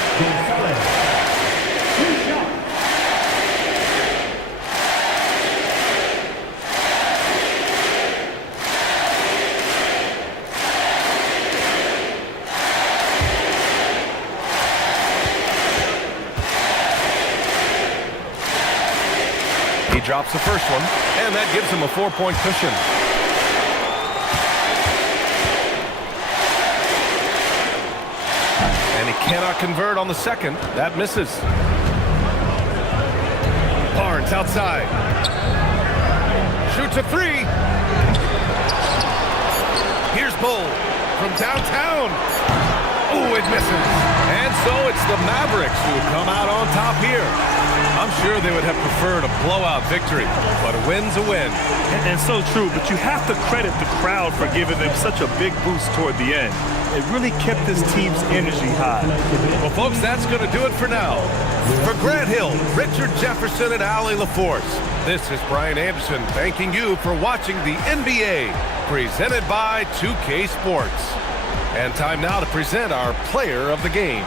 He drops the first one, and that gives him a 4-point cushion. And he cannot convert on the second. That misses. Barnes outside. Shoots a 3. Here's Bull from downtown. Oh, it misses. And so it's the Mavericks who come out on top here. I'm sure they would have preferred a blowout victory, but a win's a win. And so true, but you have to credit the crowd for giving them such a big boost toward the end. It really kept this team's energy high. Well, folks, that's going to do it for now. For Grant Hill, Richard Jefferson, and Allie LaForce, this is Brian Anderson thanking you for watching the NBA, presented by 2K Sports. And time now to present our player of the game.